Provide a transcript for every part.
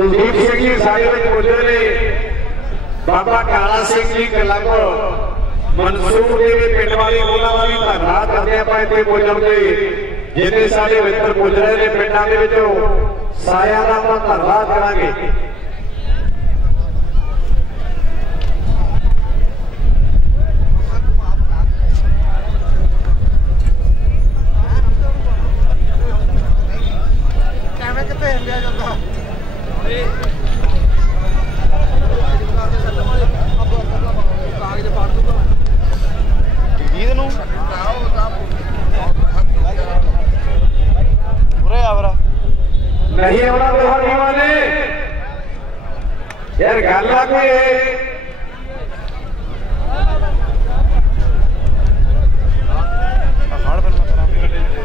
कुलदीप सिंह जी साढ़े पुजे ने बाबा काला सिंह जी कलंगो मंसूर के पिंड वाले उन्होंने भी धन्यवाद करते हैं इतने पुजन के जिन्हें साढ़े मित्र पुज रहे हैं पिंडों के सारिਆਂ ਦਾ ਆਪਾਂ ਧੰਨਵਾਦ ਕਰਾਂਗੇ। नहीं होना तुम्हारी वाले यार गल्ला कोई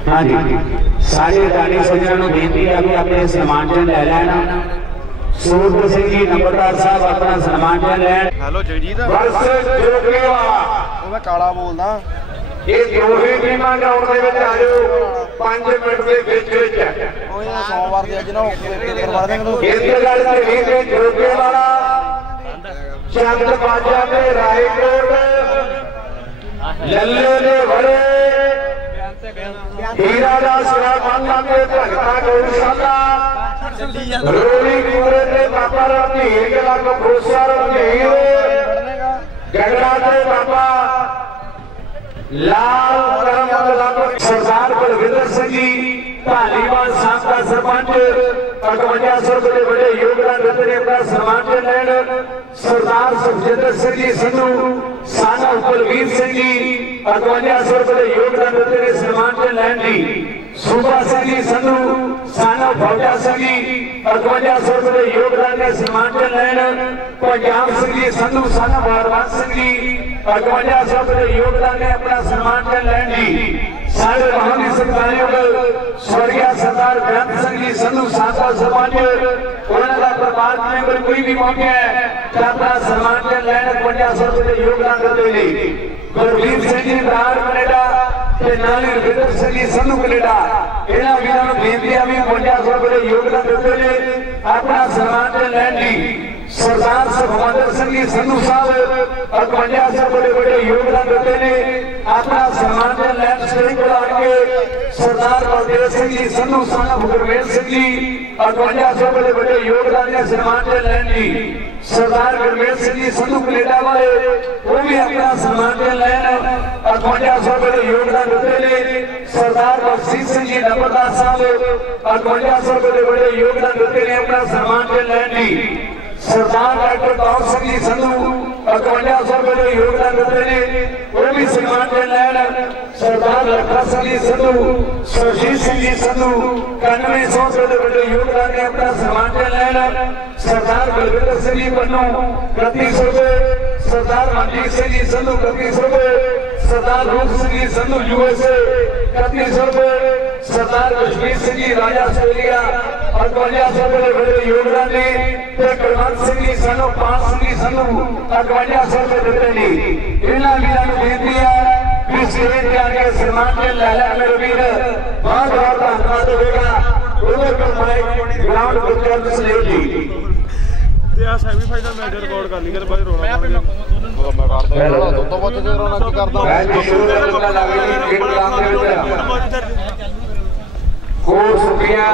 हाँ जी सारे दानी सज्जनों बेनती है अभी अपने सम्मान जन ले लेना। सूरज सिंह जी नंबरदार साहब अपना सम्मान जन ले। हेलो जगजीत बस जो के वाला मैं काला बोलदा ये दोहे टीमां ग्राउंड दे विच आ जाओ 5 मिनट दे विच विच ओए सोमवार दे अज ना करवा देंगे केंद्रगढ़ दे वीर जोगे वाला चंद बाजा दे रायकोट लल्ले दे बड़े हीरा दास रामाना के भगता गौशाला रोली पूरे दे बाबा रणधीर के लाग भरोसा रणधीर गगड़ा दे बाबा लाल सरदार बलविंदर सिंह जी धालीवाल साहब का सरपंच 5100 रुपए बड़े योगदान देते हैं अपना सम्मान लैन। सरदार सुखजिंदर सिंह जी संधू साना बलवीर सिंह जी 5100 रुपए योगदान देते हैं सम्मान लैन जी। सूबा सिंह जी संधू साना भौजा सिंह जी 5100 रुपए योगदान के सम्मान लैन। पंजाब सिंह जी संधू साना बारवान सिंह जी 5100 रुपए योगदान ने अपना सम्मान लैन जी। सारे महानी सरकारियों स्वर्गीय सरदार बेअंत सिंह जी संधू सासा सरपंच उन्होंने का परिवार मेंबर कोई भी पहुंचे तो अपना सम्मान लैन 5100 रुपए योगदान करते हैं। गुरवीर सिंह जी बराड़ कनेडा नाली रविंदर सिंह जी संधू कनेडा इन्होंने वीरों बेनती भी 5100 रुपए योगदान देते हैं अपना सम्मान लैन जी। सरदार सुखविंदर सिंह जी संधू साहब 5100 बड़े बड़े योगदान देते हैं अपना सम्मान लैन स्टेज बुला के। सरदार बलदेव सिंह जी संधू साहब गुरमेल सिंह जी 5100 बड़े बड़े योगदान के सम्मान लैन जी। सरदार गुरमेल सिंह जी संधू कनेडा वाले वो भी अपना सम्मान लैन 5100 बड़े योगदान देते हैं। सरदार बख्शीश सिंह जी नंबरदार साहब 5100 बड़े योगदान देते हैं अपना सम्मान लैन जी। सरदार डॉक्टर कौर सिंह जी संधू 5100 रुपए योगदान देते हैं वो भी सम्मान लैन। सरदार लखा सिंह जी संधू सुरजीत सिंह जी संधू 9100 रुपए योगदान के अपना सम्मान लैन। सरदार बलविंदर सिंह जी पन्नू 3100 रुपए। सरदार मनजीत सिंह जी संधू 3100 रुपए। सरदार रूप सिंह जी संधू यूएसए 3100 रुपए। सरदार कश्मीर सिंह जी राजा ऑस्ट्रेलिया 5100 रुपए बड़े योगदान ने। कुलवंत सिंह जी सानू पाल सिंह जी संधू 5100 रुपए देते हैं। इन्होंने वीरों बेनती है कि स्टेज के आगे सम्मान ले लै मेरे वीर बहुत बहुत धन्यवाद होगा। ग्राउंड गुरजर सलेट जी सेमीफाइनल मैच रिकॉर्ड कर ली कर भाई रोना मैं करदा तो बहुत जे रोना की करदा मैच शुरू करना लगी को शुक्रिया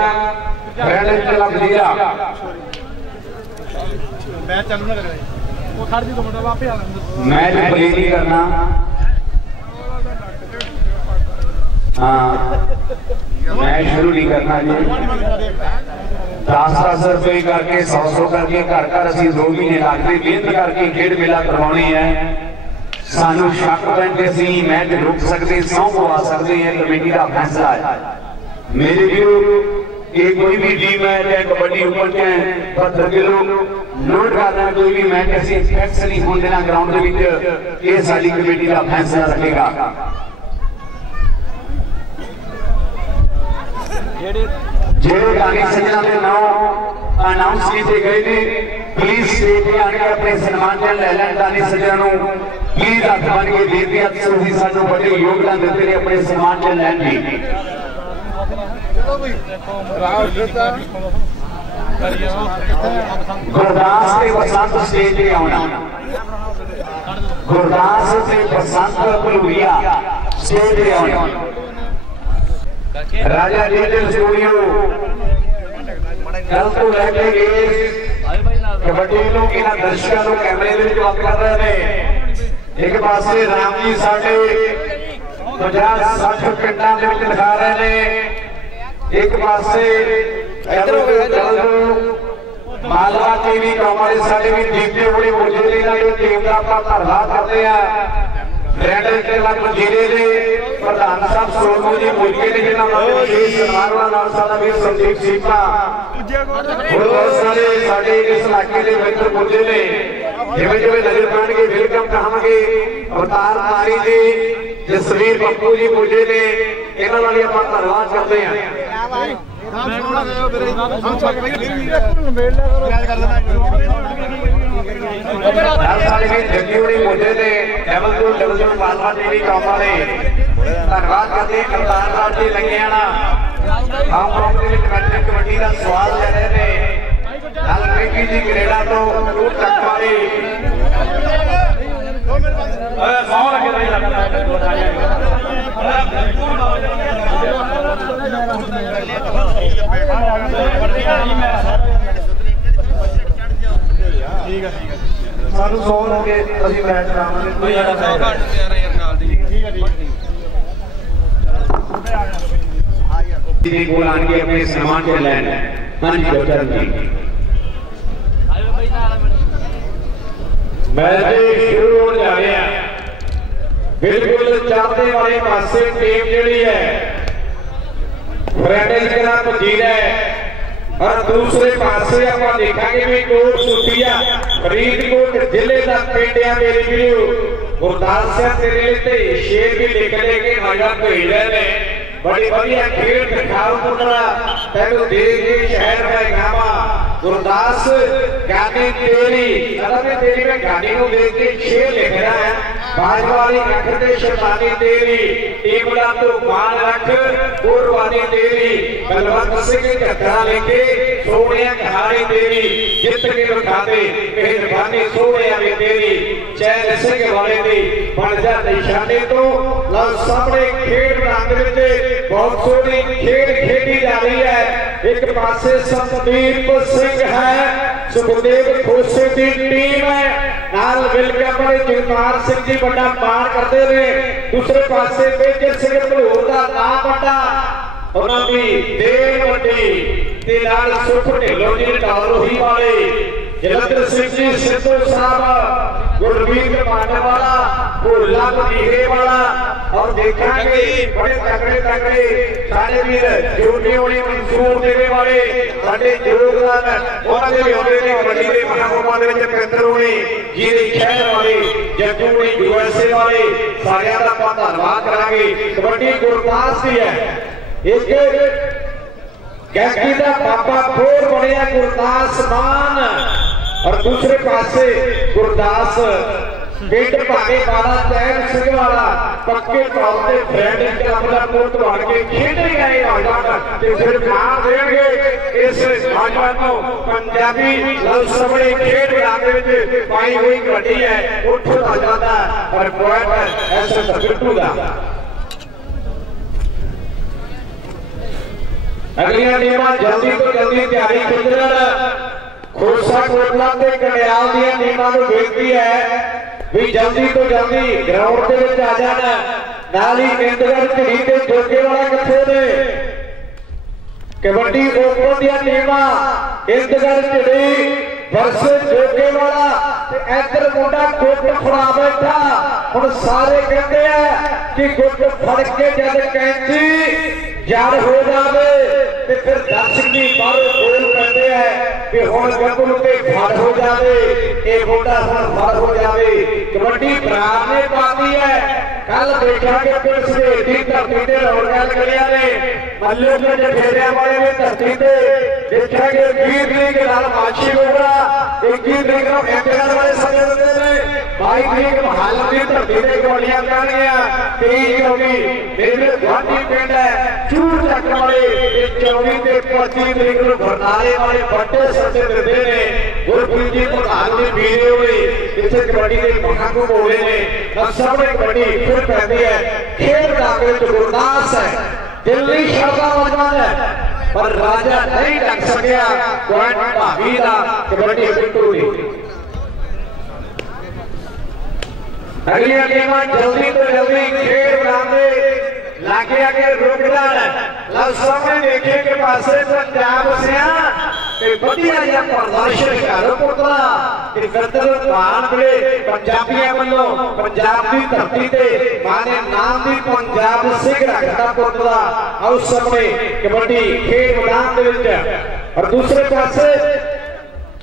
ब्रांड क्लब दिया मैच चालू ना करे वो खड़ दी तो मतलब वापस आ रहा मैच प्ले नहीं करना। हाँ मैच शुरू नहीं करना जी। 10-10 रुपए करके 100-100 करके घर घर असीं 2 महीने लगते मेहनत करके खेड मेला करवाने हैं। सानू शक पैंते असीं मैच रुक सकते सौं पवा सकते हैं कमेटी का फैसला है। मेरे वीरों ये कोई भी टीम है चाहे कबड्डी ऊपर चाहे 72 किलो नोट करना कोई भी मैच ऐसी फिक्स नहीं होने देना ग्राउंड के विच ये साडी कमेटी का फैसला रखेगा। जेड़े गाने सज्जना के नाम अनाउंस किए गए थे प्लीज स्टेज पे आके अपने सम्मान ले लैन। गाने सज्जना प्लीज हथ बन के बेनती है सानू बड़े योगदान देते रहे अपने सम्मान लैन जी। गुरदास ते बसंत स्टेज पे आना, गुरदास ते बसंत भलूरिया स्टेज पे आना। राजा डिजिटल स्टूडियो कल तो लैके गए कबड्डी नूं इन्हां दर्शकों को कैमरे में जवाब कर रहे हैं। एक पासे राम जी साडे 50-60 पिंडां दे विच लिखा रहे हैं, एक पासे मालवा टीवी कॉमरे साडे भी दीपे बड़ी मौजूदगी नाल टीम दा आपां धन्नवाद करदे आ। रेड क्लब जिले के प्रधान साहब सोनू जी मुलके ने जिन्हां नाल विशेष सन्मान नाल साडा वीर संदीप सीपा और बहुत सारे साडे इस इलाके के मित्र पुजे ने जिवें जिवें नजर पाएंगे वेलकम कहांगे। अवतार मारी जी जसवीर पप्पू जी पुजे ने इन्हां नाल आपां धन्नवाद करदे आ। मालवा टीवी कामा ने धन्यवाद करते करतार जी लंगियाना कबड्डी का स्वाद ले रहे हैं। जी कनेडा तो तक वाली सानू 100 होंगे अभी मैच बोल आएंगे अपने सामान को लेने। हाँ जी डॉक्टर जी मैच शुरू हो जा रहे हैं। बिल्कुल चाहते वाले पासे टीम जी है फ्रेंडेज के नाम जीत है और दूसरे पासे आप देखेंगे भी कोट सुटिया फरीदकोट जिले का पिंड है मेरी वीडियो गुरदास तेरे लिए शेर भी लिख लेके मजा भेज रहे हैं। बड़ी बढ़िया खेल दिखाओ पुत्रा तेन देख के शहर में गावा गुरदास गानी तेरी तेरी में गानी को देख के शेर लिख रहा है। बाजवाली रख दे शैतानी तेरी टीमड़ा तो मान रख गुरवानी तेरी बलवंत सिंह घटना लेके सोनिया कहानी तेरी जित के रखा दे मेहरबानी सोनिया में तेरी चैन सिंह वाले दी बन जा निशाने तो लो सामने खेल मैदान में बहुत सोहनी खेल खेली जा रही है। एक पासे संदीप सिंह है सुखदेव खोसे की टीम है नाल वेलकम बड़े जगतार सिंह जी बड़ा मान करते रहे। दूसरे पासे मेजर सिंह भलूर का नाम बड़ा उन्होंने देर बड़ी ते नाल सुख ढिल्लों जी टावरोही वाले जलंधर सिंह जी सिद्धू साहब गुरवीर पांडे वाला भोला बनीरे वाला और देखेंगे बड़े तगड़े तगड़े सारे वीर जोड़ने वाले मंसूर देने वाले साडे योगदान उन्होंने भी होते हैं कबड्डी के महाकुंभों के विच केंद्र होने जीरे शहर वाले जग्गू ने यूएसए वाले सारियां दा आपां धन्नवाद करांगे। कबड्डी गुरदास की है एक गैकी का बाबा खोर बनिया गुरदास मान और दूसरे पासे गुरदास पिंड भागे वाला चैन सिंह वाला पक्के तौर पर फ्रेंड क्लब का पुत बन के खेल गए नौजवान फिर मार देंगे इस नौजवान को पंजाबी लवसबड़े खेल मैदान पाई हुई कबड्डी है उठ जाता और पॉइंट ऐसे बिट्टू का। अगलियां टीमां जल्दी तो जल्दी तैयारी खिंचण खोसा कोटला ते कड़ियाल दी टीमां नूं बेनती है भी जल्दी तो जल्दी ग्राउंड के विच आ जाना। नाल ही केंद्रगढ़ झिड़ी ते जोगे वाला किथे ने कबड्डी ओपन दी टीमां केंद्रगढ़ झिड़ी वर्सेस जोगे वाला ते इधर मुंडा गुट फड़ा बैठा। हुण सारे कहते हैं कि गुट फड़ के जद कैंची जड़ हो जाए तो फिर दर्शक भी बाहरों बोल करते हैं कि हुण गब्बरू ते फड़ हो जाए ये मुंडा हुण फड़ हो जाए। कबड्डी बराबर ने पाती है कल देखा कि पुलिस ने दी धरती से रौनक करिया ने मल्ले के जठेरिया वाले ने धरती से देखा कि 20 तरीक नाल माछी होगा 21 तरीक को एमपीआर वाले समय देते ने 22 तरीक महाल की धरती से गोलियां चलनिया 23 होगी मेरे गुआढ़ी पिंड है चूर चक वाले 24 ते 25 तरीक को बरनाले वाले बड़े सदे देते ने गुरप्रीत जी प्रधान जी बीरे हुए इसे कबड्डी के महाकुंभ होने ने सबने कबड्डी फिर कहती है खेल दागे तो गुरदास है दिल्ली शाबा मजमान है पर राजा नहीं ढक सकिया पॉइंट भाभी का कबड्डी बिट्टू ने अगली टीम जल्दी तो जल्दी खेल बनाते लागे आगे रुक जाए लव समय देखे के पासे पंजाब से ते बढ़िया या प्रदर्शन करो पुतला ते करदल पान बड़े पंजाबियां वालों पंजाब की धरती ते माने नाम दी पंजाब सिंह रखता पुतला उस समय कबड्डी खेल मैदान दे विच और दूसरे पासे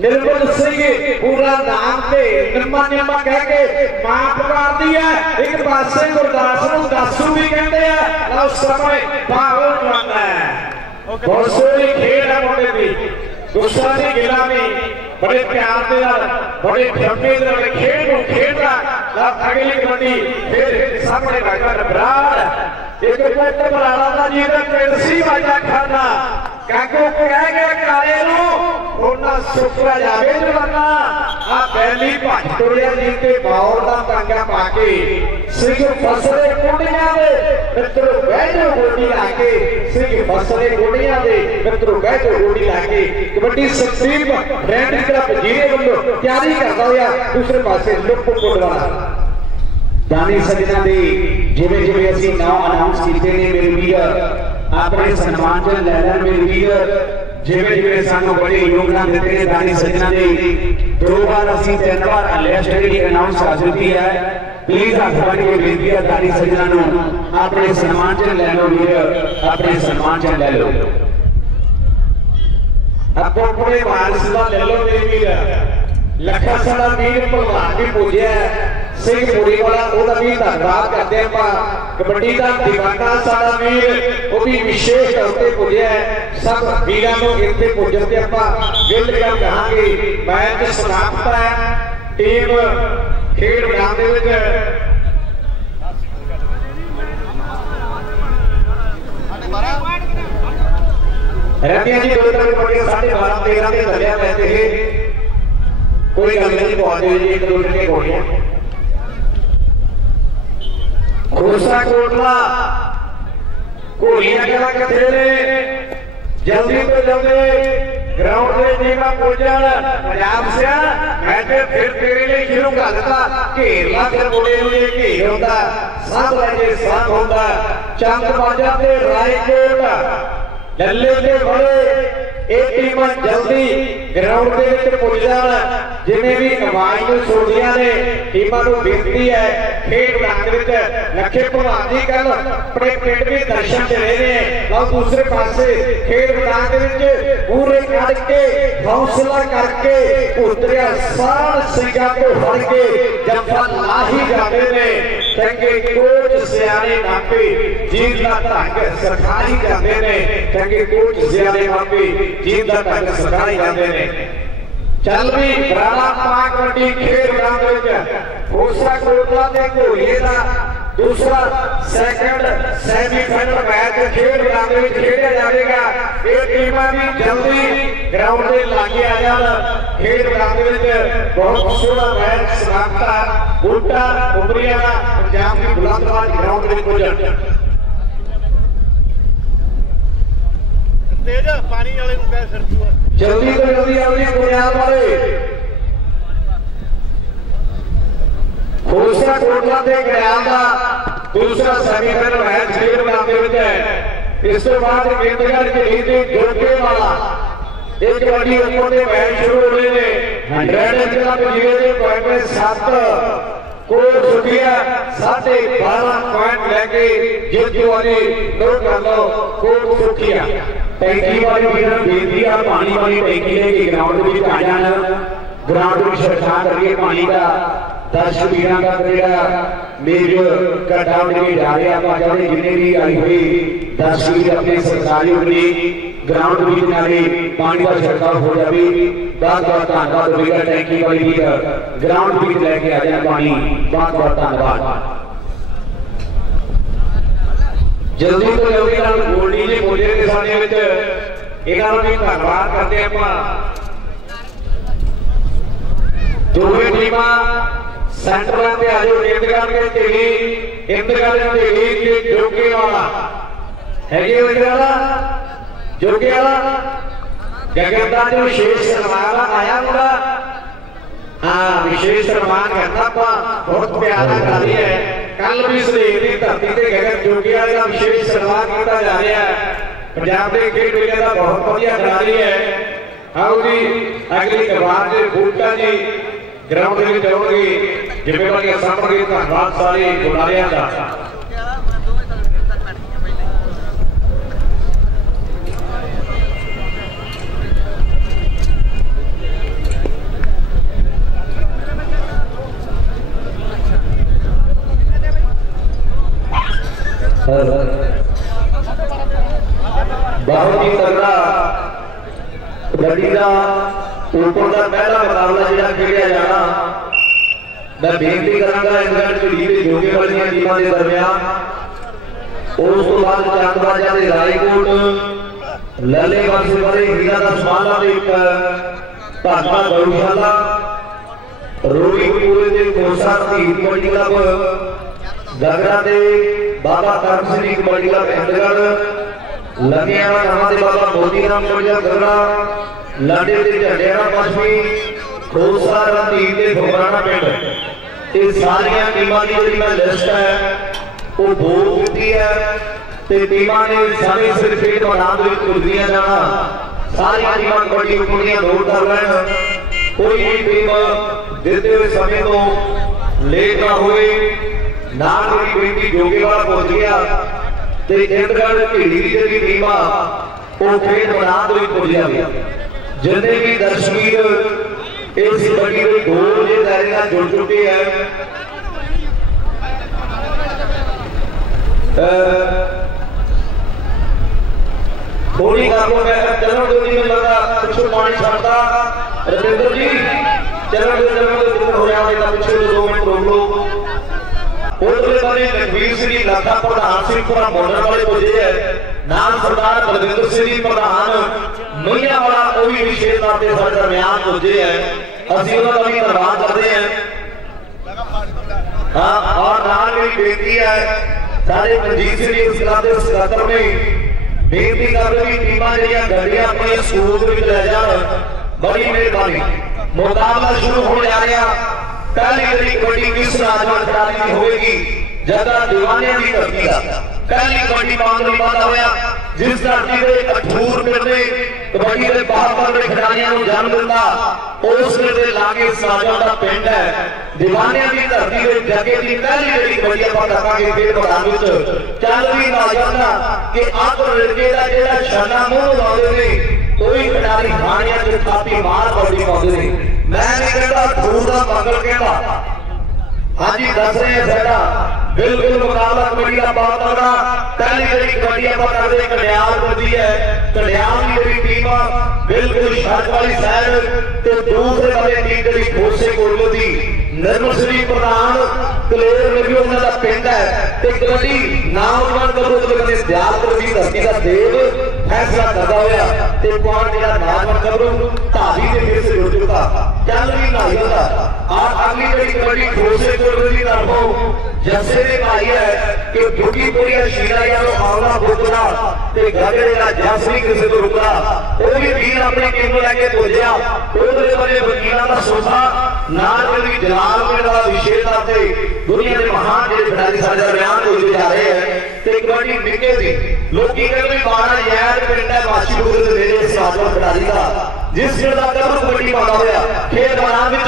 निर्मल सिंह पूरा नाम ते निर्मा नियमा कह के मां पुकार दी है एक पासे गुरदास नूं दासू भी कहते हैं उस समय बाहों जवाना है बहुत सोहनी खेल है मुंडे दी गुस्सा नहीं गिला नहीं बड़े प्यार दे नाल बड़े जम्मे दे नाल खेल नूं खेलदा अगली कबड्डी फिर सामने राजा बराड़ एक पुੱਤ बराड़ा दा जी दा पिंड सी वाजा खाना काको कह गया काले नूं ਉਹਨਾਂ ਸੁੱਕਾ ਜਾਵੇ ਜਵਾਨਾ ਆ ਪਹਿਲੀ ਭੱਜ ਤੁਰਿਆ ਜੀ ਤੇ ਬਾਉਰ ਦਾ ਟਾਂਗਾ ਪਾ ਕੇ ਸਿੰਘ ਫਸਲੇ ਕੁੜੀਆਂ ਦੇ ਮਿੱਤਰੋ ਬਹਿ ਜਾਓ ਗੋਡੀ ਲਾ ਕੇ ਸਿੰਘ ਫਸਲੇ ਕੁੜੀਆਂ ਦੇ ਮਿੱਤਰੋ ਬਹਿ ਜਾਓ ਗੋਡੀ ਲਾ ਕੇ ਕਬੱਡੀ ਸੰਦੀਪ ਰੈਡ ਕਲੱਬ ਜੀਰੇ ਵੱਲੋਂ ਤਿਆਰੀ ਕਰਦਾ ਹੋਇਆ ਦੂਸਰੇ ਪਾਸੇ ਲੁੱਪਪੁਰ ਵਾਲਾ ਦਾਨੀ ਸੱਜਣਾ ਦੇ ਜਿਵੇਂ ਜਿਵੇਂ ਅਸੀਂ ਨਾਮ ਅਨਾਉਂਸ ਕੀਤੇ ਨੇ ਮੇਰੇ ਵੀਰ ਆਪਣੇ ਸਨਮਾਨ ਚ ਲੈ ਲੈਣ ਮੇਰੇ ਵੀਰ ਜਿਵੇਂ ਜਿਵੇਂ ਸਾਨੂੰ ਬੜੇ ਯੋਗਦਾਨ ਦਿੱਤੇ ਨੇ ਦਾਨੀ ਸੱਜਣਾ ਦੇ 2 ਵਾਰ ਅਸੀਂ 3 ਵਾਰ ਲਿਸਟ ਜਿਹੜੀ ਅਨਾਉਂਸ ਕਰ ਦਿੱਤੀ ਹੈ प्लीज हथ बन के बेनती है दानी सज्जना अपने सन्मान च ले लो वीर अपने सन्मान च ले लो अपो अपने वारस दा ले लो मेरे वीर लखा साडा वीर भगवान भी पूजया सिंह मुड़ी वाला ओदा भी धन्यवाद करते हैं कबड्डी का दीवाना साडा वीर वो भी विशेष तौर पे पूजया सब वीरां नूं इत्थे पूजन ते आपां वेलकम कहांगे मैच समाप्त है टीम खेल मैदान दे विच रहतियां जी 2-3 कबड्डियां 12:30 13 ते चलिया वैसे कोई गल नहीं पहुंच गई जी 1-2 घंटे घोड़ियां खोसा कोटला घोड़ियां कहना किथे ने जल्दी तो जल्दी ग्राउंड में टीमां पहुंचण पंजाब से मैच फिर तेरे लिए शुरू कर दिता घेर ला फिर मुंडे नूं जे घेर हुंदा सब लगे साथ हुंदा चंद बाजा ते रायकोट लल्ले ते बड़े एक टीम जल्दी ग्राउंड के विच पुज जाण जिवें भी आवाज नूं सुणदियां ने टीमां नूं बेनती है खेड मैदान विच लखे भगवान जी कल अपने पिंड भी दर्शन दे रहे हैं और दूसरे पासे खेड मैदान दे विच पूरे करके हौसला करके उतरिया सार सिंगां को फड़ के जफा ला ही जाते ने चंगे कोच सियाने मापे जीत दा ढंग सिखा ही जाते ने चंगे कोच सियाने मापे जीत दा ढंग सिखा ही जाते ने चल भी बराड़ा पाक कबड्डी खेल मैदान विच खोसा कोटला ते घोड़िए दा दूसरा सेकंड सेमीफाइनल मैच खेल मैदान विच खेलिया जाएगा ये टीमां भी जल्दी ग्राउंड के लागे आ जाण खेल मैदान विच बहुत सोहना मैच समाप्त बूटा उमरिया दा पंजाब की बुलंदबाज ग्राउंड विच पुजण तेज पानी वाले नूं कह सरजू जल्दी तो जल्दी आउंदी पंजाब वाले खोसा कोटला ते गयाल दा दूसरा सेमीफाइनल मैच खेल मैदान दे विच है इस तो बाद केंद्रगढ़ झील ते जोटे वाला एक कबड्डी ओपन दे मैच शुरू हो रहे ने 100 क्लब जिले दे पॉइंट 7 कोट सुखिया 12.5 पॉइंट लेके जीत वाली नोट कर लो कोट सुखिया टैंकी वाले वीर बेनती है पानी वाली टैंकी लेके ग्राउंड में आ जाना ग्राउंड में छड़छाड़ करिए पानी का दर्शक वीरां का मेज घटा उड़ जा रहे आप चाहते जिन्हें भी आई हुई दर्शक वीर अपने सरकारी उड़नी ग्राउंड बीच नाले पानी का छिड़काव हो जाए। बहुत बहुत धन्यवाद होगा टैंकी वाली भी ग्राउंड बीच लैके आ जाए पानी। बहुत बहुत धन्यवाद। जल्दी तो जल्दी गोल्डी जी बोले के सामने भी धन्यवाद करते हैं आप दोवें टीम सेंटर पे आ जाओ। इंतजार जोगे वाला है जोगे वाला गगनदा जो विशेष सन्मान आया मुंडा। हाँ विशेष सन्मान करना बहुत प्यारा कार्य है। कल भी सलेर की धरती से गगन जोगे वाले का विशेष सन्मान किया जा रहा है। पंजाब के खेल मेले का बहुत बढ़िया खिलाड़ी है। आओ जी अगली कबार बूटा जी ग्राउंड में जाओगे जिम्मेवारी सामने धन्यवाद सारे बुलाया का। बहुत ही तगड़ा कबड्डी का ऊपर का पहला मुकाबला जो खेलिया जाना। मैं बेनती करांगा इंग्लैंड लीग जोगे वाली टीमों के दरमियान उस तो बाद चंदबाजा के रायकोट लले वाले वाले हीरा का समाला एक भाजपा गौशाला रोईपुर के कोसा धी कबड्डी क्लब गगरा के बाबा करम सिंह कबड्डी क्लब हिंदगढ़ लगियाना नाम से बाबा मोदी राम कबड्डी गगरा लाडे के झंडेरा पश्चिमी खोसा रणधीर के घुमराना पिंड ये सारिया टीमां की जी लिस्ट है वो बोल दी है। टीमां ने समय सिर खेल मैदान में तुरदियां जाना। सारिया टीमां कबड्डी कुड़ियां दौड़ कर रहे हैं। कोई भी टीम देते हुए समय तो लेट ना हुए। नाल कोई भी जोगे वाला पहुंच गया तो इंद्रगढ़ ढीली की टीम वो खेल मैदान में पहुंच गया। जितने भी दर्शक इस कबड्डी के गोल के दायरे में जुड़ चुके हैं। थोड़ी कामों में चलो दो दिन लगा कुछ पानी छाड़ता रविंद्र जी चलो हो जाएगा पिछले 2 मिनट रोक लो। उधर वाले लखवीर सिंह लाखा प्रधान सिंहपुरा बॉर्डर वाले पहुंचे है। नाम सरदार बलविंदर सिंह प्रधान मैया वाला कोई विशेष तौर पर हमारे दरमियान पहुंचे है। असं उन्होंने भी धन्यवाद करते हैं। हाँ और नाल मेरी बेनती है सारे मनजीत सिंह इस कतर में बेनती कर रही टीमां जड़ियां गड्डियां अपने स्कूल में ले जान बड़ी मेहरबानी। मुकाबला शुरू होने आ रहा। पहली गली कबड्डी किस नौजवान खिलाड़ी की होगी जगह दीवाने की धरती का पहली कबड्डी पाने वाला होया जिस धरती के अठूर पिंडे कबड्डी के बहुत बड़े खिलाड़ियों को जन्म दिता उस पिंड के लागे नौजवान का पिंड है। दीवाने की धरती के जगे की पहली गली कबड्डी आप देखांगे खेल मैदान में चल भी नौजवान कि अग रिड़के का जो छाना मूंह लाते ने कोई खिलाड़ी खानिया जो छाती मार कबड्डी पाते ने। मैं नहीं कहता ठूर का पागल कहता। हाँ जी दस रहे हैं साडा बिल्कुल मुकाबला कबड्डी का बहुत तगड़ा। पहली गली कबड्डी आप करते कल्याण होती है। कल्याण की मेरी टीम बिल्कुल शर्त वाली साइड तो दूसरे वाले टीम गली खोसे कोलो दी निर्मल सिंह प्रधान कलेर में भी उन्होंने पिंड है। कबड्डी नौजवान कबड्डी ने दयाल कबड्डी धरती का देव फैसला करता हुआ कौन मेरा नौजवान कबड्डी धारी के फिर से जुड़ चुका चल भी नहीं होता। और अगली गली कबड्डी खोसे कोलो की तरफों जैसे ने भाई है कि दुखी पूरी शीला या आवला बुकरा ते गगड़े का जैसवी किसी को रुकना वो भी वीर अपने टीम को लेके पहुंचा। उधर वाले वकीलों का सोफा नाल में जलाल में वाला विशेष आते दुनिया के महान जो खिलाड़ी सारे दरमियान होते जा रहे हैं। ते कबड्डी निके दी लोकी कहते भी 12 यार पिंड है वाशी गुरु दे मेरे साजवा खिलाड़ी का जिस जिला का कबड्डी पाता होया खेल मैदान में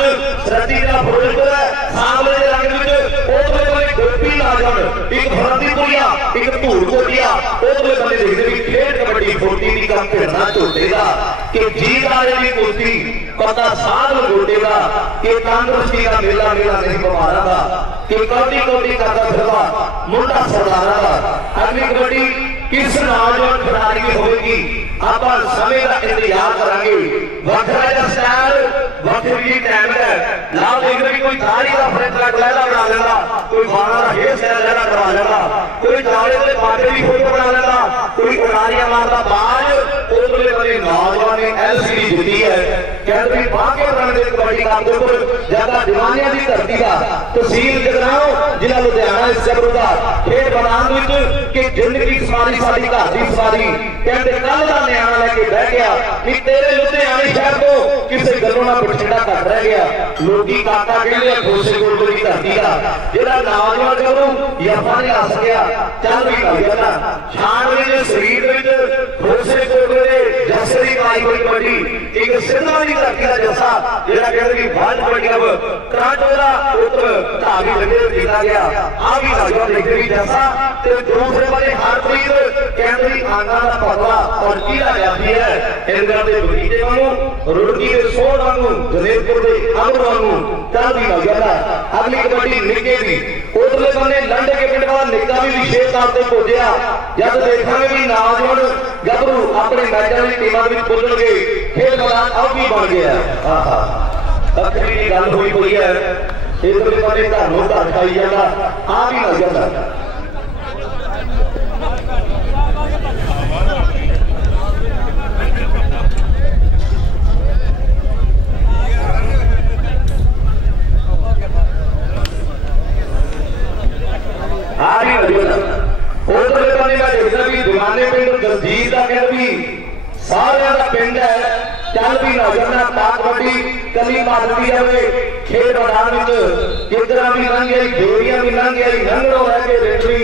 सरती का फुटबॉल है सामने के रंग में ओदे वाले गोपी नौजवान एक भरतीपुरिया एक धूड़ कोटिया ओदे वाले देखते भी खेल कबड्डी 40 दी का भिड़ना झोटे का कि जीत वाले की कुश्ती पता साल गोटेगा कि तंदुरुस्ती का मेला मेला नहीं बीमारा का कि कौटी कौटी करता फिरवा मुंडा सरदारा का। अगली कबड्डी किस नौजवान खिलाड़ी की होगी आप समय का इंतजार करेंगे। वखरा का स्टाइल वखरी टाइम है ना देख रहे कोई दाढ़ी का फ्रेंच कट लहरा बना लेगा, कोई बारह का हेयर स्टाइल लहरा करवा लेगा, कोई जाड़े के बाटे भी फोटो बना लेगा, कोई उड़ारियां मारता बाज उतले बने नौजवान ने एलसीडी जीती है। कहते भी बाके रणदे कबड्डी का बिल्कुल ज्यादा दीवानिया की धरती का तहसील जगराओं जिला लुधियाना इस जबरू का खेल मैदान विच कि जिंदगी सवारी साडी घर दी सवारी कहते कल का न्याणा लेके बह गया कि तेरे लुधियाने शहर को किसी गलों ना पिछड़ा घट रह गया। लोगी काका कहते खोसे गुरु की धरती का जिहड़ा नौजवान जबरू यफा ने हस गया चल भी लग गया छानवी के शरीर विच खोसे गुरु दे जसे दी आई हुई कबड्डी एक सिंधा दी धरती का जसा जिहड़ा कहते कि वर्ल्ड कबड्डी कप कराटोला पुत्र धावी लगे जीता गया। आ भी नौजवान देख रही जैसा ते दूसरे वाले हरप्रीत कहते आगा का पगला और कीला जाती है इंद्र के बगीचे वांगू रुड़की के सोड वांगू जनेरपुर के अंब वांगू चल भी नौजवान। अगली कबड्डी निके दी उधरले बने लंडे के पिंड वाला निक्का भी विशेष तौर पर पहुंचा जब देखेंगे भी नौजवान गबरू अपने मैचों की टीमों में पुजणगे खेल मैदान अब भी बन गया। अखरी की गल हुई हुई है इधरले बने घरों घर खाई जाता आ भी नौजवान दीवाने पिंड दलजीत का कह भी सारे का पिंड है चल भी नौजवान पाक कबड्डी कली मारती जाए खेल मैदान किधर भी लंघ गई डोरियां भी लंघ गई लंगड़ों रह के रेटरी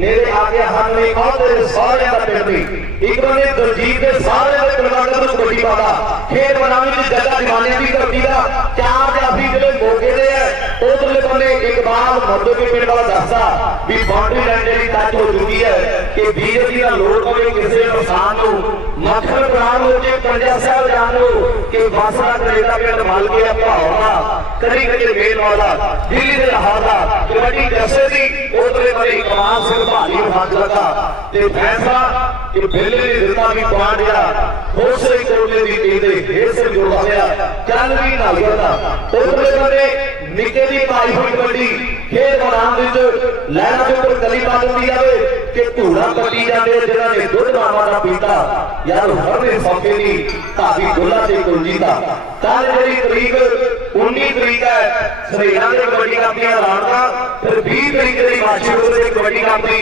मेरे आगे हाथ में और तेरे सारे का पिंड भी एक बने दलजीत के सारे के प्रकार कबड्डी पाता खेल मैदान जगह दीवाने की धरती का चार जाफी जिले मोगे दे उधरले बने इकबाल मर्दों के पिंड वाला दसदा भी बाउंड्री लाइन की टच हो चुकी है कि बीजेपी का लोड़ पवे किसी किसान को मक्खन प्राण हो जाए पंजा साहब जान लो कि बासरा कनेडा पिंड मल गया भावना करी करी मेल वाला दिल्ली के लाहौर का कबड्डी जैसे थी उधरले बने कमाल सिंह भाली हाथ लगा ते फैसला कि बेले ने दिता भी पाड़ गया दूसरे कोटे की टीम के ढेर से जुड़ा गया चल भी ना गया उधरले बने निके दी पाई हुई कबड्डी खेल मैदान लैना के ऊपर गली पा दी जाए कि धूड़ा कटी जाते जिन्होंने दुध मामा का पीता यार हर सौके नहीं धावी गुला से कुलजी का कल जी तरीक 19 तरीक है सरेना के कबड्डी कप दी राणा फिर 20 तरीक की माशी कबड्डी कप दी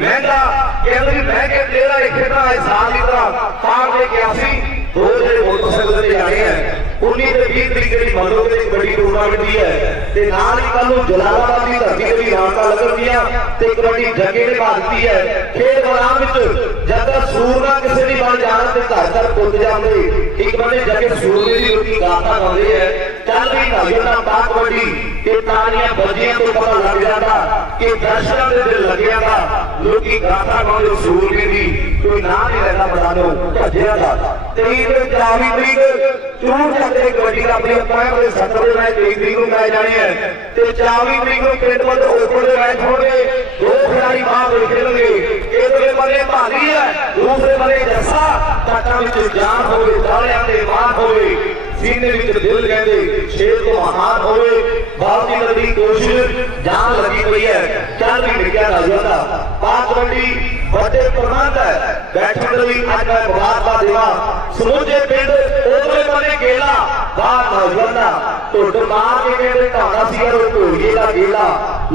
महंगा कहते मैं के प्लेयर एक खेलना है साल की तरह पार दे के आसी दो जो मोटरसाइकिल से जाने हैं 19 से 20 तरीक की मलो के कबड्डी टूर्नामेंट भी है ते नाल ही कल जलालाबाद की धरती से भी राणा लगन दिया ते कबड्डी जगे ने भागती है खेल मैदान में जब सूर ना किसी की बन जाना ते घर घर पुज जाते एक बंदे जगे सूर की रोटी गाता गाते हैं चल भी नौजवान पाक कबड्डी ते तालियां बजियां तो पता लग जाता कि दर्शकों के दिल लग गया लोग गाता गाते सूर ने भी कोई नाम नहीं रहता बता दो भजिया का 23 तरीक चूर सकते कबड्डी का अपनी अपने 70 मैच 23 तरीक को कराए जाने हैं ते 24 तरीक को पिंड ओपन के मैच होंगे दो खिलाड़ी बाहर खेलेंगे एक बने भारी है दूसरे बने जैसा तटा में जान होवे तालियां दे मान होवे सीने विच दिल कहते शेर को महान होवे बहुत ही लंबी कोशिश जान लगी हुई है चल भी निकल आ जाता पाक कबड्डी बड़े प्रबंध है बैठने लगी आज मैं मुबारकबाद देवा समूचे पिंड ओपरे बने गेला बाहर नौजवाना तो मार के कहते ढाणा सी ढोलिए का गेला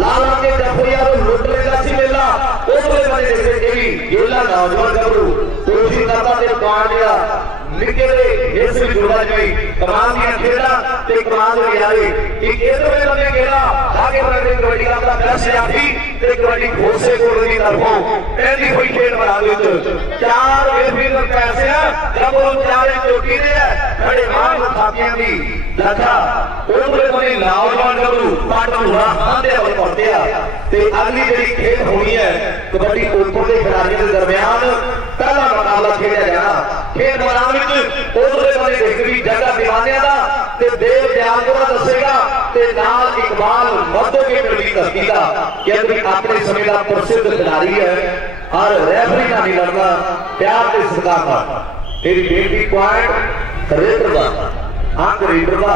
लाला के जफरिया लुट लेगा सी मेला ओपरे बने देखते भी गेला नौजवान गबरू कोशिश करता ते पांडिया निके दे इस भी जुड़ा जाए कमाल दी खेड़ा ते कमाल हो यारे एक इधर बने गेला आगे बढ़ते कबड्डी का अपना प्लस जाफी ते कबड्डी घोसे कोड़ की तरफों पहली हुई खेल मैदान में चार बेफिर पैसे जब वो चारे चोटी दे खड़े मार थापियां दी लखा उधरे बने नौजवान गबरू पाट हुआ हांदे होए पड़ते आ ते अगली जेडी खेल होनी है कबड्डी ऊपर के खिलाड़ियों के दरमियान पहला मुकाबला खेला जाना खेल मैदान उधरले बने देख भी जगह दीवानिया का देव दयालपुरा दसेगा नाल इकबाल मधो के पिंड की धरती का कि अपने समय का प्रसिद्ध खिलाड़ी है और रेफरी का नहीं लड़ना प्यार के सरकार का तेरी बेटी पॉइंट रेडर का अंक रेडर का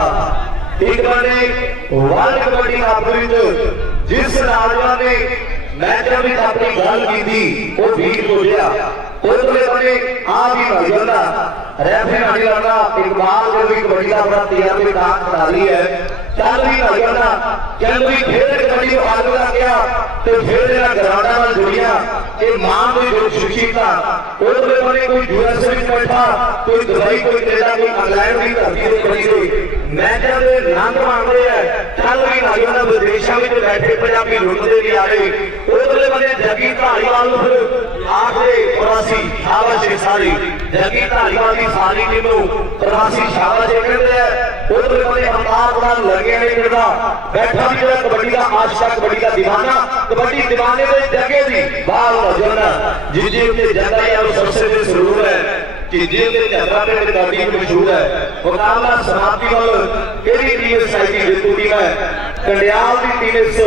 एक बने वर्ल्ड कबड्डी कप जिस नौजवान ने मैचों में अपनी गल की थी वो वीर हो गया उधरले बने आ भी नौजवान रेफरी का नहीं लड़ना इकबाल जो भी कबड्डी का बड़ा तैयार में काम करा रही है चल भी नौजवान चल भी फिर कबड्डी को आगे लग गया तो फिर ग्राउंड में जुड़िया मां की जो शिक्षिता उधरले बने कोई यूएसए में बैठा कोई दुबई कोई कनाडा कोई इंग्लैंड की धरती से खड़ी गई मैचों के रंग मांग रहे हैं चल भी नौजवान विदेशों में बैठे पंजाबी लुटते नहीं आ रहे उधरले बने जगी धारीवाल आखिरी प्रवासी शाबाश सारी जगी धारीवाल की सारी टीम प्रवासी शाबाश कहते हैं उधरले बने अवतार नाल लगे नहीं मिलता बैठा भी जो कबड्डी का आशिक कबड्डी का दीवाना कबड्डी दीवाने के जगह दी बाल नौजवान जिस के जगह है सबसे जरूर है कि जेल के झगड़ा पे कबड्डी मशहूर है मुकाबला समाप्ति वाल केड़ी टीम साइड जेतू टीम है कंडियाल की टीम इस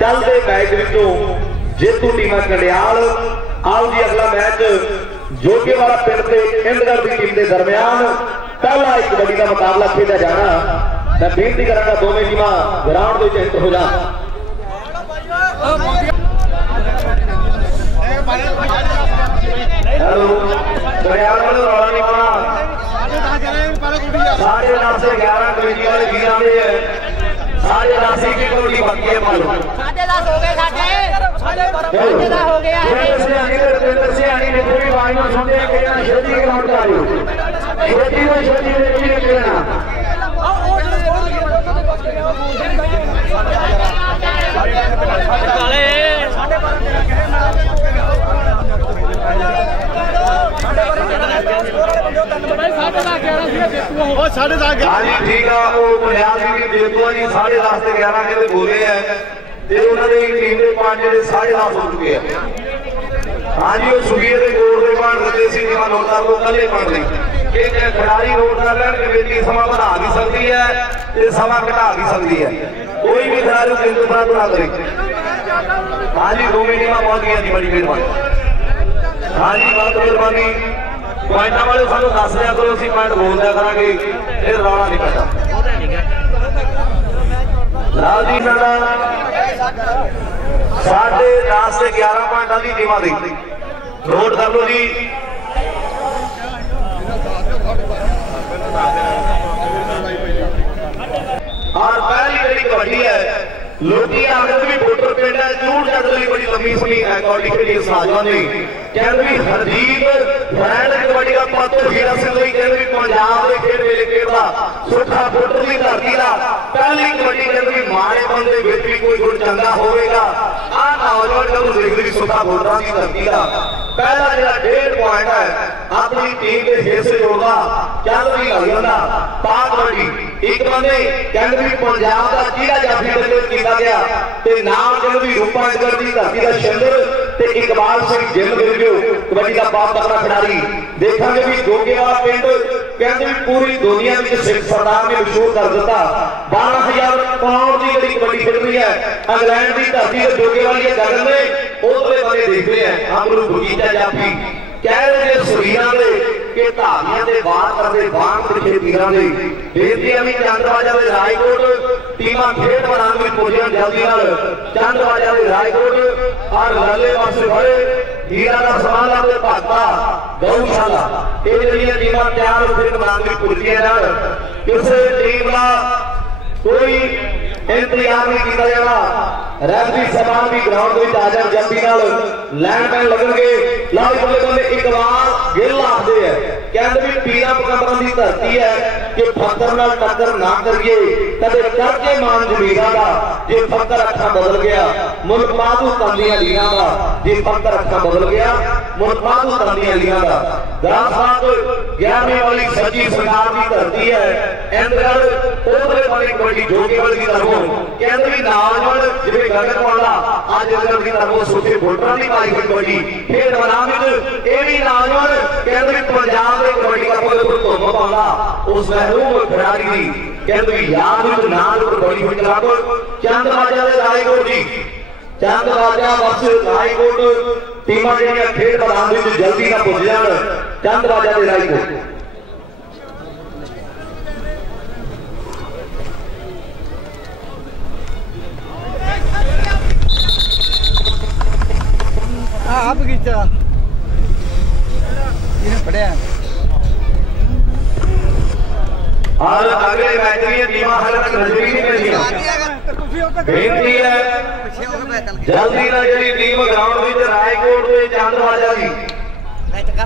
चलते मैच विचों जेतू टीम है कंडियाल आओ जी अगला मैच जोगेवाला पिंड के इंदगढ़ की टीम के दरमियान पहला एक कबड्डी का मुकाबला खेला जाना मैं बेनती करांगा दोवें टीमां ग्राउंड में एंटर हो जान हेलो कंडियाल वाले रौला नहीं पाना 10:30 से 11 कबड्डी वाले वीर आते हैं 10:30 की कबड्डी बाकी है मालूम 10:30 हो गए साढ़े 10:30 हो गया से आनी ने कोई आवाज ना सुनते हैं कहना छेती ग्राउंड का आयो छेती में कहना ठीक है वो बुनियाद की जेतुआ जी 10:30 से 11 के बोले हैं उन्होंने टीम के पॉइंट जो 10:30 हो चुके हैं हाँ जी वो सुबीर के गोल के पॉइंट देते सी टीम नोटदार को कल पढ़ रही खिलाड़ी नोट कर लैन कमेटी समा बढ़ा भी सकती है समा घटा भी सकती है कोई भी खिलाड़ी इंतजार ना करे हाँ जी दोवें टीम पहुंच गई जी बड़ी मेहरबानी हाँ जी बहुत मेहरबानी पॉइंटा वाले सानू दस दिया करो असं पॉइंट बोल दिया करा फिर रौला नहीं पैदा लाल जी साडा 10:30 से 11 पॉइंटा की टीमां दी नोट कर लो जी और पहली कड़ी कबड्डी है लोकी आखिर भी वोटर पिंड है झूठ चढ़ने बड़ी लंबी समी कबड्डी के लिए साजवा ने कहते भी हरदीप फ्रैंड कबड्डी का पातो हीरा सिंह कहते भी पंजाब के खेल मेले खेलता सुखा वोटर की धरती का पहली कबड्डी कहते भी माड़े बंदे विच भी कोई गुण चंगा होगा आ नौजवान जब देखते भी सुखा वोटर की धरती का पहला जो 1.5 पॉइंट है अपनी टीम के हिस्से जोड़ता चल भी लग जाता पाक कबड्डी एक बंदे कहते भी पंजाब का जिला जाफी डिक्लेयर किया गया ते नाम कहते भी रूपांतर की धरती का शंकर ते इकबाल सिंह जिल गिरगियो कबड्डी का बहुत तगड़ा खिलाड़ी देखेंगे भी जोगेवाला पिंड कहते भी पूरी दुनिया में सिख सरदार ने मशहूर कर दिता 12,000 पाउंड की कड़ी कबड्डी खेल रही है इंग्लैंड की धरती से जोगेवाली गगन में उधरले बने देख रहे हैं अमरू बगीचा जाफी कह रहे सुरीरा दे के धावियां दे बाहर करते बाण तिखे पीरां दे बेनती भी चंदबाजा दे रायकोट टीमां खेड मैदान में पहुंचियां जल्दी नाल चंदबाजा दे रायकोट और लल्ले पासे बड़े हीरा का समान लाते भागता गौशाला ये जड़ियां टीमां तैयार हो खेड मैदान में पहुंचियां नाल किसी टीम का कोई इंतजाम नहीं किया जाना रेफरी साहब भी ग्राउंड में आ जाए जंपी नाल लैंड मैन लगणगे लाल बल्ले बल्ले इकबाल गिल आखदे है कहंदे भी पीरा पकंदरा की धरती है कि फकर नाल टक्कर ना करिए कदे करके मान जमीरा का जे फकर अखा बदल गया मुल्क माधू तंदिया लीना का जे फकर अखा बदल गया मुल्क माधू तंदिया लीना का ग्राम साहब 11वीं वाली सच्ची सरकार की धरती है इंदगढ़ ओदरे वाली कबड्डी जोगेवाल की तरफों कहते भी नौजवान जिवें गगन वाला आज इंदगढ़ की तरफों सोचे वोटरां की पाई हुई कबड्डी फिर मैदान में ये भी नौजवान कहते भी पंजाब के कबड्डी का कोई धुम पाउंदा उस महरूम खिडारी की कहते भी याद विच नाल कबड्डी हुई क्लब चंदबाजा दे रायकोट जी चंदबाजा वर्सेस रायकोट टीमां जिहड़ियां खेड मैदान विच जल्दी ना पुज जाण चंदबाजा दे रायकोट बगीचा पढ़िया और अगले मैच में टीमां हाले तक नजर ही नहीं पईयां बेनती है जल्दी ना जी टीम ग्राउंड विच रायकोट ते चंदबाजा दी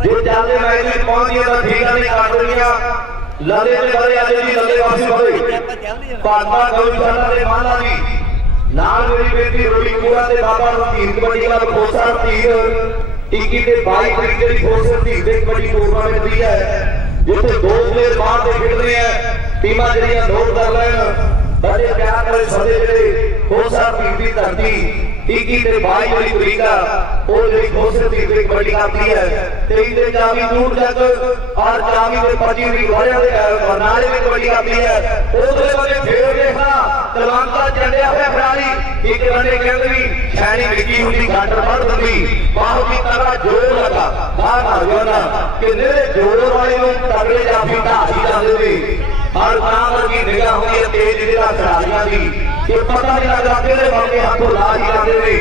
जो जल्दी मैच में पहुंची तो ठीक नहीं काट रहीਆਂ लले ते बड़े आज जी लले वासी बड़े पापा गौशाला दे माला दी नाल मेरी बेटी रोली पूरा ते बाबा रतीन कबड्डी का खोसा तीर 21 ते 22 तरीके की खोसा तीर दे कबड्डी टूर्नामेंट दी है जिथे 2 प्लेयर बाहर से खेल रहे हैं टीमां जड़ियां नोट कर लेन बड़े प्यार नाल सदे जेडे खोसा तीर दी धरती 21 ते 22 वाली तरीका वो जेडी खोसा तीर दे कबड्डी आती है 23 ते चावी दूर तक और चावी ते 25 भी घोड़ियां दे और नाले में कबड्डी आती है उधरे वाले फेर देखना तलवांता चढ़िया हुआ खिडारी एक बने कहते भी शैनी विकी हुंदी गाटर बढ़ दिंदी बहुत ही तगड़ा जोर लगा बाहर आ गया कि नेरे जोर वाले नूं तगड़े जाफी ढाई जांदे ने और नाम वर्गी निगाह हुई है तेज जिला खिडारियां दी कि पता नहीं लगदा किहड़े मौके हाथों ला ही जांदे ने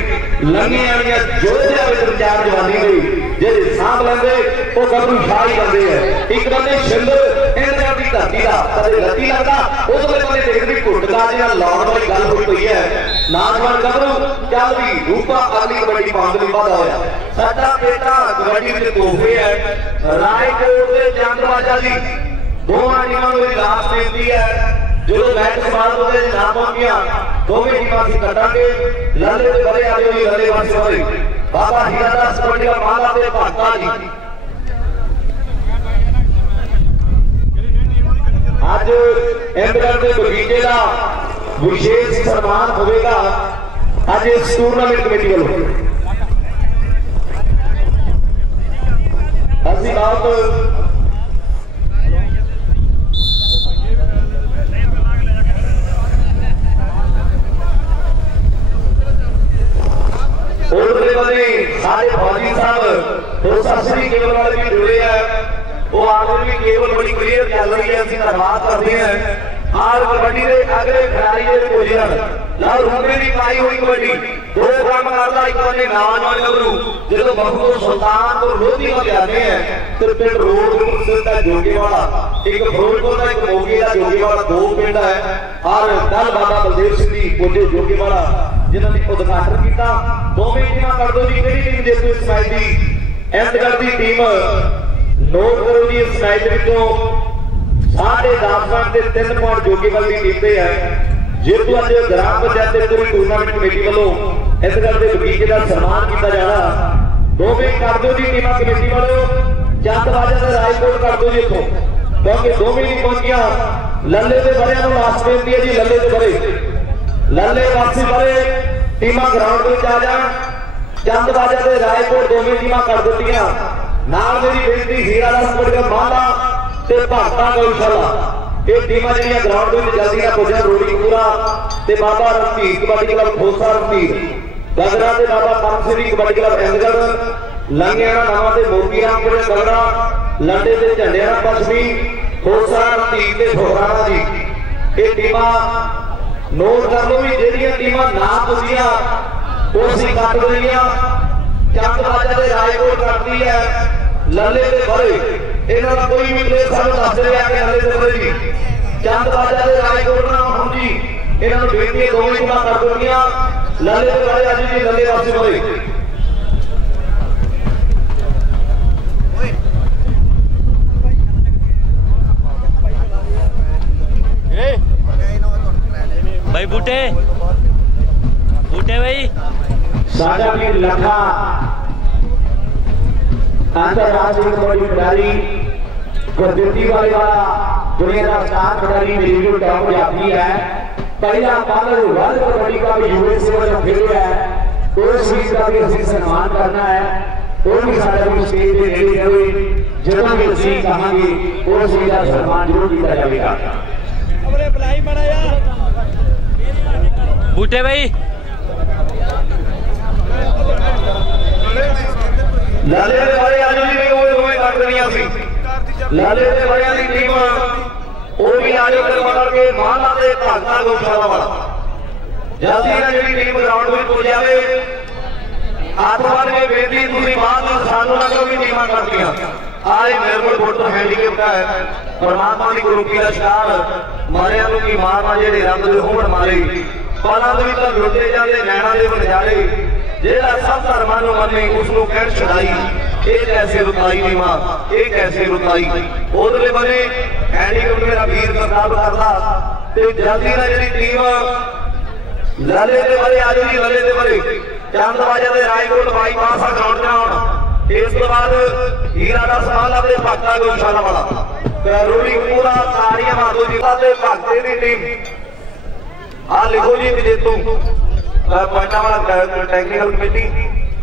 लंघी आईयां जोधे विच विचार जवानी ने जेडे सांभ लैंदे वो गबरू छा ही जांदे है एक बंदे शिंदर इंदगढ़ दी धरती दा कदे रत्ती लगदा उधरे बंदे देखदी घुटका जिहा लाउण वाली गल होई पई है नौजवान गबरू चल भी रूपा अगली कबड्डी पाउण लई वाधा होया साडा बेटा कबड्डी विच तोहफे है रायकोट ते चंदबाजा दी दोवां टीमां नूं लास्ट बेनती है जो मैच समाप्त होते ना पहुंचिया दोवें टीमां असीं कटांगे लले ते बड़े आ जाओ जी लले वासी वाले बाबा हीरादास कबड्डी का माला ते भगता जी आज इंदगढ़ के बगीचे का विशेष सम्मान होगा आज इस टूर्नामेंट कमेटी वालों असीं बहुत सारे फौजी साहब शास्त्री केवल वाले भी जुड़े हैं वो आखिर भी केवल बड़ी क्लियर चल रही है असं धन्यवाद करते हैं और कबड्डी के अगले खिलाड़ी के पोजिशन लाल रूपे की पाई हुई कबड्डी दो काम करता एक बने नौजवान गबरू जो बखू सुल्तानपुर लोधी को जाते हैं तो पिंड रोड सिद्धा जोगेवाला एक फिरोजपुर का एक मोगे का जोगेवाला दो पिंड है और कल बाबा बलदेव सिंह जी पुजे जोगेवाला जिन्होंने उद्घाटन किया दोवें टीमां कर दो जी किहड़ी टीम जेतू इस मैच की इंदगढ़ की टीम नोट करो जी इस मैच विचों 10.5 ते 3 पॉइंट जोगेवाल की टीम से है जेतू अज ग्राम पंचायत के पूरी टूर्नामेंट कमेटी वालों इंदगढ़ के बगीचे का सम्मान किया जाना दोवें कर दो जी टीमां कमेटी वालों चंदबाजा ते रायकोट कर दो जी इत्थों क्योंकि दोवें नहीं पहुंचिया लले ते बड़ियां नूं लास्ट बेनती है जी लले ते बड़े लले वासी बड़े टीमां ग्राउंड में आ जान चंदबाजा ते रायकोट दोवें टीमां कर दित्तियां नाल मेरी बेनती हीरादास कबड्डी का माला ते भगता गौशाला ये टीमां जिहड़ियां ग्राउंड में जल्दी ना पुजन रोड़ीपुरा ते बाबा रतीन कबड्डी क्लब खोसा रतीन गगरा ते बाबा पंसरी कबड्डी क्लब इंदगढ़ लंघियाना नवां ते मोतीरामपुर गगरा लंडे ते झंडेरा पश्चिमी खोसा रतीन ते ठोराना जी ये टीमां नोट कर लो भी जेहड़ियां टीमां ना पुजियां वो सी कट गईयां चंदबाजा ते रायकोट करती है लले ते बड़े इन्हां दा कोई भी प्लेयर सानू दस दे कि लले ते बड़े जी चंदबाजा ते रायकोट ना हुण जी इन्हां नूं बेनती दोवें टीमां कर दित्तियां लले ते बड़े अज जी लले वासी बड़े भाई बूटे भाई साझा भी लखा अंतरराष्ट्रीय कबड्डी खिलाड़ी गुरदीप्ति वाला दुनिया का स्टार खिलाड़ी मेरी टाउन जाती है। पहला बालर वर्ल्ड कबड्डी का भी यूएसए वाला खेल है, उस चीज का भी असली सम्मान करना है। वो भी साझा भी स्टेज पे रेडी हुए जितना भी असली कहांगे वो चीज का सम्मान जरूर किया जाएगा। बूटे भाई लाले दे बड़े आजो जी भी काट देनिया सी। लाले दे बड़े की टीम वो भी आजो करवा के माला दे भागता गौशाला वाला जल्दी ना जी टीम ग्राउंड में पहुंच जाए। आत्मार के बेटी तुसी बात सानू ना कभी टीमां करती आज निर्मल फोटो हैंडीकेप का है। परमात्मा की गुरुपी का शिकार मारिया की मारना जेडे रंग दे होण मारे पलां दे विच लुटे जाते नैणा दे नजारे जेड़ा सब धर्मां नूं मन्ने उसनूं कहण छड़ाई ये कैसे रुताई नी मां ये कैसे रुताई। उधरले बने हैंडीकेप मेरा वीर प्रताप करदा ते जल्दी ना जेडी टीम लाले दे बारे आजो जी लाले दे बारे चंदबाजा दे रायकोट बाईपास ग्राउंड जाउण। इस तो बाद हीरा दा सवाल अपने भगता गौशाला वाला रूरी पूरा सारियां माधो जी दे भगते दी टीम आ लिखो जी विजेतू पॉइंटा वाला टेक्निकल कमेटी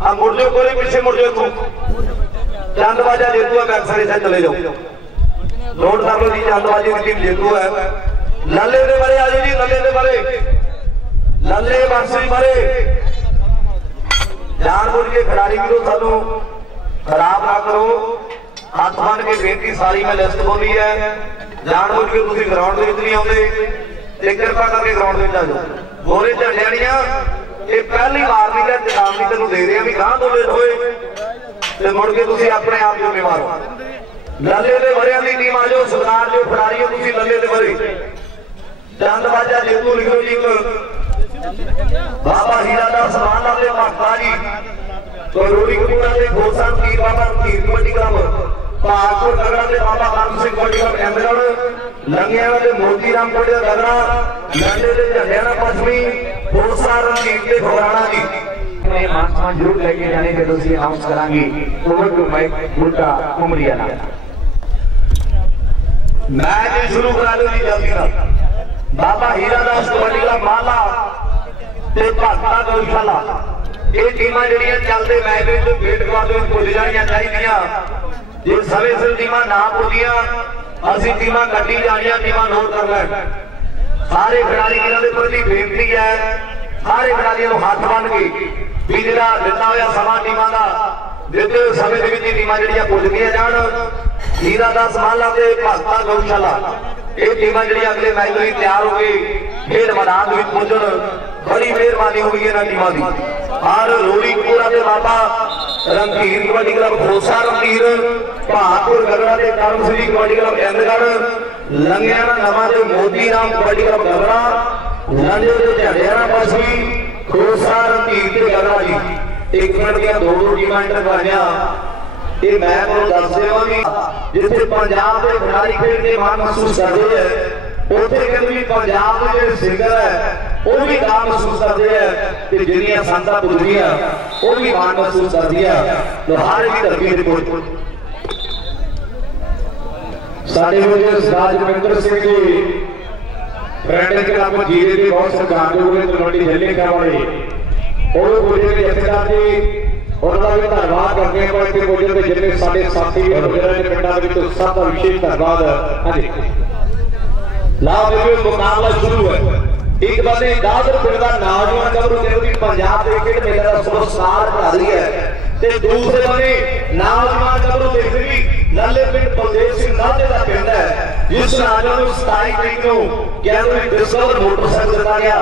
आ मुड़ जाओ कोई पीछे मुड़ जाओ। चंदबाजा जेतू है बैक साइड से चले जाओ नोट कर लो जी चंदबाजी की टीम जेतू है। लल्ले दे बारे आजो जी लल्ले दे बारे लल्ले बंसी बारे जानबूझ के खिलाड़ी भी तो सानू खराब ना करो। हाथ बन के बेनती सारी मैं लिस्ट बोली है जानबूझ के तुसी ग्राउंड में नहीं आते ते कृपा करके ग्राउंड में आ जाओ। गोरे झंडियां ये पहली बार नहीं चेतावनी तेन दे रहे भी गांह तो लेट होए ते मुड़ के तुसी अपने आप जिम्मेवार हो। लल्ले दे बड़ियां दी टीम आ जाओ सरदार जो खिलाड़ी हो तुसी लल्ले दे बड़े चंदबाजा जेतू लिखो जी बाबा हीरा दा समान अपने भगता जी करोड़ी कपूरा दे गोसा तीर बाबा तीर कबड्डी क्लब पालपुर नगरा दे बाबा राम सिंह कबड्डी क्लब अहमदगढ़ लंगिया दे मोती राम कबड्डी नगरा लंडे दे झंडियाना पश्चिमी गोसा रणजीत दे घोराना जी ने मान जरूर लेके जाने के दोषी अनाउंस करांगी ओवर टू माइक बुल्टा उमरियाना मैच शुरू करा दो जी जल्दी ना। बाबा हीरा दास कबड्डी क्लब माला ते भगता गौशाला ये टीमां ਜਿਹੜੀਆਂ ਚੱਲਦੇ ਮੈਚ ਵਿੱਚ ਵੇਟ ਕਰਦੇ ਵਿੱਚ ਪੁੱਜ ਜਾਣੀਆਂ ਚਾਹੀਦੀਆਂ। ਜੇ ਸਮੇਂ ਸਿਰ ਟੀਮਾਂ ਨਾ ਪੁੱਜੀਆਂ ਅਸੀਂ ਟੀਮਾਂ ਕੱਢੀ ਜਾਣੀਆਂ ਟੀਮਾਂ ਨੋਟ ਕਰ ਲੈਣ। ਸਾਰੇ ਖਿਡਾਰੀ ਜਿਨ੍ਹਾਂ ਦੇ ਪ੍ਰਤੀ ਬੇਨਤੀ ਹੈ ਸਾਰੇ ਖਿਡਾਰੀਆਂ ਨੂੰ ਹੱਥ ਬੰਨ ਕੇ ਵੀ ਜਿਹੜਾ ਦਿੱਤਾ ਹੋਇਆ ਸਮਾਂ ਟੀਮਾਂ ਦਾ ਦਿੱਤੇ ਹੋਏ ਸਮੇਂ ਦੇ ਵਿੱਚ ਟੀਮਾਂ ਜਿਹੜੀਆਂ ਪੁੱਜਦੀਆਂ ਜਾਣ। ਹੀਰਾ ਦਾਸ ਮਾਲਾ ਤੇ ਭਗਤਾ ਗੌਸ਼ਾਲਾ ਇਹ ਟੀਮਾਂ ਜਿਹੜੀਆਂ ਅਗਲੇ ਮੈਚ ਲਈ ਤਿਆਰ ਹੋ ਕੇ खेल मैदान में पहुंचन बड़ी मेहरबानी होगी इन्होंने टीमों की। और रोड़ी कोरा के बाबा रंगीर कबड्डी क्लब खोसा रंगीर बहादुर गगड़ा के कर्म श्री कबड्डी क्लब अहमदगढ़ लंगियाना नवा के मोती राम कबड्डी क्लब गगड़ा लंडे के झंडियाना पश्चिमी खोसा रंगीर के गगड़ा जी। एक मिनट दिया दो टीमां इंटर कराइया ये मैं दस देवा भी जिथे पंजाब के खिलाड़ी खेल के मान महसूस करते हैं उसे कहते पंजाब के जो सिंगर है वो भी मान महसूस करते हैं जिन्नियां संतां पुजदियां वो भी मान महसूस करती है। लोहार की धरती रिपोर्ट साडे सरदार जगविंदर सिंह जी फ्रेंड क्लब जीरे के बहुत सत्कारयोग ने कबड्डी खेलने का वाले और पुजे के जथेदार जी उन्होंने भी धन्यवाद करते हैं कि पुजे के जितने साडे साथी वगैरह ने पिंडां विच सब का विशेष धन्यवाद। हाँ जी लाभ मुकाबला शुरू है। एक बंदे दादर पिंड का नौजवान गबरू जो पंजाब क्रिकेट मेले का पुरस्कार बढ़ा रही है ते दूसरे बंदे नौजवान गबरू देख रही लल्ले पिंड बलदेव सिंह नाते का पिंड है जिस नौजवान को 27 तरीक को कैमरे डिस्कवर मोटरसाइकिल दिता गया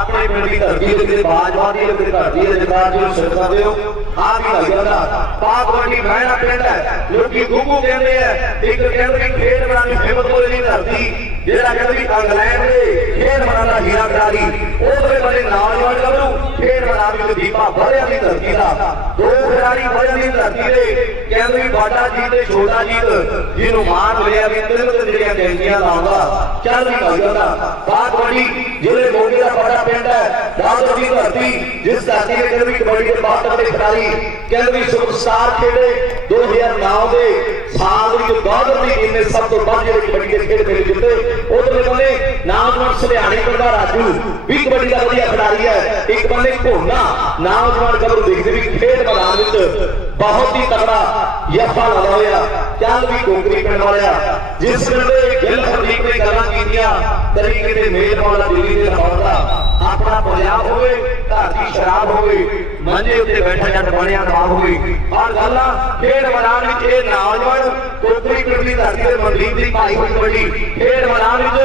अपने पिंड की धरती ते बाजवादी की धरती ते जगराज जी सिरसा दिओ आ भी लग जाता पाक कबड्डी महना पिंड है लोग गुगू कहते हैं एक कहते हैं खेल बनानी हिम्मत बोले नहीं धरती जेड़ा कहते हैं इंग्लैंड दे खेल बनाना हीरा खिलाड़ी उधरे बड़े नौजवान गबरू खेल बनाने दीपा बड़िया की धरती का दो खिलाड़ी बड़िया की धरती दे कहते बाटा जी ते छोटा जी जिन्होंने मान लिया भी 3 दिन जड़ियां कैंचियां लाऊंगा चल भी नौजवान बात बड़ी जिले मोगे का बड़ा पिंड है राजौर की धरती जिस धरती ने कहते भी कबड्डी के बहुत तगड़े खिलाड़ी कहते भी सुपरस्टार खेले 2009 के साल की गौदर की टीम ने सब तो बाद जो कबड्डी के खेल मेले जिते उधर बने नौजवान सलियाणी पिंड का राजू भी कबड्डी का वधिया खिलाड़ी है एक बंदे घोना नौजवान कबर देखते भी खेल मैदान में बहुत ही तगड़ा यफा लगा होया चल भी कोकरी पिंड वाला जिस वेले गिल हरदीप ने गल्लां कीतियां तरीके ते मेल वाला दिल्ली दे लाहौर दा अपना पंजाब होवे धरती शराब होवे मंजे उत्ते बैठा जट बणिया नवाब होवे और गल्लां खेड मैदान विच ये नौजवान कोकरी पिंड दी धरती ते मनदीप दी भाई होई कबड्डी खेड मैदान विच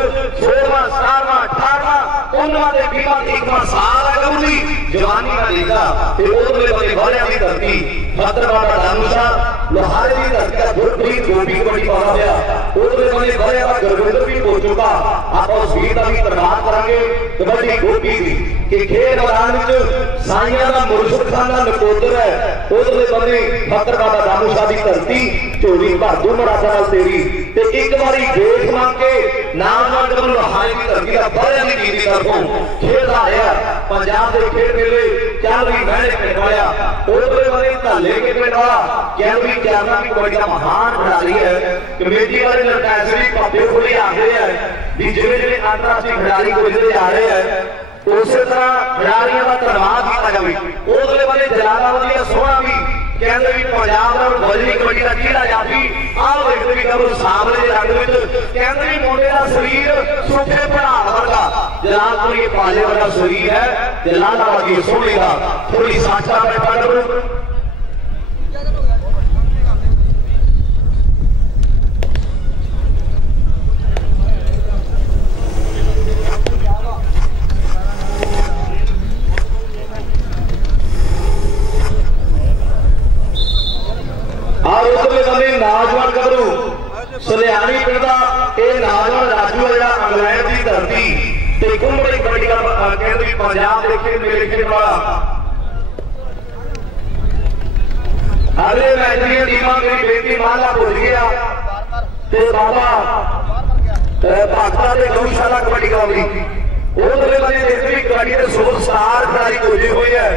16वां 17वां 18वां 19वां ते 20वां 21वां साल है कबड्डी जवानी का लीगा ते उधरले बंदे बाहरियां दी धरती बाबा दामूशा लोहारे की धरती का गुरप्रीत गोपी कबड्डी पाना होया उधरले बंदे बाहरियां दा गुरविंदर भी पहुंच चुका आप उस वीर का भी धन्यवाद करेंगे कबड्डी गोपी दी कि खेल मैदान विच साईयां दा मुर्शद खान दा नकोदर है उधरले बंदे फकर बाबा दामूशा दी धरती झोली भर दू मराठा नाल तेरी ते एक बारी देख मांग के नाम नाल कबड्डी लोहारे की धरती का बाहरियां दी टीम दी तरफों खेल आ रहा पंजाब दे खेल मेले चल भी महने पिंड वाला उधरले बंदे धल्ले के पिंड वाला क्या भी कैमरा की कबड्डी का महान खिलाड़ी है कमेटी वाले लड़कासरी पब्बे खुले आ गए हैं भी जिले जिले अंतरराष्ट्रीय खिलाड़ी को इधर आ रहे हैं उसी तरह खिलाड़ियों का धन्यवाद किया जाए उधरले वाले जलालाबाद सोहना भी कहते भी पंजाब का बजरी कबड्डी का किला जाफी आओ देखते भी कब सामने रंग कहते भी मुंडे का शरीर सूखे पढ़ाड़ वर्गा जलालपुर ये पाले वर्गा शरीर है जलालाबाद की सोहने का थोड़ी साक्षा बैठा करो और उधरले बंदे नौजवान गबरू सलियाणी पिंड दा ये नौजवान राजू है इंग्लैंड की धरती ते कुंबड़ी कबड्डी का कहते भी पंजाब के खेल मेले खेलने वाला अगले मैच दी टीमां मेरी बेटी माला भुल गया ते बाबा भागता ते गौशाला कबड्डी कबड्डी उधरले बंदे देखते भी कबड्डी के सुपरस्टार खिलाड़ी खोजे हुए है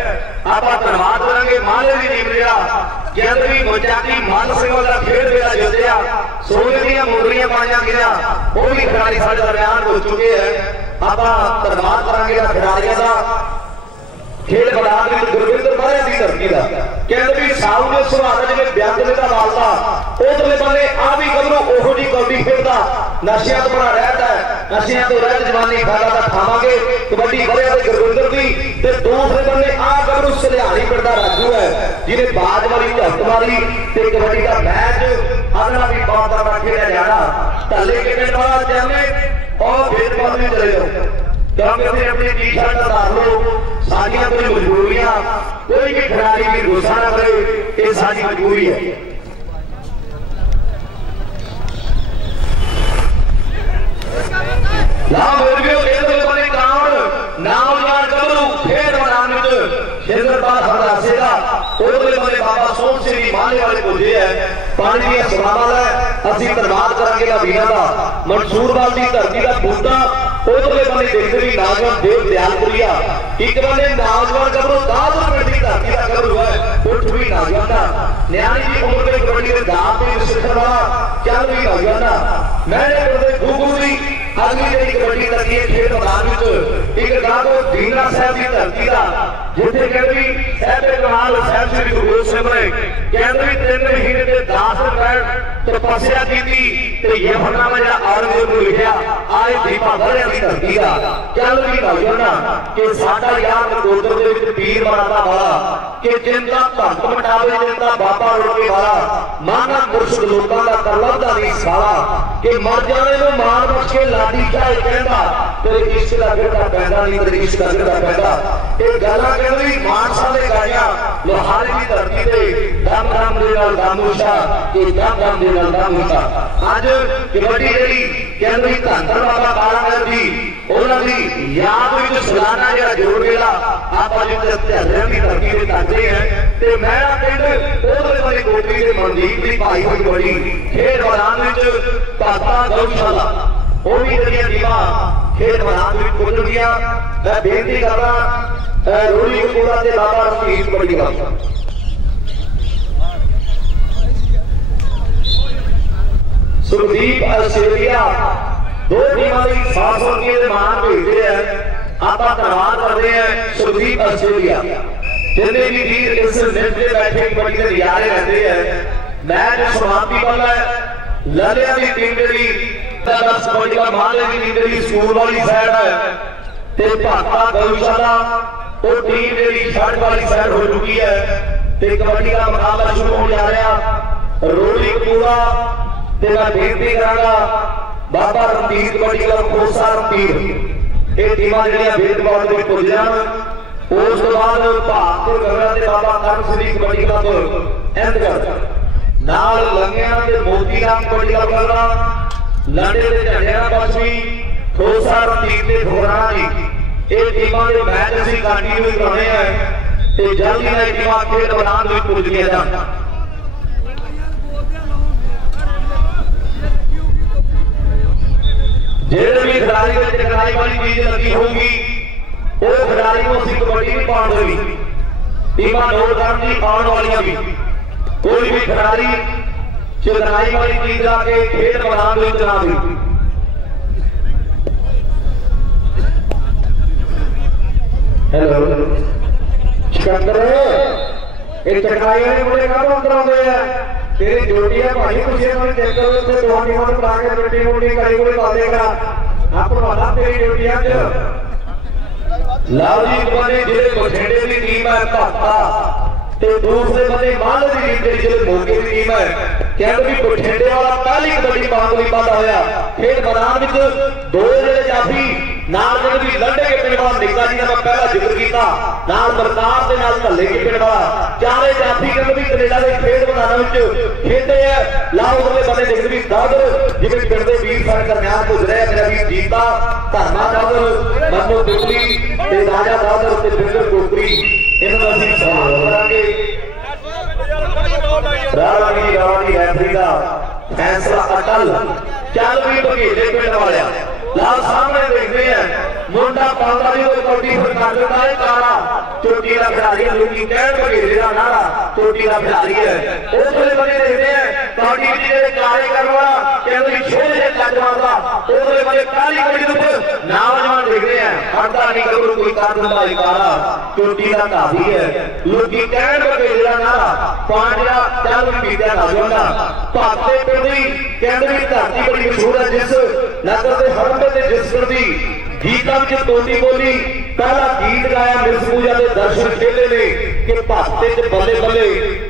आप धन्यवाद करेंगे माले की टीम लिया कहते भी मुजाकी मान सिंह वाला खेल वेला जितया सोने दी मुरलियां पाइया गया वो भी खिलाड़ी साढ़े दरमियान हो चुके हैं आप धन्यवाद करेंगे खिलाड़ियों का खेल मैदान में गुरविंदर बाहर की धरती का कहते भी साहू ने सुहाना जिन्हें ब्यांकले का वालदा उधरले बंदे आ भी कबरू ओहो जी कबड्डी खेलता नशिया तो बड़ा रहता है नशिया तो रहत जवानी फायदा का खावांगे कबड्डी बढ़िया गुरविंदर की ते दूसरे बंदे आ कबरू सलियाणी पिंड दा राजू है जिन्हें बाज वाली झट मारी ते कबड्डी का मैच अगला भी बहुत तगड़ा खेला जाना धल्ले के पिंड वाला चैले और फिर बाद में चले जाओ अपनी टी शर्ट उतार लो साडियां कोई मजबूरियां कोई भी खिलाड़ी भी गुस्सा ना करे ये साडी मजबूरी है नौजवान गबरू खेल मैदान बाबा सोहन सिंह माले वाले पुजे है पानी दी सलाम है असि धन्यवाद करांगे वीरां दा मंसूरवाल दी धरती का बूटा उधरले बंदे देखते भी नौजवान देव दयालपुरिया एक बंदे नौजवान गबरू दादर पिंड दी धरती का गबरू है उठ भी नौजवान न्याणी की उम्र में कबड्डी के दाम पे सिखर वाला चल भी नौजवान मैंने बंदे गुगू दी अगली जी कबड्डी लगी है खेल मैदान में एक गांव दीना साहब की धरती का जिथे कहते साहब कमाल साहब श्री गुरु गोबिंद सिंह ने कहते 3 महीने के 10 रुपए तपस्या की ये फरनामा जरा औरंगजेब ने लिखा आए दीपा भरिया की धरती का चल भी नौजवान कि साडा यार नकोदर दे विच पीर मरादा वाला कि जिंदा भक्त मटावे जिंदा बाबा रोके वाला माना मुर्शद लोकां दा तरलब दा नहीं साला कि मर जाने नु मान बख्श के लाडी चाहे कहंदा तेरे इश्क दा गिरदा पैंदा नहीं तेरे इश्क दा गिरदा पैंदा ये गल्लां कहंदी मानसा दे गाया लोहारे की धरती ते दम दम दे नाल दामूशा कि दम दम दे नाल दामूशा आज कबड्डी जेहड़ी कहंदी धन धन बाबा बालागढ़ जी उन्हां दी याद विच सालाना जेहड़ा जोड़ मेला आप अज धल्लियां दी धरती ते करदे हैं ते मैं पिंड उधर वाली कोठी दे मनदीप दी भाई होई बड़ी खेल मैदान विच पापा गौशाला वो भी जड़ियां टीमां खेल मैदान में पहुंचणगियां। मैं बेनती करदा रोली कपूरा ते बाबा रणधीर कबड्डी क्लब सुखदीप आस्ट्रेलिया दो टीमां दी 700 रुपये दे मान भेजते हैं। आप धन्यवाद करते हैं सुखदीप आस्ट्रेलिया जिन्हें भी वीर इस मिनट में बैठे कबड्डी के नजारे रहते हैं। मैच समाप्ति वाला है। ललिया की टीम जी कबड्डी का माले की टीम जी स्कूल वाली साइड है ते भाटा गौशाला वो टीम जी शर्ट वाली साइड हो चुकी है ते कबड्डी का मुकाबला शुरू होने जा रहा। रोली कपूरा ते मैं बेनती करांगा बाबा रणधीर कबड्डी क्लब खोसा रणधीर ये टीमां जिहड़ियां बेदबाद में पुज जाण। उस तो बाद भारत गगरा ते बाबा करम सिंह कबड्डी क्लब अहमदगढ़ नाल लंगियां ते मोती राम कबड्डी क्लब गगरा लाडे ते झंडियां बसवी खोसा रणधीर ते ठोराणा जी ये टीमां दे मैच असीं कंटिन्यू कराने हैं ते जल्दी नाल टीमां खेल मैदान विच पुज गईयां जाण। जेड़े भी खिलाड़ी में टकराई वाली चीज लगी होगी वो खिलाड़ी को असीं कबड्डी नहीं पाउण देनी। टीमां नोट करन जी पाउण वालियां भी कोई भी खिलाड़ी टकराई वाली चीज आके खेल मैदान में ना दे। हेलो सिकंदर ये टकराई वाले मुंडे कब अंदर आउंदे आ तेरी ड्यूटी है भाई तुझे मैं चेक करो तो तुम्हारी मत ला के ड्यूटी मुंडी करी कोई बातेगा आप वाला तेरी ड्यूटी आज लावजी तुम्हारे जिले बठेड़े की टीम है भाता ते दूसरे बंदे माल की टीम तेरी जिले मोगे की टीम है कहते भी बठेड़े वाला पहली कबड्डी पांगली पाता होया खेल मैदान में दो जिले जाफी नाल भी लंडे के पिंड वाला निक्का जी का मैं पहला जिक्र किया नाल बरकार के नाल धल्ले के पिंड वाला चारे जाफी कहते भी कनेडा के खेल मैदान में खेलते हैं। लाओ उधरले बंदे देखते भी दादर जिवें पिंड के वीर सारे दरम्यान गुजरे मेरा वीर जीता धर्मा दादर मनो बिजली ते राजा दादर ते बिंदर कोकरी इन्हां दा असीं सवाल करांगे। रावणी रेफरी का फैसला अटल चल भी बघेले पिंड वाले लाल सामने देखते हैं मुंडा पाता जी को कबड्डी पर कर देता है काला चोटी का खिलाड़ी लोग कहण बघेले का नारा चोटी का खिलाड़ी है उस वेले बने देखते हैं कबड्डी के काले करने वाला कहते छोटे से लग मारता उस वेले बने काली कबड्डी के ऊपर नौजवान देखते हैं हटता नहीं कबरू कोई कर देता है काला चोटी का काफी है लोग कहण बघेले का नारा पांडिया चल भी बीता नौजवान भाते पिंडी कहते भी धरती बड़ी मशहूर है जिस नगर के हरम जिस करती गीता में तोती बोली पहला गीत गाया मिर्स पूजा के दर्शन खेले ने कि भाते च बल्ले बल्ले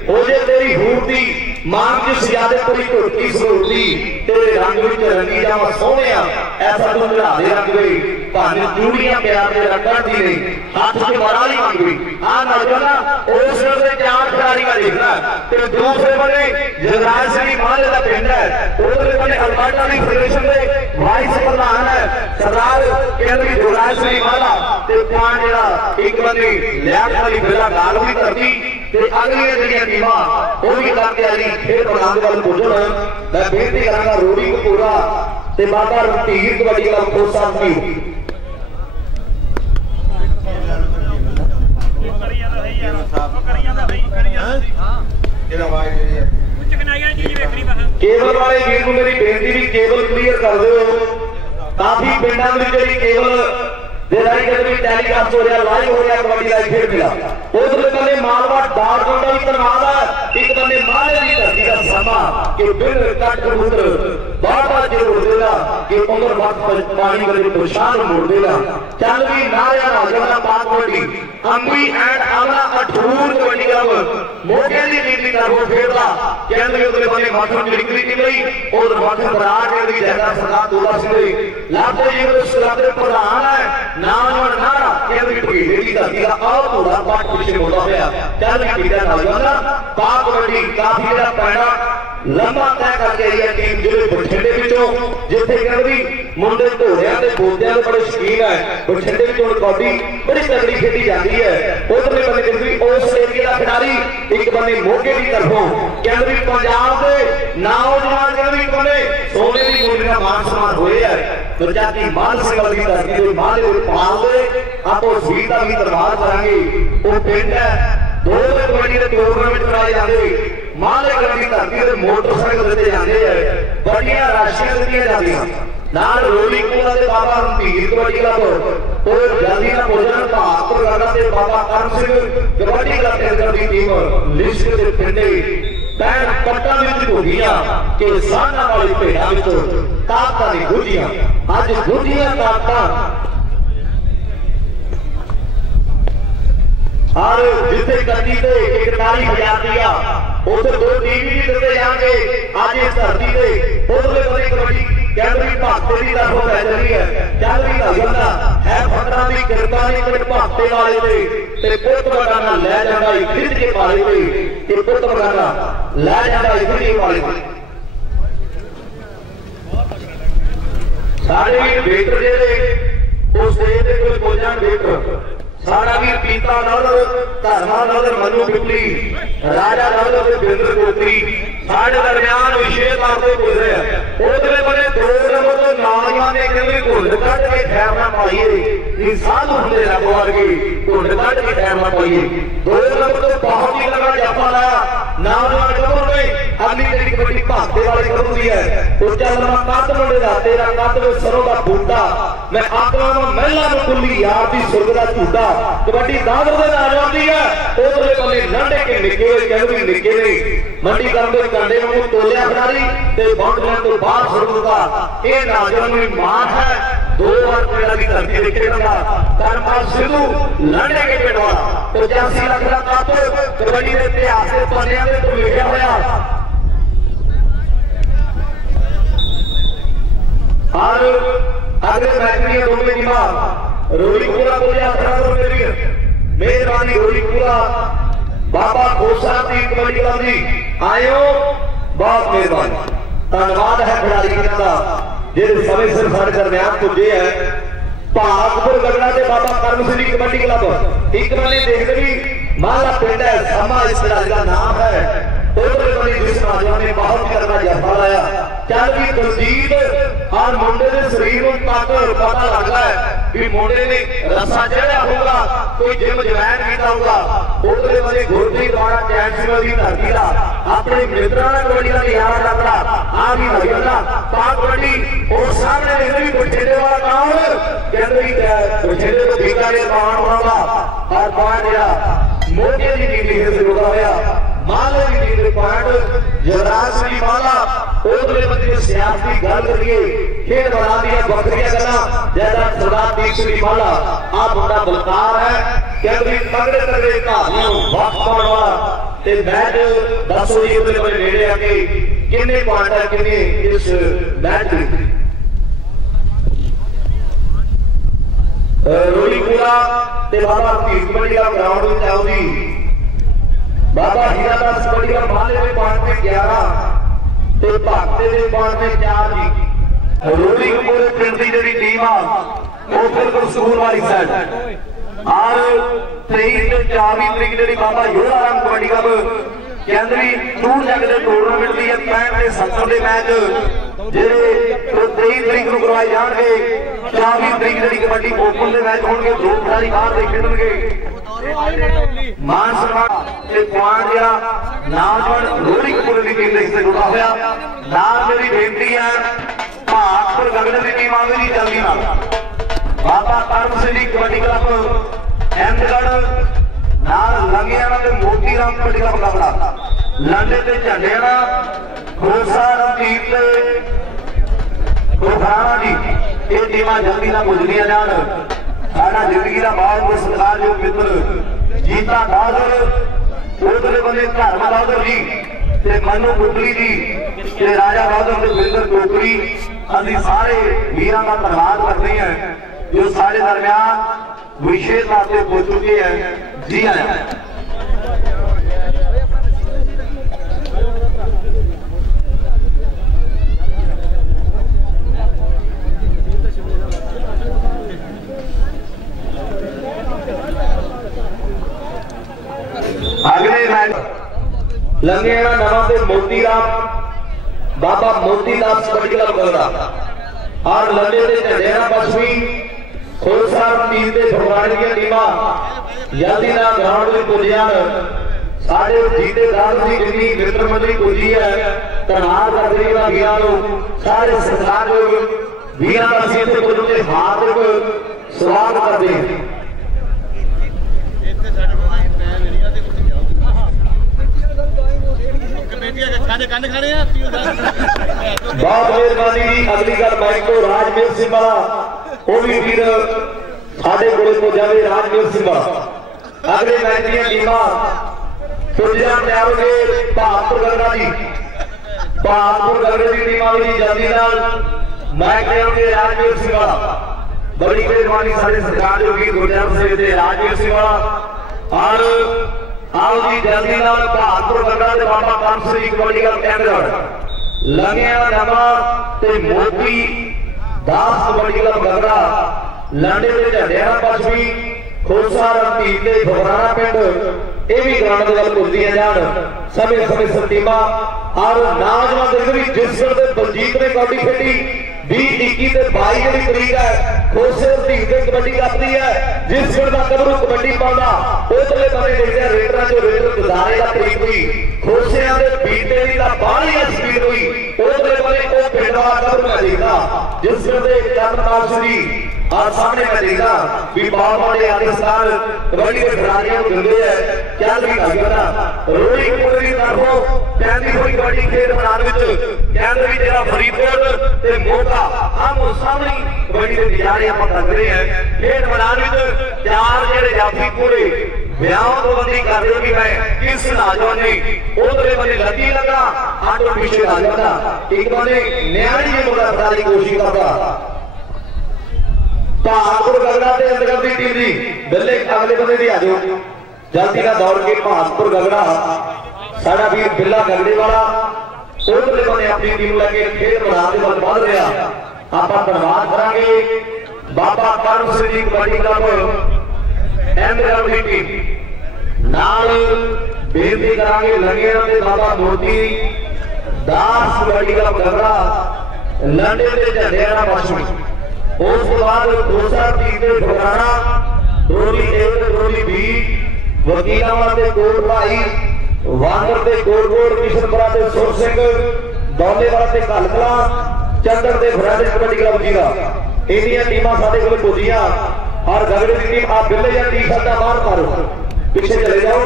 हो जे तेरी हूरती मांग च सजादे पूरी ढोटी सरूरती तेरे रंग विच रंगी जावा सोहणिया ऐसा तू निरा दे रंग वे भावे चूड़ियां प्यार दे रंगां दी ने हाथ च मराली मंग वे आ नौजवान उस दे चार खिलाड़ी का देखना ते दूसरे बने जगराज सिंह माले का पिंड है उधर बने अल्बर्टा दी फेडरेशन दे वाइस प्रधान है सरदार कहते जगराज सिंह माला ते पांच जेड़ा एक बंदे लियाकत अली बिल्ला गाल भी करती ते अगली जेड़ियां टीमां वो भी करके आई खेल मैदान वाल पुजण। मैं बेनती करांगा रोड़ी कपूरा ते बाबा रणधीर कबड्डी क्लब खोसा की केबल वाले वीर को मेरी बेनती भी केबल क्लीयर कर दो। काफी पिंडा में जी केबल टेलीकास्ट हो रहा लाइव हो रहा कबड्डी का खेल मिला उधर बने मालवा डारगोंड का भी धन्यवाद है एक बने माले की धरती का समा कि बिल कट कबूतर बाबा जरूर देगा कि उम्र वक्त पानी वाले परेशान मोड़ देगा चल भी नाया राजा पाक कबड्डी अंबी एंड आला अठूर कबड्डी क्लब मोगे की नीति का वो फेरला कहते उधर बने माथुर की डिग्री की गई उधर माथुर बराड़ की जैसा सरकार दूला सिंह लाते जी क्लब के प्रधान है नौजवान नारा कहते बघेले की धरती का और थोड़ा पाठ पीछे बोलता पाया चल भी ठीक है नौजवान पाक कबड्डी काफी पैड़ा लंबा तय करके आई है टीम जिले बठिंडे विचों, जिथे कहंदी मुंडे घोड़ियां ते बोलदियां दे बड़े शौकीन है। बठिंडे विचों कबड्डी बड़ी तगड़ी खेडी जाती है। उधरले बने कहंदी उस एरिया का खिडारी, एक बने मोगे की तरफों कहंदी पंजाब के नौजवान कहंदी बने सोने की मुंडियां मान सम्मान होए है। बच्चा की मान सिंह वाली धरती दे मां दे पाल दे आपो सीट दा भी दरबार करांगे। वो पिंड है दो कबड्डी के टूर्नामेंट कराए जाते, माले गढ़ की धरती से मोटरसाइकिल दिते जाते हैं, बड़ियां राशियां दित्तियां जांदियां। नाल रोली कोला दे बाबा रणधीर कबड्डी क्लब और जल्दी ना भोजन भागपुर गढ़ा ते बाबा करम सिंह कबड्डी क्लब की टीम लिस्ट के पिंडे पैर पट्टा विच घुगियां के साना वाली भेड़ा विच ताकतां दी गुजियां अज गुजियां ताकतां और जिथे गड्डी से एक नाली बजाती आ उसे दो टीवी भी दिते जाएंगे। आज इस धरती से उधरले बड़ी कबड्डी कैमरी भागते की तरफ पै चली है। चल रही हरियाणा है फकरा की किरपानी के भागते वाले ते पुत बगाना लै जांदा खिच के वाले ते पुत बगाना लै जांदा खिच वाले सारे वेटर जेडे उस स्टेज ते कोई बोल जाण वेटर सारा भी पीता नौलर धर्मा नौलर मनु पिपली राजा नौलर बिंद्र कोतरी साढ़े दरमियान विशेष तौर पर गुजरे हैं। उधरले बने 2 नंबर तो नौजवान ने कहते घुंड कट के ठहरना पाइए साधु होंगे रब वर्गे घुंड कट के ठहरना पाइए। 2 नंबर तो बहुत ही लगा जफा लाया नौजवान कबूर ने अगली तेरी कबड्डी भागते वाली कबूर दी है। उच्चा लम्बा कद मुंडे दा तेरा कद में सरों का बूटा मैं आकला महिला में कुल्ली यार दी सुर्ग दा झूठा कबड्डी दादर दे नाल आउंदी है। उधरले बने लंडे के निके कहंदी निके ने मंडी करन दे कंडे नूं तोलिया खिडारी ते बाउंड्री तो बाहर सुरदा ये नौजवान दी मान है। 2 बार पेड़ा की धरती ते खेलदा धर्मपाल सिद्धू लंडे के पेड़ वाला 85 लाख दा कप कबड्डी दे इतिहास दे पन्नियां दे तो लिखिया होया। और अगले मैच में दोनों टीमां रोलीपुरा को मेहरबानी रोलीपुरा बाबा खोसा की कबड्डी क्लब की आयो बहुत मेहरबानी धन्यवाद है खिडारी का जिस समय सिर साढ़े दरम्यान पुजे है। भागपुर गढ़ा से बाबा करम सिंह कबड्डी क्लब एक बने देखते भी माला पिंड है समा इस खिडारी का नाम है। उधर बने जिस नौजवान ने बहुत करना जफा लाया चल भी दलजीत और मुंडे के शरीर में ताकत पता लगता है भी मुंडे ने रस्सा चढ़िया होगा कोई जिम ज्वाइन किया होगा। उधर बने गुरप्रीत द्वारा चैन सिंह की धरती का अपने मित्रों ने कबड्डी का यार रखना आ भी हरियाणा पाक कबड्डी और सामने भी बठिंडे वाला काम कहते बठिंडे को बीकानेर पान होगा और पान मोगे की टीम से जुड़ा हुआ माले की टीम पॉइंट युवराज सिंह माला उधरले बंदे सियासी गल करिए खेल बना दिया बकरियां करना जैसा सरदार दीप सिंह माला आ मुंडा बलकार है कहते तगड़े तगड़े कहानियों वक्त पाने वाला ते मैच दसो जी उधरले बंदे नेड़े आके किन्ने पॉइंट है किन्ने इस मैच में रोलीपुरा ते बाबा रणधीर कबड्डी का ग्राउंड में आउंदी बाबा हीरादास कबड्डी का माले में पॉइंट में 11 ते भागते दे पॉइंट में 4 जी। रोलीपुरे पिंड की जिहड़ी टीम आ वो बिल्कुल स्कूल वाली साइड और 23 ते 24 तरीक जिहड़ी बाबा योड़ा राम कबड्डी क्लब केंद्री दूर जग के टूर्नामेंट की 65 ते 70 के मैच जेडे 23 तरीक को करवाए जाएंगे। 24 तरीक जिहड़ी कबड्डी ओपन के मैच होंगे 2 खिडारी बाहर दे खेडणगे मान सम्मान ते पॉइंट जरा नौजवान रोलीपुर की टीम से जुड़ा हुआ नाल मेरी बेनती है भागपुर गगन की टीम आगे नहीं चलती ना बाबा करम सिंह कबड्डी क्लब अहमदगढ़ नाल लंगियाना ते मोती राम कबड्डी क्लब मुकाबला लांडे ते झंडेयाना खोसा रणधीर ते गोखाना जी ये टीमां जल्दी ना पुजदियां जाण। साडा जिंदगी का बहुत सरकार जो मित्र जीता बहादुर उधरले बंदे धर्म बहादुर जी ते मनु पुतली जी ते राजा बहादुर ते बिंदर कोकरी अभी सारे वीरां का धन्यवाद करते हैं जो सारे दरमियान विशेष बातें हो चुके हैं। जी आया लंघेड़ा नवा ते मोती राम बाबा मोती दास कबड्डी क्लब गगड़ा और लंडे ते झंडेरा पश्चिमी खोलसार टीम के फुटबाल की टीम जल्दी ना ग्राउंड में पुजान साढ़े जीते दाल की जितनी मित्र मंडली पुजी है धन्यवाद करते हैं वीरां नूं सारे सरकार वीरां दा सीट ते कुछ उन्हें हार्दिक स्वागत करते हैं। बहुत मेहरबानी जी। अगली गल माइक तो राजवीर सिंह वाला वो भी वीर साढ़े को जाए राजवीर सिंह वाला। अगले मैच दी टीमां पुजा तैयार हो गए बहादुर गगड़ा जी बहादुर गगड़े की टीमां भी जल्दी नाल मैच देंगे राजवीर सिंह वाला। बड़ी मेहरबानी सारे सरकार योगी गुरजर सिंह ते राजवीर सिंह वाला और आओ जी जल्दी नाल बहादुर गगड़ा ते बाबा कान सिंह कबड्डी क्लब कैंपगढ़ लंघेड़ा नवा ते मोती दास कबड्डी क्लब गगड़ा लांडे ते झंडेरा पश्चिमी खोलसार टीम के फुकराना पिंड ये भी ग्राउंड गल भुलदियां जान समय समय सब टीमां और नौजवान जिस बलजीत ने कबड्डी खेली 20-21 ते 22 तरीक है खोसेर टीम के कबड्डी करती है जिस फिर का कबरू कबड्डी पाता उतले बने देखते रेडर जो रेडर गुजारे का तरीक हुई खोसिया के बीते भी बाहली स्पीड हुई उतले बने वो पिंड वाला कबरू मैं देखा जिस फिर चंद्रपाल जी और सामने मैं देखा भी बहुत बड़े आदिस्तान कबड्डी के खिलाड़ियों को मिलते हैं चल भी लगेगा रोड़ी की तरफों कहती हुई कबड्डी खेल मैदान कहते भी तेरा फरीदकोट ते मोटा हम सामने कबड्डी के नजारे आप लग रहे हैं खेल मैदान चार जेड़े जाफी पूरे ब्याह तो बंदी कर रहे भी मैं किस नौजवान ने उधरे बने लगी लगा आटो पीछे आ जाता एक बने न्याय जी मुकाबला की कोशिश करता बहादुर गगड़ा ते अंदर दी टीम दी बिल्ले अगले बंदे दी आ जाओ जल्दी ना दौड़ के बहादुर गगड़ा साडा वीर बिल्ला गगड़े वाला उधरले बने अपनी टीम लगे खेल मैदान दे वल बढ़ रहा आपां धन्यवाद करांगे बाबा करण सिंह जी कबड्डी क्लब एमगढ़ दी टीम नाल बेनती करांगे लंघेड़ा ते बाबा मोती दास कबड्डी क्लब गगड़ा लांडे ते झंडेरा पश्चिमी उस बाद दूसरा टीम के फुकराना डोली एक डोली भी वकीलों वाले कोट भाई वांगर के कोट किशनपुरा के सुर सिंह दौले वाला के कलकला चंद्र के फ्रेंड कबड्डी क्लब जी का इनिया टीमां साडे कोल पुजियां और गगड़े की टीम आप बिल्ले या टी शर्ट बाहर मारो पीछे चले जाओ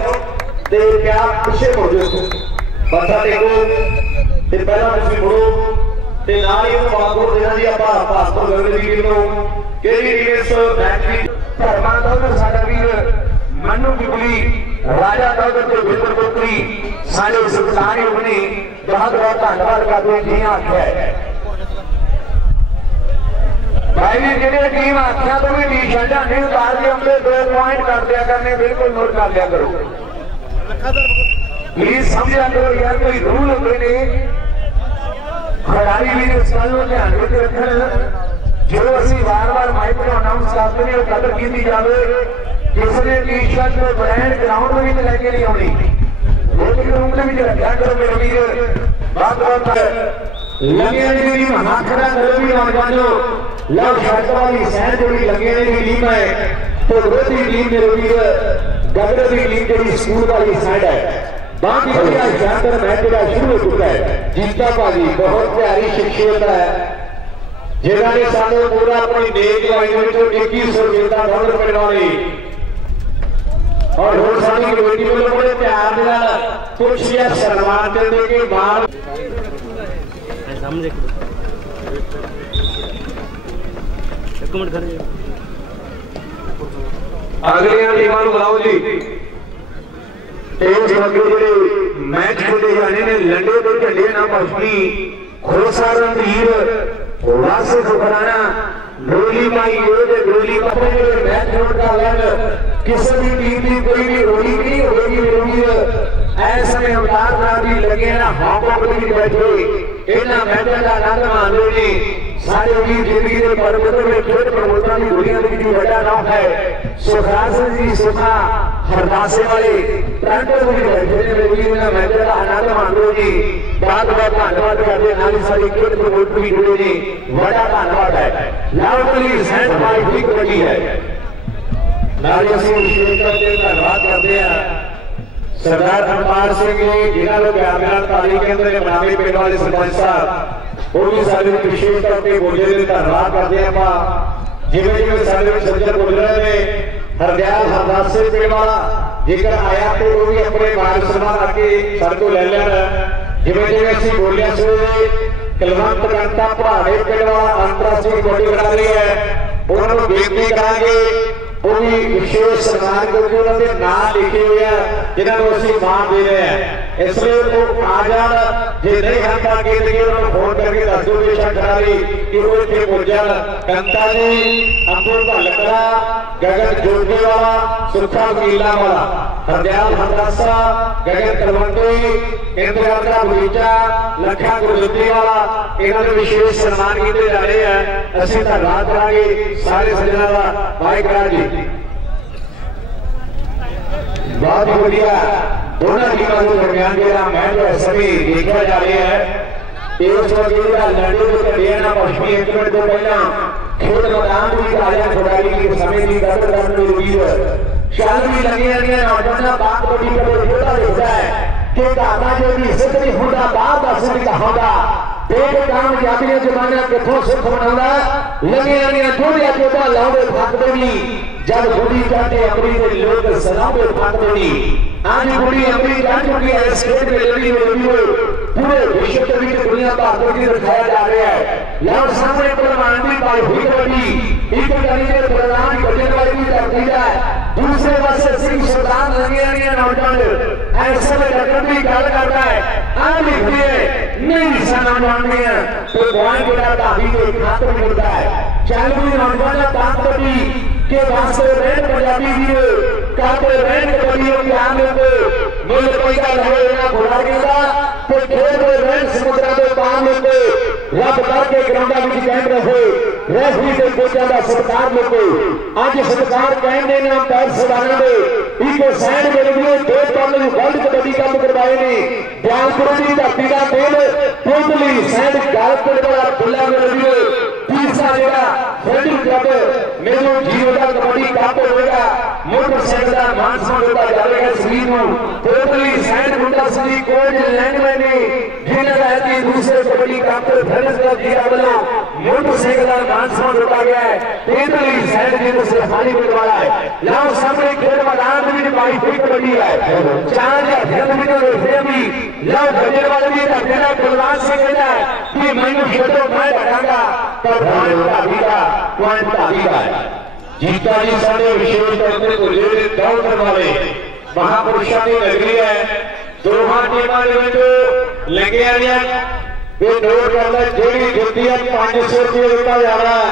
ते क्या पीछे मुड़ जाओ बच्चा टेको ते पहला तुसीं मुड़ो ते नाल ही बागुर देना जी ਆਪਾਂ ਭਾਰਤ ਗਗੜੇ ਦੀ ਟੀਮ ਨੂੰ ਕਿਹੜੀ ਟੀਮ ਇਸ ਮੈਚ ਦੀ ਧਰਮਾ ਦੌਲਤ ਸਾਡਾ ਵੀਰ ਮਨੂ ਬਿਬਲੀ ਰਾਜਾ ਦੌਲਤ ਤੇ ਵਿੰਦਰ ਪੁੱਤਰੀ ਸਾਡੇ ਸਰਦਾਰੀ ਬਣੀ ਬਹੁਤ ਬਹੁਤ ਧੰਨਵਾਦ ਕਰਦੇ ਜੀ ਆਖਿਆ भाई ਜਿਹੜੇ ਟੀਮ ਆਖਿਆ ਤੋਂ ਵੀ ਟੀ ਸ਼ਰਟਾਂ ਨਹੀਂ ਉਤਾਰਦੇ ਹੁੰਦੇ 2 ਪੁਆਇੰਟ ਕਰ ਦਿਆ ਕਰਨੇ ਬਿਲਕੁਲ ਨੋਟ ਕਰ ਲਿਆ ਕਰੋ ਪਲੀਜ਼ ਸਮਝਿਆ ਕਰੋ ਯਾਰ ਕੋਈ ਰੂਲ ਹੁੰਦੇ ਨੇ खिलाड़ी भी इस गल को ध्यान में रखन जो असीं बार-बार माइक पर अनाउंस करते हैं कदर की जाए किसी ने टी शर्ट को ब्रांड ग्राउंड में भी लेके नहीं आनी वेटिंग रूम में भी रखा करो मेरे वीर बहुत लंघेड़े की टीम हाथ खड़ा करो भी नौजवानों लव शर्ट वाली सैन जोड़ी लंघेड़े की टीम है तो विरोधी टीम मेरे वीर गगड़े की टीम जी स्कूल वाली साइड है बाकी शानदार मैच शुरू हो चुका है जीता भाजी बहुत प्यारी शख्सियत है जिन्होंने सानू पूरा अपनी नेक कमाई 2100 रुपये डॉलर मिलवाने और रोड साडी कमेटी वालों बड़े प्यार के नाल कुछ या सम्मान देने के बाद समझ एक मिनट खड़े अगली टीमां नूं बुलाओ जी इस अगे मैच खेले जाने ने लंडे के झंडे ना पश्चिमी खोसा रणधीर वासे फुकराना डोली माई डोली मैच नोट का लैंड किसी भी टीम की कोई भी रोली नहीं होगी ऐसे में अवतार नादी लगे ना हाथों में बैठे इन्होंने मैचों का आनंद मानो जी सारे वीर जिंदगी के पर्वतों में खेल प्रमोटर की दुनिया में जो बड़ा नाम है सुखराज जी सुखा हरदासे वाले ट्रैक्टर भी बैठे ने मेरी ना मैच का आनंद मानो जी बहुत बहुत धन्यवाद करते नाली सारी खेल प्रमोट भी जुड़े जी बड़ा धन्यवाद है लाउडली सेंट बाई भी कबड्डी है नाली से धन्यवाद करते हैं सरदार अवतार सिंह जी जिन्होंने लोग ग्रामीण तालीम केंद्र के बनावे पिंड वाले सरपंच साहब वो भी सारे विशेष तौर पर बोले धन्यवाद करते हैं आप जिम्मे जिम्मे सारे सज्जन बोल रहे हैं हरदयाल हरदासे पिंड वाला जेकर आया तो वो भी अपने मान सम्मान आके सर को ले लेना जिम्मे जिम्मे असी बोलिया सुने कलवंत कंटा भावे पिंड वाला अंतरराष्ट्रीय कबड्डी करा रही है उन्होंने बेनती करांगे वो भी विशेष सम्मान क्योंकि उन्होंने नाम लिखे हुए हैं जिन्होंने उसी मान दे रहे हैं इसलिए वो आ जान जे नहीं खाता के उन्होंने फोन करके दस दो बेशक करा ली कि वो इतने पहुंचन कंता जी अब्दुल भलकड़ा गगन जोगी वाला सुखा वकीला वाला हरदयाल हरदासा गगन तलवंडी केंद्र का बगीचा लखा गुरजोती वाला इन्होंने विशेष सम्मान किए जा रहे हैं असं धन्यवाद करांगे सारे सज्जना का वाहिगुरू जी बहुत बढ़िया दोनों टीमों के दरमियान जो मैच है सभी देखा जा रहा है उस वक्त लड़े तो कटियाना पश्चिमी 1 मिनट तो पहला खेल मैदान भी आया खिलाड़ी के समय की गड़बड़ करने की शायद भी लगे नौजवान बात बड़ी छोटा दिखता है कि दादा जो भी सिद्ध नहीं होता बात असली का होगा पेट काम जाती जमाना कितों सुख मनाना लगे थोड़े जोड़ा लाउडे फाकते भी जब गुड़ी जाते अपनी लोग सलामे फाकते भी आज गुड़ी अपनी जा चुकी है स्टेट में लड़ी हुई पूरे विश्व के बीच दुनिया का आतंकी दिखाया जा रहा है लाउड सामने परमाणु पाई हुई कबड्डी एक करीने प्रधान बजट वाली भी करती है दूसरे पासे सिंह सुल्तान लगे नौजवान ऐसे में रकम भी गल करता है आज लिखिए नहीं सना मानते हैं तो पॉइंट का दावी के खाते में होता है चल भी नौजवान ताकतवी के वास्ते रेड पंजाबी भी काते रेड कबड्डी के आम को मिल पैसा रहे ना घोड़ा केदा तो खेल में रेड समुद्र के पाम को रब करके ग्राउंडा में कैम रहे रेफरी के कोचा का सत्कार लोगो आज सत्कार कहने नाम पैर सदाना दे इको साइड में लिए दो पाल वर्ल्ड कबड्डी कप करवाए ने दयालपुर की धरती का खेल टोटली साइड गालपुर वाला खुला में लिए तीसरा जगह फेडरल क्लब मेजो जीरो का कबड्डी कप होगा मोटरसाइकिल का मान सम्मान होता जाएगा श्री को टोटली साइड मुंडा श्री कोच लैंडमैन ने जिन्हें रहती दूसरे कबड्डी कप फेडरल क्लब जीरा वाला मोटरसाइकिल का मान सम्मान होता गया है टोटली साइड जीरो से खाली मिलने वाला है लाओ सामने खेल मैदान में बाई हुई कबड्डी है 4000 मीटर से भी लाओ बजट वाले भी तेरा बलवान से कहता है कि मैंने खेलो मैं बढ़ाऊंगा पर पॉइंट का है जीता जी सारे विशेष तौर पर गुजरे दौड़ वाले महापुरुषों की नगरी है दोहां टीमां दे विच लगे आया ये नोट करदा जेडी जितदी है 500 रुपये दिता जा रहा है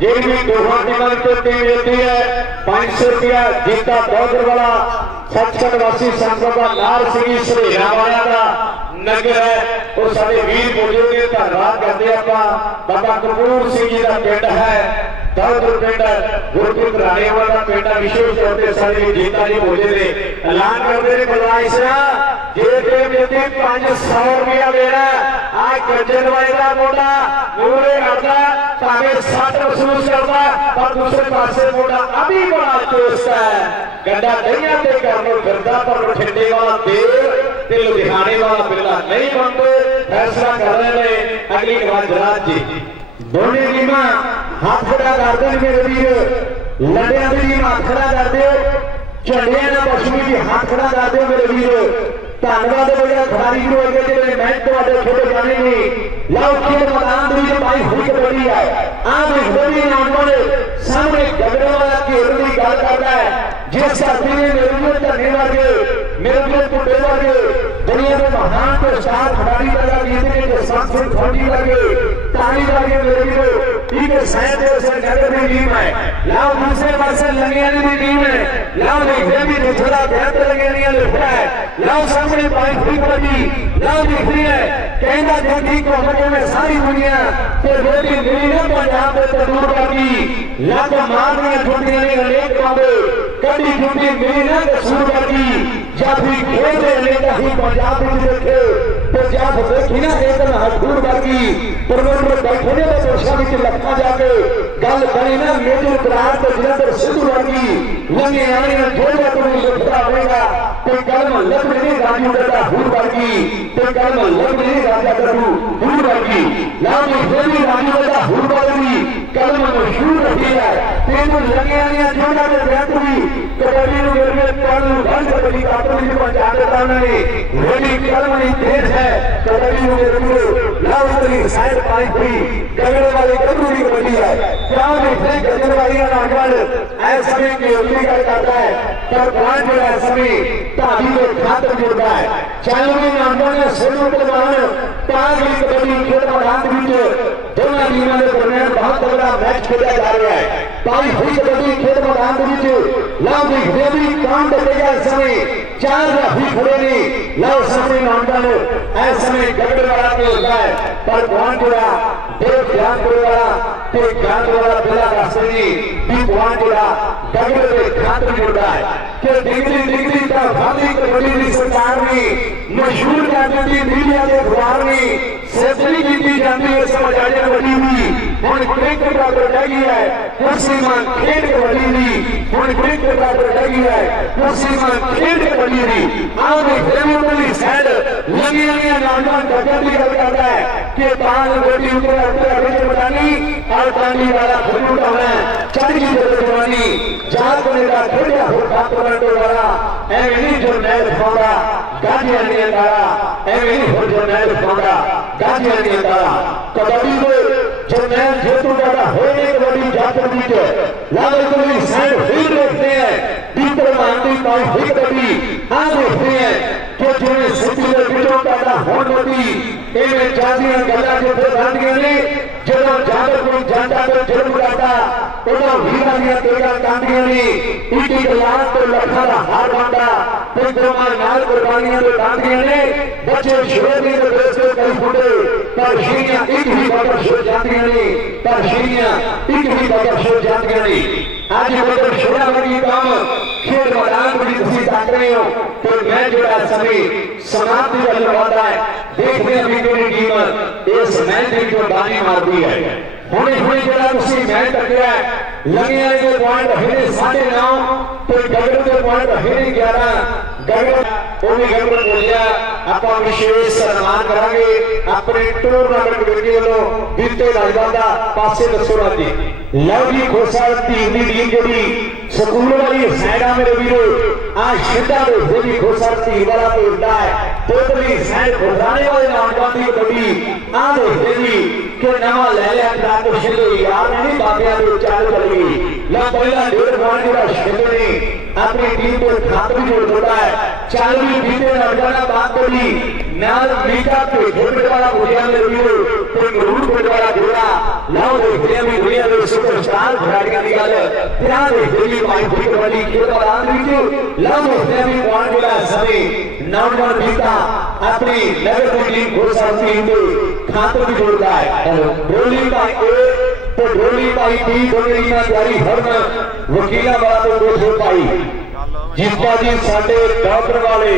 जेडी भी दोहां टीमां की टीम जीती है 500 रुपया जीता दौड़ वाला सचखंड वासी संगम का लाल सिंह सरेरा वाला का नगर है वो सारे वीर मौजूद ने धन्यवाद करते आप बाबा कपूर सिंह जी का पिंड है दौड़ पिंड गुरपुर राणे वाला पिंड विशेष तौर पर सारे जीता जी मौजूद ने ऐलान करते हैं बलवाइस जे टीम जीती 500 रुपया देना आज गजन वाले का मोटा मूरे करता भावे 60 महसूस करता पर दूसरे पासे मोटा अभी बड़ा चुस्त है गड्ढा नहीं आते करने फिरता पर ठंडे वाला देर लुधियाने वाला बिल्ला नहीं बनते फैसला कर रहे हैं अगली राज जी दोनों टीम हाथ खड़ा करते हैं मेरे वीर लड़िया की टीम हाथ खड़ा करते हो झंडिया का पश्चिमी भी हाथ खड़ा करते हो मेरे वीर धन्यवाद मेरा खिलाड़ी को अगे जो मैच तो खेले जाने नहीं लाओ खेल मैदान में पाई हुई कबड्डी है आज होली नौजवान सामने गगन वाला की होली गल करता है जिस धरती में मेरे धरने वाले मेरे टुटे वाले दुनिया के महान तो स्टार खिलाड़ी लगा जीतने के साथ सिर्फ खोटी लगे ताली लगे मेरे को ठीक है शायद से नगर की टीम है लाओ दूसरे पासे लंगियानी की टीम है लाओ देखने भी निचला बेहतर लंगियानी लिखा है लाओ सामने पाई हुई कबड्डी लाओ दिख रही है कहना देखी को हमारे में सारी दुनिया के रोटी मिली ना पंजाब में तंदूर का भी लाख मार में छुट्टियां नहीं लेट पावे कबड्डी ड्यूटी मिली ना कसूर वर्गी जब भी खेल रहे ही पंजाब में देखे तो जब देखी ना एकदम हठूर वर्गी प्रमोटर बैठे ने दर्शा में लखा जाके गल बनी ना मेजर करार तो जलंधर सिद्धू वर्गी लंगे आने में जोड़ा तो लिखता रहेगा कोई कलम लग नहीं राजू करता हूर वर्गी कोई कलम लग नहीं राजा करू हूर वर्गी नाम देवी राजू करता हूर वर्गी कलम मशहूर रही है तीन लंगे आने जोड़ा तो बेहतरी कबड्डी में मेरे पालू बंद कबड्डी का तो मुझे पहुंचा देता नहीं रेडी कलम नहीं तेज है कबड्डी में मेरे लाभ करी साइड पाई हुई गगड़े वाली कबड्डी कबड्डी है क्या देखते गजर वाली का नागवाल ऐसा भी की उंगली का करता है पर प्लान जो ऐसा भी ताबी को खातर जोड़ता है चालू में नागवाल ने सेनों के बाहर पांच की कबड्डी खेल और हाथ बीच दोनों टीमों के दरमियान बहुत बड़ा मैच खेला जा रहा है पाई हुई कबड्डी खेल और हाथ बीच लाभ देवी काम बचेगा समय चार रफी खड़े नहीं लाभ समय नागवाल ऐसा में गगड़ वाला के होता है पर प्लान जोड़ा देव ध्यान वाला ते ज्ञान वाला बिला रास्ते भी प्लान जोड़ा गगड़ के खातर जोड़ता है कि डिग्री का भावी कबड्डी की सरकार ने मशहूर जाती मीडिया के अखबार ने सेफ्टी की जाती है समाचार बड़ी हुई ਹੁਣ क्रिकेट का तो लगी है मुसलमान खेल कबड्डी हुई ਹੁਣ क्रिकेट का तो लगी है मुसलमान खेल कबड्डी हुई आगे फेमली साइड लगी लगी नौजवान कबड्डी का करता है कि पांच गोटी ऊपर ऊपर बतानी और पानी वाला फुल्लू का है चढ़ी जवानी जात ने का खेला हो काटो वाला एवनी जो नैर फोड़ा गाजिया ने डाला एवनी हो जो नैर फोड़ा गाजिया ने डाला कबड्डी में जो नैर जेतु वाला होने कबड्डी जाकर बीच लाल कबड्डी साइड फील्ड देखते हैं बीटर मांडी पाई हुई कबड्डी आ देखते हैं कि जो सिटी में बीटों का होने वाली इनमें जातियां गला जो दांडियां ने ਜਦੋਂ ਜਾਦਰ ਕੋਈ ਜਾਂਦਾ ਤੇ ਜੁਰਮ ਕਰਦਾ ਉਹਨਾਂ ਵੀਰਾਂ ਦੀਆਂ ਤੇਰਾਂ ਕਾਂਡੀਆਂ ਨੇ ਇੱਕ ਇੱਕ ਲਾਖ ਤੋਂ ਲੱਖਾਂ ਦਾ ਹਾਰ ਬਣਦਾ ਤੇ ਦੋਵਾਂ ਨਾਲ ਕੁਰਬਾਨੀਆਂ ਦੇ ਕਾਂਡੀਆਂ ਨੇ ਬੱਚੇ ਸ਼ੋਰੀ ਦੇ ਦੇਸ਼ ਦੇ ਕਈ ਫੁੱਟੇ ਪਰ ਸ਼ੀਆਂ ਇੱਕ ਹੀ ਬਗਰ ਸ਼ੋ ਜਾਂਦੀਆਂ ਨੇ ਪਰ ਸ਼ੀਆਂ ਇੱਕ ਹੀ ਬਗਰ ਸ਼ੋ ਜਾਂਦੀਆਂ ਨੇ ਅੱਜ ਬਗਰ ਸ਼ੋਰਾ ਵਰਗੀ ਕੰਮ ਖੇਡ ਮੈਦਾਨ ਵਿੱਚ ਤੁਸੀਂ ਦੇਖ ਰਹੇ ਹੋ ਤੇ ਮੈਂ ਜਿਹੜਾ ਸਮੇਂ ਸਮਾਪਤੀ ਵੱਲ ਵਧਦਾ ਹੈ ਦੇਖਦੇ ਹਾਂ ਵੀ ਕਿਹੜੀ ਟੀਮ ਇਸ ਮੈਚ ਦੀ ਜੋ ਬਾਣੀ ਮਾਰਦੀ है हुणे हुणे जरा उसी मैच तकिया लगे के पॉइंट है 9.5 तो गगड़ के पॉइंट है 11 गगड़ वो भी गगड़ बोलिया ਆਪਾਂ विशेष सम्मान करांगे अपने टूर्नामेंट कमेटी ਵੱਲੋਂ बीते राजदान ਦਾ ਪਾਸੇ ਦੱਸੋ ਰਾਜੀ ਲਓ ਜੀ ਖੋਸਾ ਟੀਮ ਦੀ ਟੀਮ ਜਿਹੜੀ ਸਕੂਲ ਵਾਲੀ ਸਾਈਡਾਂ ਮੇਰੇ ਵੀਰੋ ਆ ਸਿੱਧਾ ਦੇ ਜੀ ਖੋਸਾ ਟੀਮ ਵਾਲਾ ਭੇਜਦਾ ਹੈ ਤੋਤਲੀ ਸਾਈਡ ਖੁਦਾਨੇ ਵਾਲੇ ਨੌਜਵਾਨ ਦੀ ਕਬੱਡੀ ਆ ਦੇਖਦੇ ਜੀ ਕਿ ਨਵਾਂ ਲੈ ਲਿਆ ਟਰੱਕ ਸ਼ਿੰਦੇ ਯਾਰ ਨਹੀਂ ਬਾਬਿਆਂ ਦੇ ਚਾਲ ਚੱਲੀ ਲਾ ਪਹਿਲਾ ਡੇਢ ਬਾਣ ਜਿਹੜਾ ਸ਼ਿੰਦੇ ਨੇ अपनी टीम को खातर भी जोड़ देता है चाल भी बीते नौजवाना बात बोली नाल मीठा पे घोड़े वाला बुढ़िया में वीरो कोई मरूद घोड़े वाला घोड़ा लाओ देखते हैं भी दुनिया में सुपरस्टार खिलाड़ियां की गल ध्यान देखते भी पाई हुई कबड्डी खेल मैदान में लाओ देखते हैं भी कौन जोड़ा समय नौजवान बीता अपनी नगर की टीम घोषणा टीम के खातर भी जोड़ता है बोली का ए तो ढोली पाई टी दोनों टीमां तैयारी हरन वकीला वाला तो गोल पाई जिसका जी साडे डॉक्टर वाले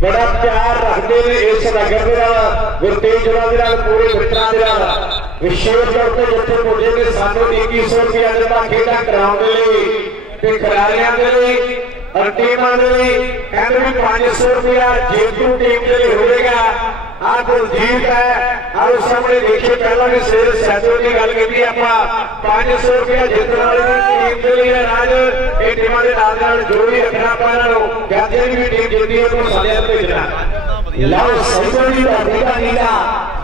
बड़ा प्यार रखते हैं इस नगर के नाल गुरतेज जोड़ा दे नाल पूरे मित्रों के नाल विशेष तौर पे जिथे मुझे ने सानू 2100 रुपया देता खेड़ा कराउण दे लई ते खिलाड़ियां दे लई और टीमां दे लई कहंदे भी 500 रुपया जेतू टीम के लिए होएगा आ कुलदीप है और उस सामने देखिए पहला भी शेर सैदो की गल की आप 500 रुपया जीतने वाली टीम के लिए राज ये टीमां के नाल जो भी रखना पाना कहते भी टीम जीती है तो साले भेजना लाओ सही का नीला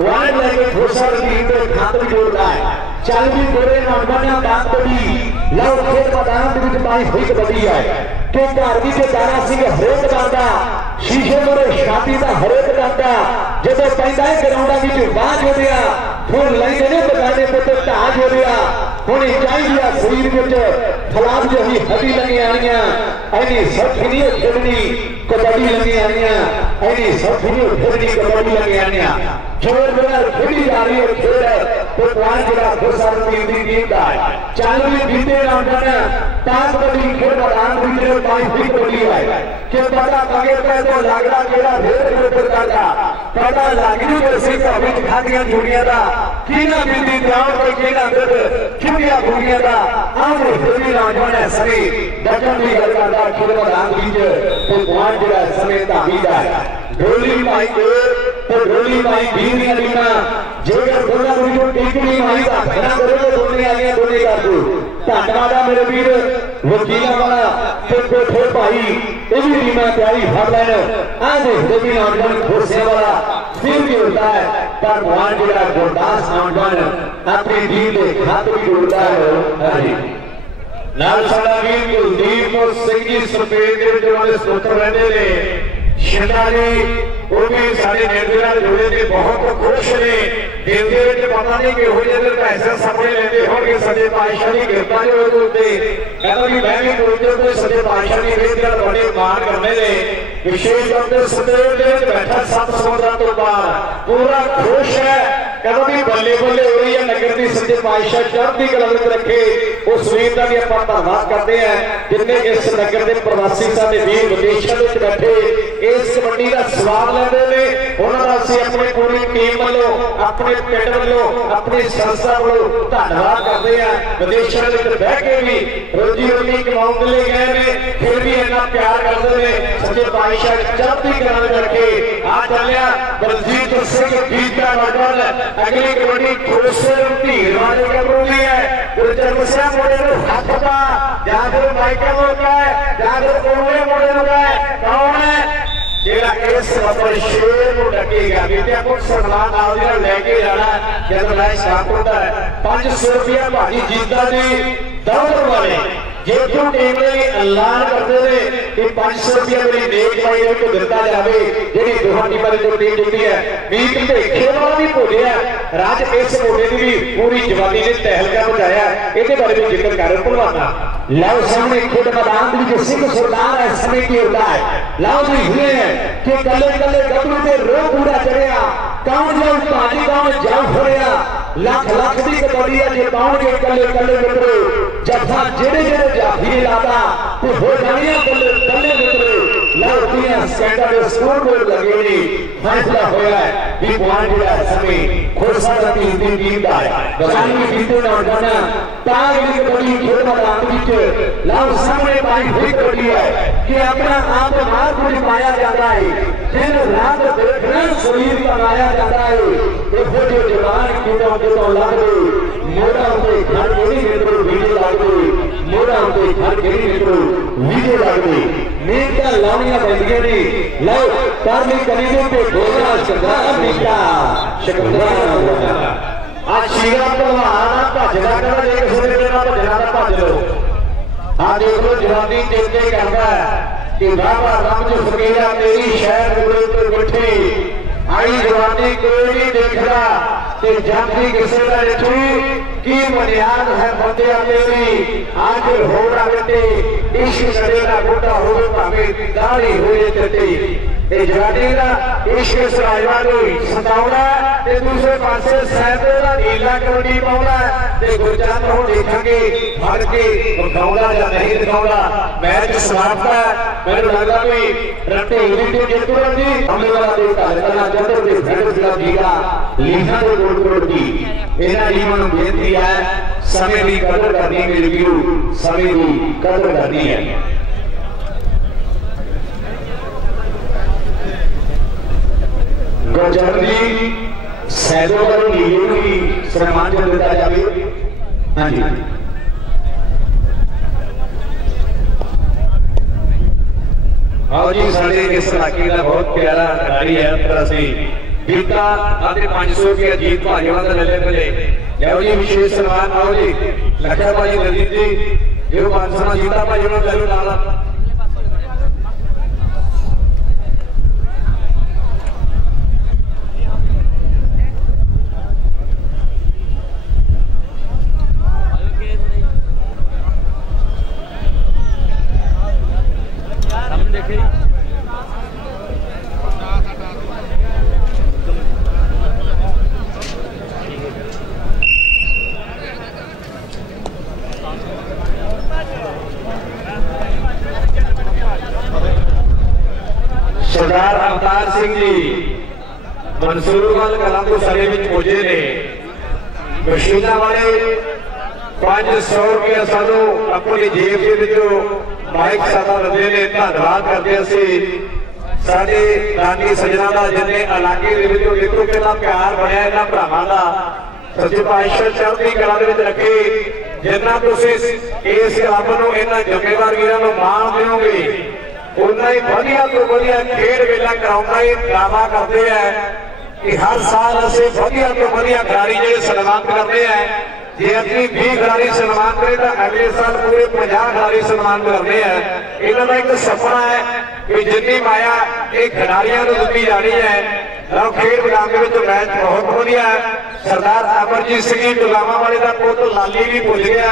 वार्ड लेके घोषा टीम के खातर जोड़ता है चल भी गोरे नौजवान बात बड़ी लाओ खेल मैदान के पाई हुई कबड्डी है कि घर की दारा सिंह हरेक गांदा शीशे मोरे शादी का हरेक गांदा जो पैदा ग्राउंडा बाज हो गया फिर लेंगे ने बगाने पुत्र ढाज हो गया होनी चाहिए शरीर में फलाम जही हड्डी लगी आनिया ऐनी सौखी नहीं खेलनी कबड्डी लगी आनिया ऐनी सौखी नहीं खेलनी कबड्डी लगी आनिया जोर जोर खेली जा रही है खेल है तो पांच जगह घुसा दी टीम का चालू में बीते राउंड में 5 कबड्डी खेल मैदान बीते 5 भी कबड्डी है के पता कगे पे तो लागड़ा केरा ढेर प्रकार का पता लागनी जैसे का बीच खादियां जुड़िया था कीना बीती ग्राउंड पे कीना दे चुड़िया भूलिया था आम खेली राउंड में सभी दर्जन भी करता खेल मैदान बीते तो पांच जगह समेत आमीदा ढोली माई तो ढोली माई बीनी अलीना जेकर बोला वीडियो टिकनी माई का खड़ा करो दोने आगे दोने का तू धन्यवाद मेरे वीर वकीला वाला तो कोठे भाई ये भी टीम प्यारी फड़ लेन आज देवी नौजवान घोषे वाला फिर भी होता है पर भगवान जी का गुरदास नौजवान अपनी टीम के खाते भी जुड़ता है नाल साडा वीर कुलदीप सिंह जी सफेद के जो स्त्रोत्र रहते ने शिंदा जी वो भी साढ़े नेड़े जुड़े थे बहुत खुश ने देवते पता नहीं कि हो जाए पैसे सपने लेते होंगे सच्चे पातशाह की कृपा जो होते कहता भी मैं भी बोलते कोई सच्चे पातशाह की कृपा बड़े मान करने ने विशेष तौर पर सदैव के बैठा 7 समुद्र तो पार पूरा खुश है कहता भी बल्ले बल्ले हो रही है नगर की सच्चे पातशाह चढ़ती कला विच रखे उस वीर का भी आप धन्यवाद करते हैं जिन्हें इस नगर के प्रवासी साडे वीर विदेशों में बैठे इस कबड्डी का स्वाद लेते हैं उन्होंने असं अपनी पूरी टीम वालों अपने पिंड वालों अपनी संस्था वालों धन्यवाद करते हैं विदेशों में बह के भी रोजी रोटी कमाने के लिए गए हैं फिर भी इतना प्यार करते हैं सच्चे पातशाह चढ़ती कला विच रखे आ चलिया बलजीत सिंह गीत का नौजवान अगली कबड्डी खोसे धीर वाले कबड्डी है गुरजर सिंह मोड़े को हाथ पा या फिर माइकल होता है या फिर कोने मोड़े होता है कौन है जेड़ा इस मतलब शेर को डकेगा बेटे को सम्मान आल जेड़ा लेके जाना जब मैं स्टार्ट होता है 500 रुपया भाजी जीता जी दौड़ वाले जे क्यों टीम ने ऐलान करते थे कि 500 रुपया मेरी नेक भाई को दिता जाए जेडी दोहां टीमां दी जो टीम जीती है मीत भेखे वाला भी भुलिया राज इस मोटे की भी पूरी जवानी ने तहलका मचाया इसके बारे में जिक्र कर भलवाना लाओ सामने खुद मैदान में सिंह सरदार है समय की होता है लाओ जी हुए हैं कि कले कले गबरू ते रो पूरा चढ़िया कौन जाऊ पानी कौन जाऊ फड़िया लख लख दी कबड्डी है जे पाउणगे कले कले मित्रो जफा जेड़े जेड़े जाफी लाता तो हो जानिया कले कले मित्रो लाओ तीन सेकंड स्कोर गोल लगे ने फैसला होया है कि पॉइंट जेड़ा समय खोसा दा टीम दा है बसानी जीते ना जाना ताग दी कबड्डी खेल मैदान विच लाओ सामने पाई हुई कबड्डी है कि अपना आप मार कुछ पाया जाता है दिन रात देखना शरीर बनाया जाता है देखो जो जवान कीड़ा जो लगदे मोड़ा उते घर गिरी मित्रो वीडियो लगदे मोड़ा उते घर गिरी मित्रो वीडियो लगदे मेरा लाउनियां बंदियां ने लो करनी करीबे पे गोला सदा मिला शुक्राना आ शीरा पहलवान भजदा कर देख सुने मेरा भजना दा भज लो आ देखो जवानी चेते करदा कि बाबा रब जो फकीरा तेरी शहर गुरु ते बैठे आई जवानी कोई नहीं देखदा ते जाती किसे दा रिठू की बुनियाद है बंदिया तेरी आज होड़ा बेटे इश्क करेगा बूटा होवे भावे दाढ़ी होए चट्टी ए जवानी दा इश्क सरायवा नूं सताउंदा ते दूसरे पासे सैदे दा नीला कबड्डी पाउंदा ते गुरजात हुण देखांगे फड़ के दिखाउंदा या नहीं दिखाउंदा मैच समाप्त है मैनूं लगदा भी रट्टे उदी टीम जितू रही हमने वाला दे ढल करना जंदर दे फ्रेंड्स दा जीगा लीहा दे गोल गोल की इन्हां टीमां नूं बेनती है समय की कदर करनी मेरे वीरो समय की कदर करनी है गुरजर जी सैदों वालों नीले भी सम्मान जो दिता जाए हाँ जी आओ जी साढ़े इस इलाके का बहुत प्यारा खिलाड़ी है तरह से बीता आते 500 रुपया जीत भाजपा का ले पहले लियाओ जी विशेष सम्मान आओ जी लखा भाजी दलजीत जी जो 500 जीता भाजपा ले लो लाला सिंह जी मंसूरवाल कलां तो सारे में पहुंचे ने मशीना वाले 500 रुपया सानू अपनी जेब के विचों माइक सादा लदे ने धन्यवाद करते असीं साडे रानी सजना दा जिन्ने इलाके दे विचों देखो कितना प्यार बनया इन्हां भरावां दा सच्चे पातशाह चढ़दी कला दे विच रखे जिन्ना तुसीं इस क्लब नूं इन्हां जिम्मेदार वीरां नूं माण दिओगे उन्ना ही वधिया तो वधिया खेड मेला कराउंदा ही दावा करते हैं कि हर साल असीं वधिया तो वधिया खिलाड़ी जिहड़े सन्मानित करते हैं जे असीं 20 खिलाड़ी सन्मानित करें तो अगले साल पूरे 50 खिलाड़ी सन्मानित करते हैं। इन्हां दा एक सपना है कि जिन्नी माया ये खिलाड़ियों को दित्ती जानी है। लव खेड मैदान के विच मैच बहुत वधिया है। सरदार अमरजीत सिंह जी टुलावा वाले का पुत लाली भी भुल गया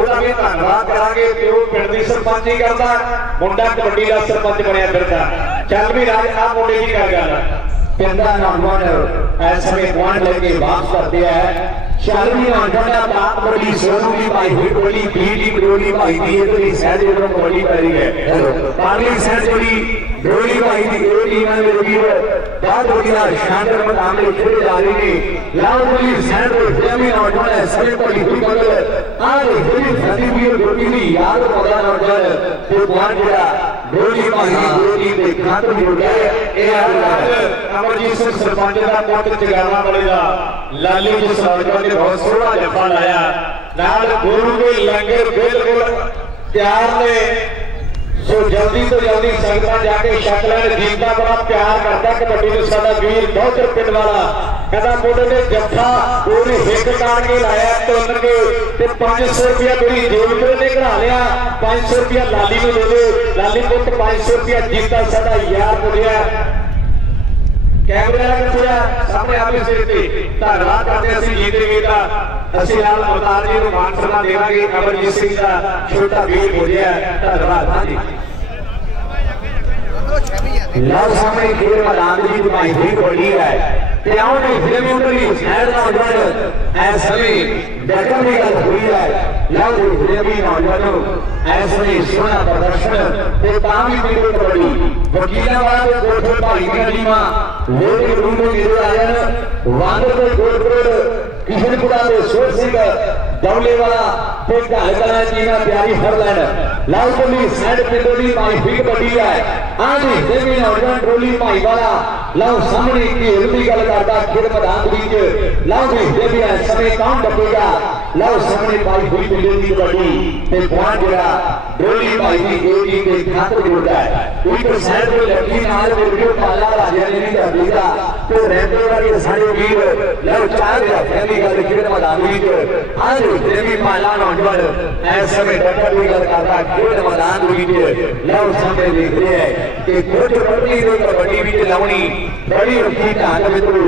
उसका भी धन्यवाद करांगे कि वो पिंड दी सरपंची करदा मुंडा कबड्डी का सरपंच बनया फिरदा चल भी राज आ मुंडे की गल पिंड दा नौजवान इस समय पॉइंट लेके वापस करते हैं। शालवी नौजवान का बात बड़ी सोनू की भाई हुई बड़ी बीडी बडोली भाई दी इधर साइड जो कबड्डी पै रही है पारली साइड जोड़ी डोली भाई दी दो टीमां में वीर बहुत बढ़िया शानदार मुकाबले खेले जा रहे हैं। लालपुरी साइड पे जमी नौजवान है सभी बड़ी हुई बगल आज बड़ी फटी वीर डोली दी याद पौधा नौजवान तो पॉइंट जरा डोली भाई डोली दे खातर जुड़ गया ए अमरजीत सिंह सरपंच का पुत जगावा वाले का लाली जिस नौजवान ने बहुत सोहना जफा लाया नाल गुरु के लंगर बिल्कुल तैयार ने सो जल्दी तो जल्दी संगत जाके छक लैन जीता बड़ा प्यार करता कबड्डी में साडा वीर बहुत पिंड वाला कहता मुंडे ने जफा पूरी हिक काट के लाया तोलन के ते 500 रुपया मेरी जेब चों निकला लिया 500 रुपया लाली में दे दे लाली पुत 500 रुपया जीता साडा यार मुड़िया कैमरे वाला पूरा सामने आपे सिर ते धन्यवाद करते असीं जीते गए तां असीं लाल अवतार जी नूं मान सम्मान देवांगे। अमरजीत सिंह दा छोटा वीर हो गया धन्यवाद। हां जी लव सामने खेल मैदान की जमाई भी बड़ी है ते आओ ने फिल्म उतरी शहर दा नौजवान ऐ समय डटन की गल हुई है लव दी फिल्मी नौजवानों ऐसे सोना प्रदर्शन ते तामी पीड़े कबड्डी वकीलां वाला कोठे भाई दी टीमां लोग रूम में गिर आए वांदर के कोटकोट किशनपुरा के सोर सिंह दौले वाला ते घाल कला टीमां प्यारी हर लैन लालपुरी साइड पिंडोली भाई हुई कबड्डी है आज देवी नौजवान टोली भाई वाला लव सामने की उल्टी गल करदा खेल मैदान विच लव भी देवी समय कौन डकेगा लव सामने भाई हुई पिंडोली कबड्डी ते पॉइंट जरा टोली भाई की गेटी के खातिर जुड़दा है ऊपर साइड पे लड़की नाल वीडियो पाला राजा ने नहीं दीदा तो रहते वाले सारे वीर लव चार फैमिली गल खेल मैदान विच आज देवी पाला नौजवान ऐसे में डटर भी गल करदा खेल मैदान विच लव सामने देख रहे हैं कि कोट कबड्डी दे कबड्डी विच लावणी बड़ी औखी ढंग मित्रों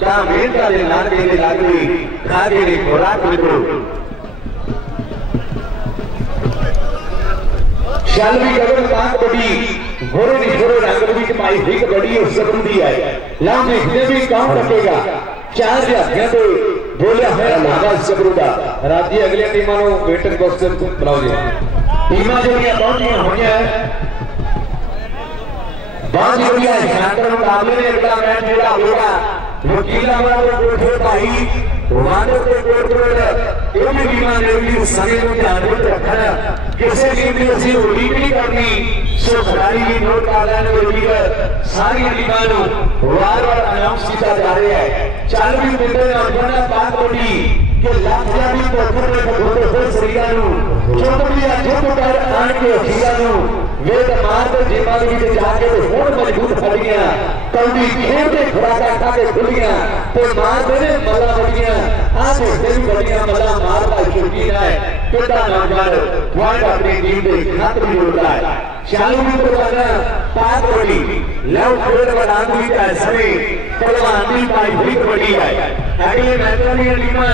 तां मेहनत दे नाल दे लागदी खादे दी खुराक मित्रों शालवी गगन पाक कबड्डी घोड़े की घोड़े रंग विच पाई हुई कबड्डी सबरूदी है लाभ देखने भी कौन रखेगा चार हथियां तो बोलिया होया लागा सबरूदा राज्य अगले टीमां नूं वेटर बॉक्स ते बुलाओ जी टीमां ਜਿਹੜੀਆਂ ਪਹੁੰਚੀਆਂ ਹੋਈਆਂ बहुत जरूरी है शानदार मुकाबले में अगला मैच ਜਿਹੜਾ ਹੋਗਾ वकीला वाला कोठे भाई वांडे के कोटकोट ये भी टीमां ने भी समय को ध्यान में रखना किसी टीम की ਅਸੀਂ उड़ीक नहीं करनी सो खिलाड़ी भी नोट कर लेने उड़ीक सारी टीमां ਨੂੰ वार-वार अनाउंस किया जा रहा है चल भी मिलते नौजवान बात होगी कि लाखिया भी पत्थर में घोड़े हो सरिया ਨੂੰ ਚੋਟਲੀਆਂ ਚੁੱਪ ਕਰ ਆਣ ਕੇ ਅਖੀਆਂ ਨੂੰ ਵੇਦ ਮਾਰ ਦੇ ਜੀਵਾਂ ਦੇ ਵਿੱਚ ਜਾ ਕੇ ਹੋਰ ਮਜ਼ਬੂਤ ਫੜੀਆਂ ਕੌਡੀ ਖੇਡ ਦੇ ਖੁਰਾਕਾਂ ਖਾ ਕੇ ਖੁੱਲੀਆਂ ਤੇ ਮਾਰਦੇ ਨੇ ਮੱਲਾ ਵੱਡੀਆਂ ਆਹ ਦੇਖਦੇ ਵੀ ਵੱਡੀਆਂ ਮੱਲਾ ਮਾਰਦਾ ਸ਼ੌਕੀਨ ਹੈ ਕਿੱਦਾਂ ਨੌਜਵਾਨ ਪੁਆਇੰਟ ਆਪਣੀ ਟੀਮ ਦੇ ਖਾਤਰ ਜੋੜਦਾ ਹੈ शालवी पुराना पाक कबड्डी लव खेल मैदान की ऐसे पहलवान की पाई हुई कबड्डी है अगले मैचों की टीमां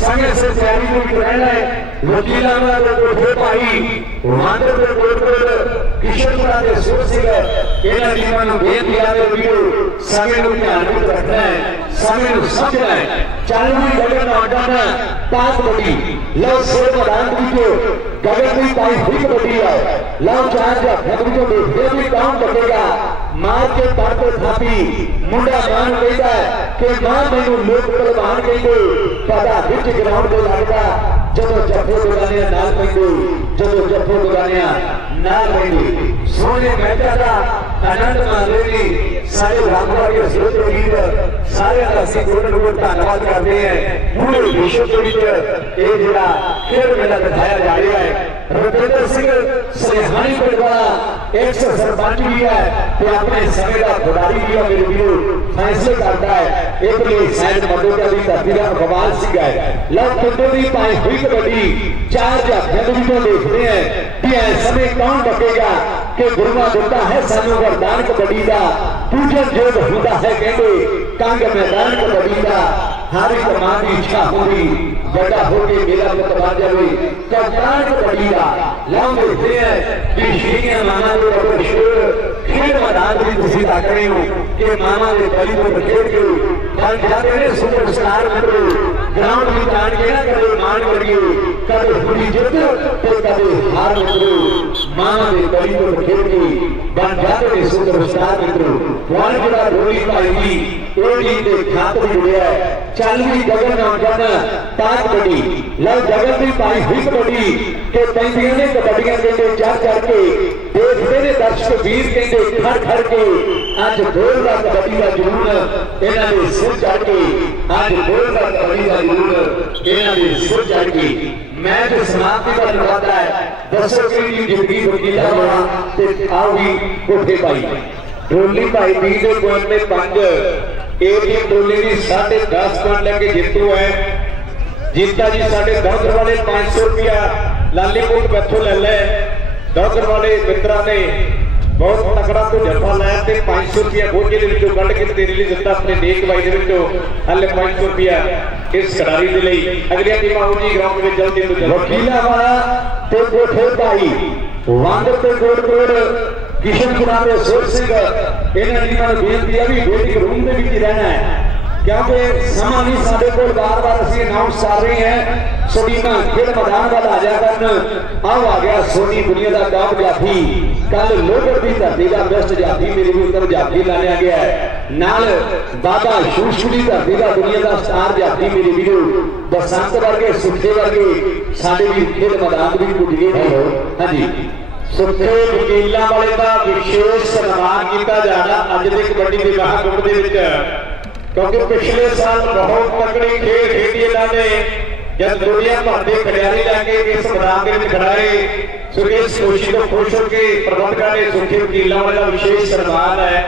समय से तैयारी में रहना है वकीला वाला कोठे भाई वांडे के कोटकोट किशनपुरा के सोर सिंह इन्हां टीमां नूं बेनती है वीडियो समय नूं ध्यान में रखना है समय नूं समझना है चालवी गगन नौजवान पाक कबड्डी लो सिर मैदान गगन भी पाई हुई कबड्डी है लो चार जो देखते भी कौन बचेगा मार के पड़ते थापी मुंडा मान कहता है कि मां मैनू लोक पहलवान कहते पता बिच ग्राउंड को लगता जब जफे दुगाने नाल पैंदे जब जफे दुगाने नाल पैंदे सोने मैचा का आनंद मारेगी सारे रामपुर के श्रोत गीत सारे ਅਸੀਂ ਕੋਟਨ ਕੋਟ ਧੰਨਵਾਦ ਕਰਦੇ हैं पूरे विश्व के विच ਇਹ ਜਿਹੜਾ खेल मेला दिखाया जा रहा है रविंदर सिंह सरेहानी परिवार एक सरपंच भी है तो अपने समय का खिलाड़ी भी है मेरे वीरों फैसले करता है एक लिए शायद मदोटा की धरती का कमाल सिंह है लव पिंडों की पाई हुई कबड्डी चार जाफियां भी देखते हैं कि इस समय कौन बचेगा कि गुरुआ दिता है सानू वरदान कबड्डी का पूजन योग होता है कहते कंग मैदान कबड्डी का हर एक मां की इच्छा होगी बड़ा होके मेरा मुतबा जाए कप्तान कबड्डी का लव देखते हैं कि श्री मामा को अगर शेर खेल मैदान की तुसी तक रहे हो कि मामा ने बड़ी को खेल के बन जाते हैं सुपरस्टार मित्रों ग्राउंड में जान के ना कभी मान करिए कभी पूरी जित तो कभी हार मित्रों मामा ने बड़ी को खेल के बन जाते हैं सुपरस्टार मित्रों वन बड़ा रोली पाएगी ओली के खाते जुड़े है चल भी गगन नौजवान ताज कबड्डी लव जगन भी पाई हुई कबड्डी के पैंतियां ने कबड्डियां कहते चढ़ के देखते ने दर्शक वीर कहते खड़ खड़ के अज गोल का कबड्डी का जुनून इन्हां दे सिर चढ़ के अज गोल का कबड्डी का जुनून इन्हां दे सिर चढ़ के मैच समाप्ति का दरवाजा है दसों की जिंदगी वकीला बना ते आओगी कोठे पाई डोली भाई 20 पॉइंट में 5 एक ही डोली की 10.5 पॉइंट लेके जीतू है जीता जी साढ़े डॉक्टर वाले 500 रुपया लालीपुर बैठो ले ले डॉक्टर वाले मित्रा ने बहुत तकड़ा तो जफा लाया ते 500 रुपया गोजे दे विचों कढ के तेरे लिए दिता अपने नेक भाई दे विचों हले 500 रुपया इस खिडारी दे लई अगली टीम आउट जी ग्राउंड में जल्दी तो जल्दी वकीला वाला ते कोठे भाई वंद ते गोड़ किशन कुमार ने सोच सिंह इन्हां टीमां नूं बेनती है भी वेटिंग रूम दे विच रहना है क्योंकि समा नहीं साडे कोल बार-बार ਅਸੀਂ अनाउंस कर रहे हैं सोनीमा खेल मैदान वाला आ जा करन आओ आ गया सोनी दुनिया का टॉप जाफी कल लोगर की धरती का बेस्ट जाफी मेरे भी उधर जाफी लाया गया है नाल बाबा शूशू की धरती का दुनिया का स्टार जाफी मेरे वीरों बसंत वर्गे सुखे वर्गे साडे भी खेल मैदान भी पुज गए हां जी सुखे वकीला वाले का विशेष सन्मान किया जाना अज दे कबड्डी के महाकुंभ दे विच क्योंकि पिछले साल बहुत तकड़ी खेल खेडी इन्होंने जब दुनिया भर के खिडारी लैके इस मैदान में खड़ाए सुरेश जोशी को खुश होकर प्रबंधक ने सुखे वकीलों वाला विशेष सन्मान है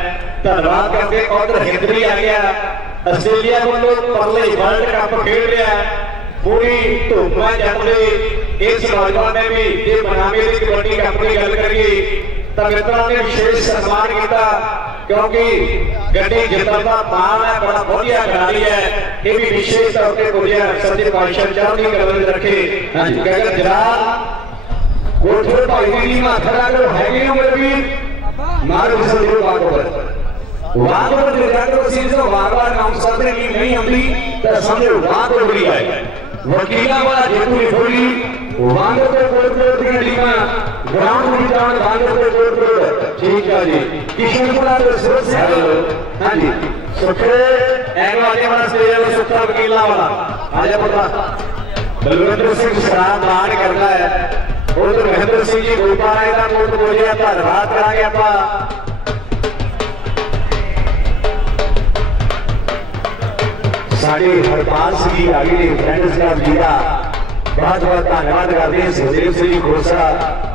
धन्यवाद करके उधर हिंदरी आ गया आस्ट्रेलिया वालों परले वर्ल्ड कप खेल रहा है पूरी धूम जमते इस नौजवान ने भी ये बनावे की कबड्डी कप की गल करिए तो मित्रों ने विशेष सन्मान किया क्योंकि गड्डी जितन का मान है बड़ा बढ़िया खिलाड़ी है ये भी विशेष तौर पर पुजया सच्चे पातशाह चढ़ती कदम रखे गगन जलाल कोठे भाई की टीम खड़ा करो हैगे उम्र भी मारो संदेह वागोवर जो सीरीज को बार-बार नाम साधने की नहीं आती तो समझो वागोवर है वकीला वाला जेतू लिखोली वागोवर कोटकोट की टीम ग्राउंड में जान वागोवर कोटकोट ठीक है जी किशन कुमार सुरत से हां जी सुखे एगो आगे वाला स्टेज सुखा वकीला वाला आजा पता बलविंदर सिंह शराब दान करता है उधर महेंद्र सिंह जी गोपाल राय का कोट बोलिया धन्यवाद करांगे आप साढ़े हरपाल सिंह आगे फ्रेंड्स का जीरा बहुत बहुत धन्यवाद करते हैं सुखदेव सिंह खोसा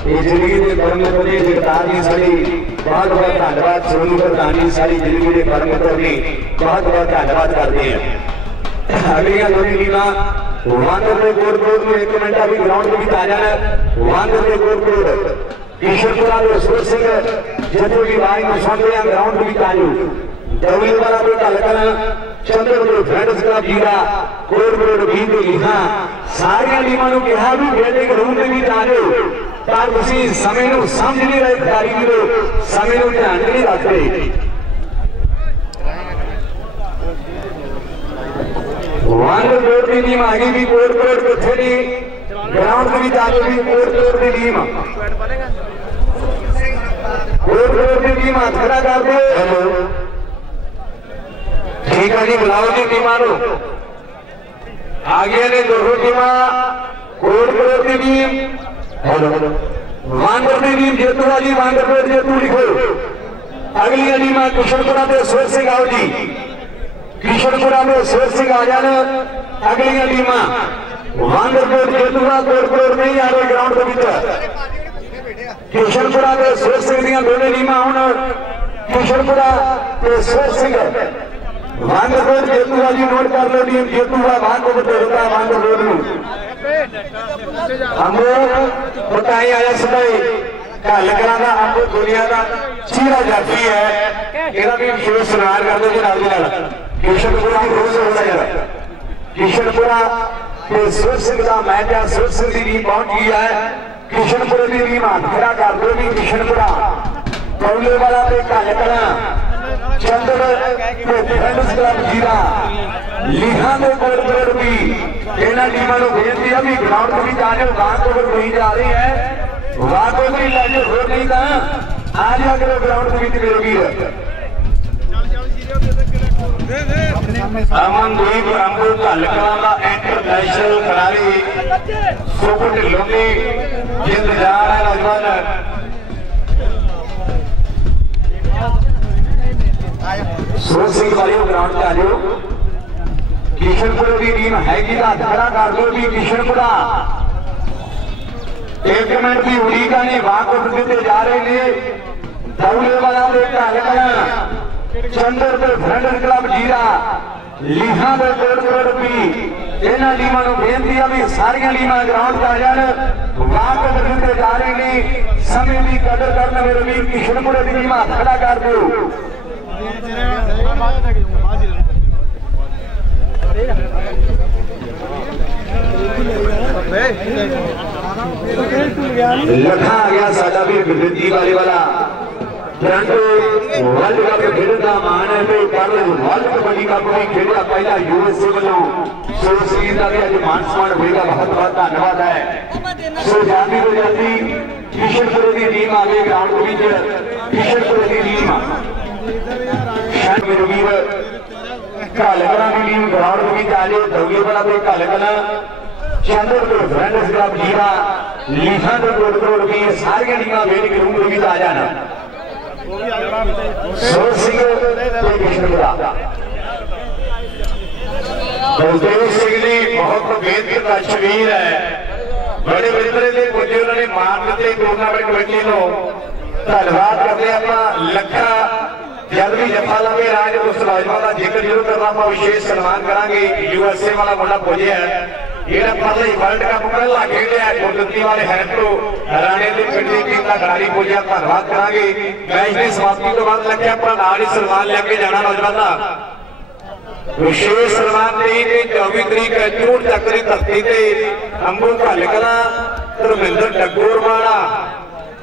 ये जिंदगी के परम ने जगतार जी साड़ी बहुत बहुत धन्यवाद सोनू प्रधानी सारी जिंदगी के परम ने बहुत बहुत धन्यवाद करते हैं अगली दोनों टीम वांगरपुर कोटकोट में 1 मिनट अभी ग्राउंड में आ जाना वांगरपुर कोटकोट किशनपुरा और सुरत सिंह जदों की भाई में सुन रहे ग्राउंड में आजो दवली वाला कोई हल्का चंद्रपुर फ्रेंड्स का जीरा कोटपुर बीन के लिखा सारिया टीमां नूं कहा भी वेटिंग रूम में भी आ जाओ पर तुसीं समय नूं समझ नहीं रहे खिडारी वीरो समय नूं ध्यान नहीं रख रहे वांगरपुर की टीम आगे भी कोटपुर कोठे ग्राउंड के बीच आगे भी कोट कोट की टीम हाथ खड़ा कर दो। ठीक है जी, बुलाओ जी टीमां नूं। आगे ने दोनों टीमां कोट कोट की टीम वांगर की टीम जेतू जी, वांगर कोट जेतू लिखो। अगली टीमां किशनपुरा के सुर सिंह आओ जी, किशनपुरा में सुर सिंह आ जाने। अगली टीमां वांगरकोट जेतूआ कोटकोट नहीं आ रहे ग्राउंड के भीतर। किशनपुरा के सुर सिंह दी दोनों टीमां हुण किशनपुरा के सुर सिंह वांगरकोट जेतूआ जी नोट कर लो। टीम जेतूआ वांगरकोट देता वांगरकोट नूं हमो बताई आया सदाई घल कलां दा हमो दुनिया का चीरा जाफी है। इहदा भी विशेष सन्मान कर दो जी नाल दी नाल। किशनपुरा रोज होता है, किशनपुरा के सुर सिंह का मैच है। सुर सिंह की टीम पहुंच गई है। किशनपुरा की टीम हाथ खड़ा कर दो भी। किशनपुरा कौले वाला पे घल कलां चंदर फ्रेंड्स क्लब जीरा लीहा के कोटकोट भी इन्होंने टीमों को बेनती है भी ग्राउंड के बीच आ जाओ। वांगकोट नहीं जा रही है, वांगकोट नहीं लै जाओ, हो नहीं तो आ जा करो ग्राउंड के बीच मिलेगी। अमनदीप अंबू घल कलां दा इंटरनेशनल खिलाड़ी सुपर ढिल्लों की इंतजार है। नौजवान सुर सिंह वाले ग्राउंड से आ जाओ। किशनपुरा की टीम हैगी हाथ खड़ा कर दो भी। किशनपुरा 1 मिनट की उड़ीका ने वांगकोट देते जा रहे ने। दौले वाला दे घल कलां चंदर के फ्रेंड्स क्लब जीरा लीहा के कोटकोट भी इन्होंने टीमों को बेनती है भी सारिया टीमां ग्राउंड आ जान। वांगकोट देते जा रहे ने, समय की कदर करना मेरे वीर। किशनपुरा की टीम हाथ खड़ा कर दो। लखा आ गया साडा भी विद्युत वाले वाला वर्ल्ड कप खेलने का मान है। तो कल वर्ल्ड कबड्डी कप भी खेलिया पहला यूएसए वालों सुर सिंह का भी अज मान सम्मान होगा। बहुत बहुत धन्यवाद है। सो जाती तो जाती किशनपुरा की टीम आ गई ग्राउंड के बीच। किशनपुरा की टीम मेरे वीर घल कलां की टीम ग्राउंड के बीच आ जाए। दौले वाला पे घल कलां चंदर के फ्रेंड्स क्लब जीरा लीहा के कोटकोट भी सारिया टीमां वेट ग्राउंड के बीच आ जाना। सुर सिंह किशनपुरा बलदेव सिंह जी बहुत बेहतर तस्वीर है। बड़े मित्रे से पुजे उन्होंने मान दिते टूर्नामेंट कमेटी को धन्यवाद करते हैं। लखा जब भी जफा लगे राज उस नौजवान का जिक्र जरूर करना। आप विशेष सम्मान करांगे। यूएसए वाला मुंडा पुजे है ਜਿਹੜਾ ਪਰਲੇ वर्ल्ड कप पहला खेलिया गुरदत्ती वाले हैंड्रो राणे की पिंड की टीम का खिलाड़ी पुजिया। धन्यवाद करांगे। मैच की समाप्ति तो बाद लगे अपना नाल ही सन्मान लेके जाना नौजवान। विशेष सन्मान नहीं कि 24 तरीक चूट चक्री धरती से अंबू घल कलां धर्मेंद्र टगोर वाला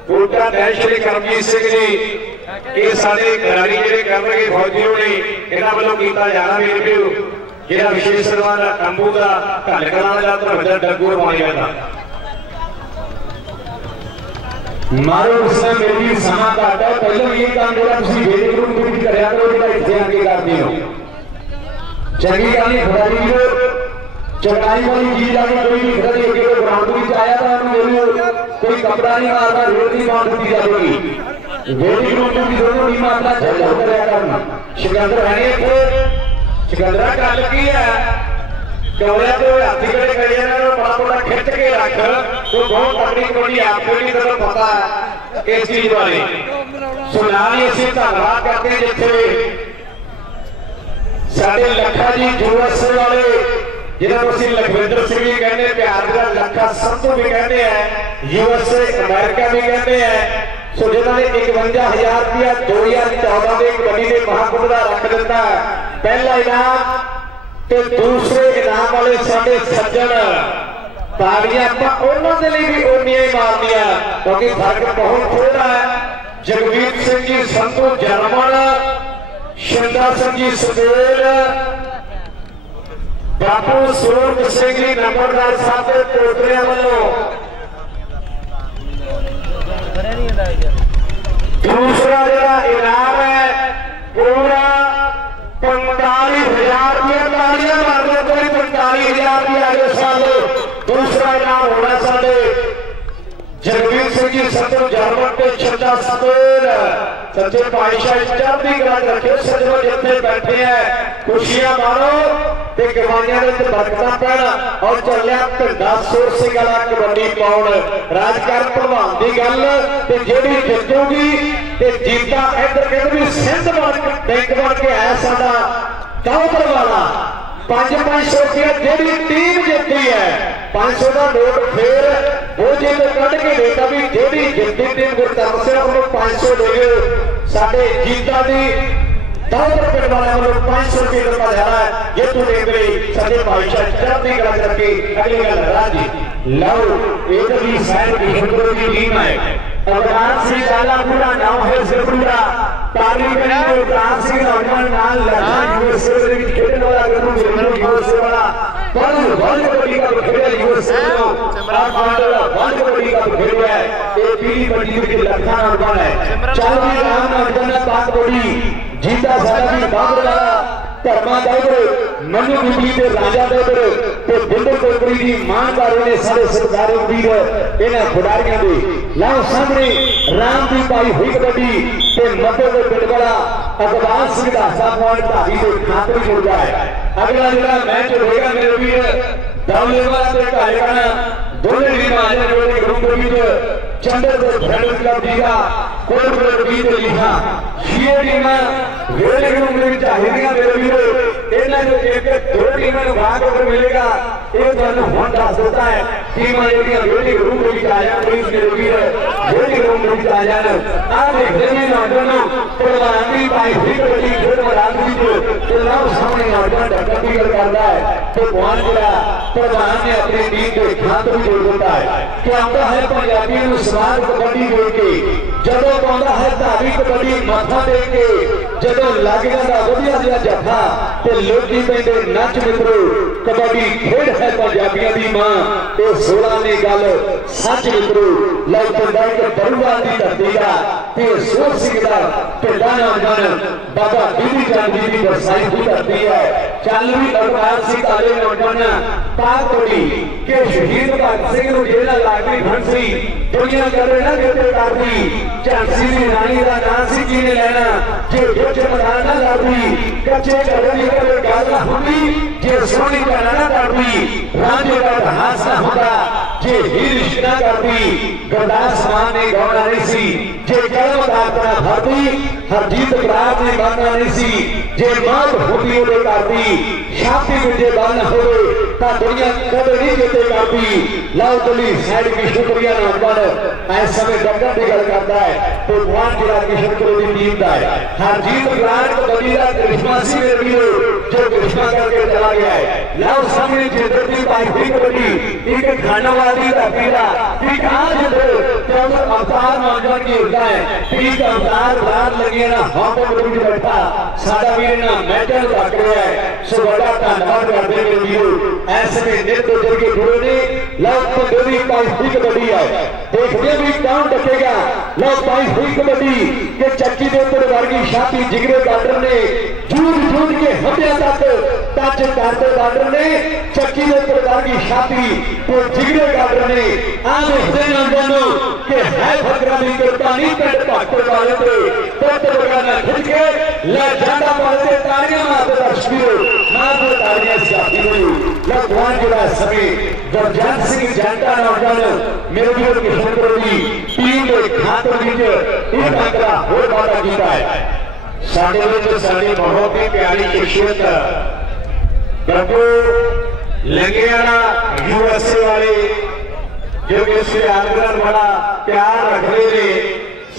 कोटा डैश श्री करमजीत सिंह जी ये सारे खिलाड़ी ਜਿਹੜੇ ਕਰਨਗੇ फौजियों ने इन्हां ਵੱਲੋਂ ਕੀਤਾ जाना। मेरे भी जिहड़ा विशेष सन्मान अंबू का घल कलां दा धर्मेंद्र टगोर माणिया दा मारो उसने मेरी समा घाटा पहले ये काम जरा तुसीं वेरे ग्रुप विच करिया करो जेड़ा इत्थे आके करदे हो। चंगी गल नहीं खिलाड़ी जो चंगाई वाली चीज आनी कोई भी खिलाड़ी अगे ग्राउंड विच आया तो उन्होंने कोई कपड़ा नहीं मारता, रोड नहीं बाउंड की जाएगी। वेरे ग्रुप की दोनों टीम अपना चल करिया करना। सिकंदर है इत्थे सिकंदरा गल की है कौड़िया तो हाथी खड़े करिए बड़ा बड़ा खिंच के रख तो बहुत तगड़ी कबड्डी आपको भी तरह पता है इस चीज बारे। सुनाली इसे धन्यवाद करते हैं जिथे साडे लखा जी यूएसए वाले जिन्होंने असं लखविंदर सिंह भी कहते हैं, प्यार का लखा संधू भी कहते हैं, यूएसए अमेरिका भी कहते हैं। सो जिन्होंने 51,000 रुपया 2014 के कबड्डी के महाकुंभ का रख दिता पहला इनाम तो दूसरे इनाम वाले साडे सज्जन तालियां उन्होंने लिए भी उन्नियां ही मारनिया क्योंकि फर्क बहुत थोड़ा है। जगवीर सिंह जी संधू जर्मन, शिंदा सिंह जी सवेल, बापू सूरज सिंह जी नंबरदार साहब के पोतरिया वालों दूसरा जरा इनाम है पूरा 45,000 रुपया तालियां मारने कोई 45,000 रुपया अगले साल दूसरा इनाम होना साढ़े जगवीर सिंह जी सतु जर्मन के छंदा सपेर सच्चे पातशाह चढ़ती कला रखे सजनों जिथे बैठे हैं खुशियां मारो ते गवाइयां दे बरकतां पैण और चलिया ढिंडा सुर सिंह वाला कबड्डी पाउण राजकर भलवान की गल ते जेड़ी जितूगी ते जीता इधर कहते भी सिंध बैंक बन के आया साडा काउंटर वाला 500 रुपया जेड़ी टीम जीती है 500 का नोट फिर वो जे कट के देता भी जेड़ी जीती टीम गुरदास सिंह 500 दे साडे जीता दी दाऊद पिंड वाले वालों 500 रुपये का जाना है ये तू देख रही सच्चे पातशाह चढ़ती कला करके अगली गल राजी लो इधरली साइड की हिंदू की टीम है अवतार सिंह काला पूरा नाम है जरूरा पार्लियामेंट में अवतार सिंह नौजवान नाल लगा यूएसए में खेलने वाला गरुड़ जरूर यूएसए वाला पर वर्ल्ड कबड्डी का खेल यूएसए में सिमरन वर्ल्ड कबड्डी का खेल है ये पीली कबड्डी के लखा नौजवान है चल भी राम नौजवान बात बोली जीता सारा भी बाग वाला धर्मा दौर मनु बीबी के राजा दौर ते बिंदु कोकरी की मानदार ने सारे सरदारी वीर इन्हां खिडारियों के लाओ सामने राम की पाई हुई कबड्डी ते मध्य के पिंड वाला अकबाल सिंह का सामान धारी से खातिर जुड़ जाए अगला जिला मैच होगा मेरे वीर दौले वाला ते कालेकाना दोनों टीम आ जाने वाली ग्रुप में चंदर को फ्रेंड क्लब दीगा कोट क्लब दी तो लिखा ये टीम वेले ग्रुप में चाहिए मेरे वीर इन्हें जो एक दो टीम में भाग अगर मिलेगा एक बार फोन डाल देता है टीम आएगी वेले ग्रुप में आ जाए पुलिस मेरे वीर वेले ग्रुप में आ जाए आप देखते हैं नौजवानों प्रधानमंत्री भाई भी कबड्डी खेल प्रधानमंत्री तो लाओ सामने नौजवान डकटी करता है तो कौन जिला प्रधान ने अपनी टीम के खाते में जोड़ देता है क्या आता है पंजाबी में सवाल कबड्डी दे के जदों पाता है धारी कबड्डी माथा दे के जदों लग जाता वधिया जिहा जफा ते लोकी पेंदे नच मित्रो कबड्डी खेड है पंजाबियों की मां ये 16 ने गल सच मित्रो लग पिंडा के बरुआ की धरती का ते सोच सिंह का पिंडा नौजवान बाबा बीबी चंद जी की बरसाई हुई धरती है चल भी अवतार सिंह काले नौजवान पाक कोड़ी के शहीद भगत सिंह जेल लागरी फंसी दुनिया करे ना कहते करदी झांसी की रानी का नाम सी जी ने लेना जे कुछ मना ना करदी कच्चे घर की करे गल होंदी जे सोनी कहना ना करदी राजे का हादसा होता जे ही रिश्ता करदी गुरदास मान ने गौड़ा नहीं सी जे कलम अपना भरती हरजीत बरात ने बनना नहीं सी जे मां होती ओदे करदी शादी विजे बन होवे ता दुनिया कदे नहीं जेते करदी लाओ चली साइड की शुक्रिया नौजवान ऐस समय डॉक्टर की गल करता है तो भगवान जिला किशन की टीम का है हरजीत बरात को बदीला करिश्मा सी मेरे वीरो जो करिश्मा करके चला गया है लाओ सामने जिंदगी पाई हुई कबड्डी एक खानावाली का पीड़ा ठीक आज तो अवतार नौजवान की होता है ठीक अवतार बाहर लगे ना हम तो बैठा साडा वीर ना मैच लग रहा है सो बड़ा धन्यवाद करते हैं वीरो ऐसे में निर्द गुजर के जुड़े ने लव पंडोरी पाई हुई कबड्डी है देखते भी कौन डकेगा लव पाई हुई कबड्डी के चक्की के ऊपर वर्गी छाती जिगरे गार्डर ने जूझ जूझ के हत्या तक टच करते गार्डर ने चक्की के ऊपर वर्गी छाती तो जिगरे गार्डर ने आ देखते नौजवानों के है फकरा की कुर्बानी पिंड भगत वाले पे पुत बगाना खिंच के ले जाना पालते तालियां मारते दर्शकों मारते तालियां साथी हुई भगवान जिला सभी गुरजंत सिंह जंटा नौजवान मेरे वीर किशन की टीम के खाते में एक आंकड़ा होर वादा किया है साडे विच साडी बहुत ही प्यारी शख्सियत प्रभु लंगेवाला यूएसए वाले जो कि उसके आंदोलन बड़ा प्यार रखते हैं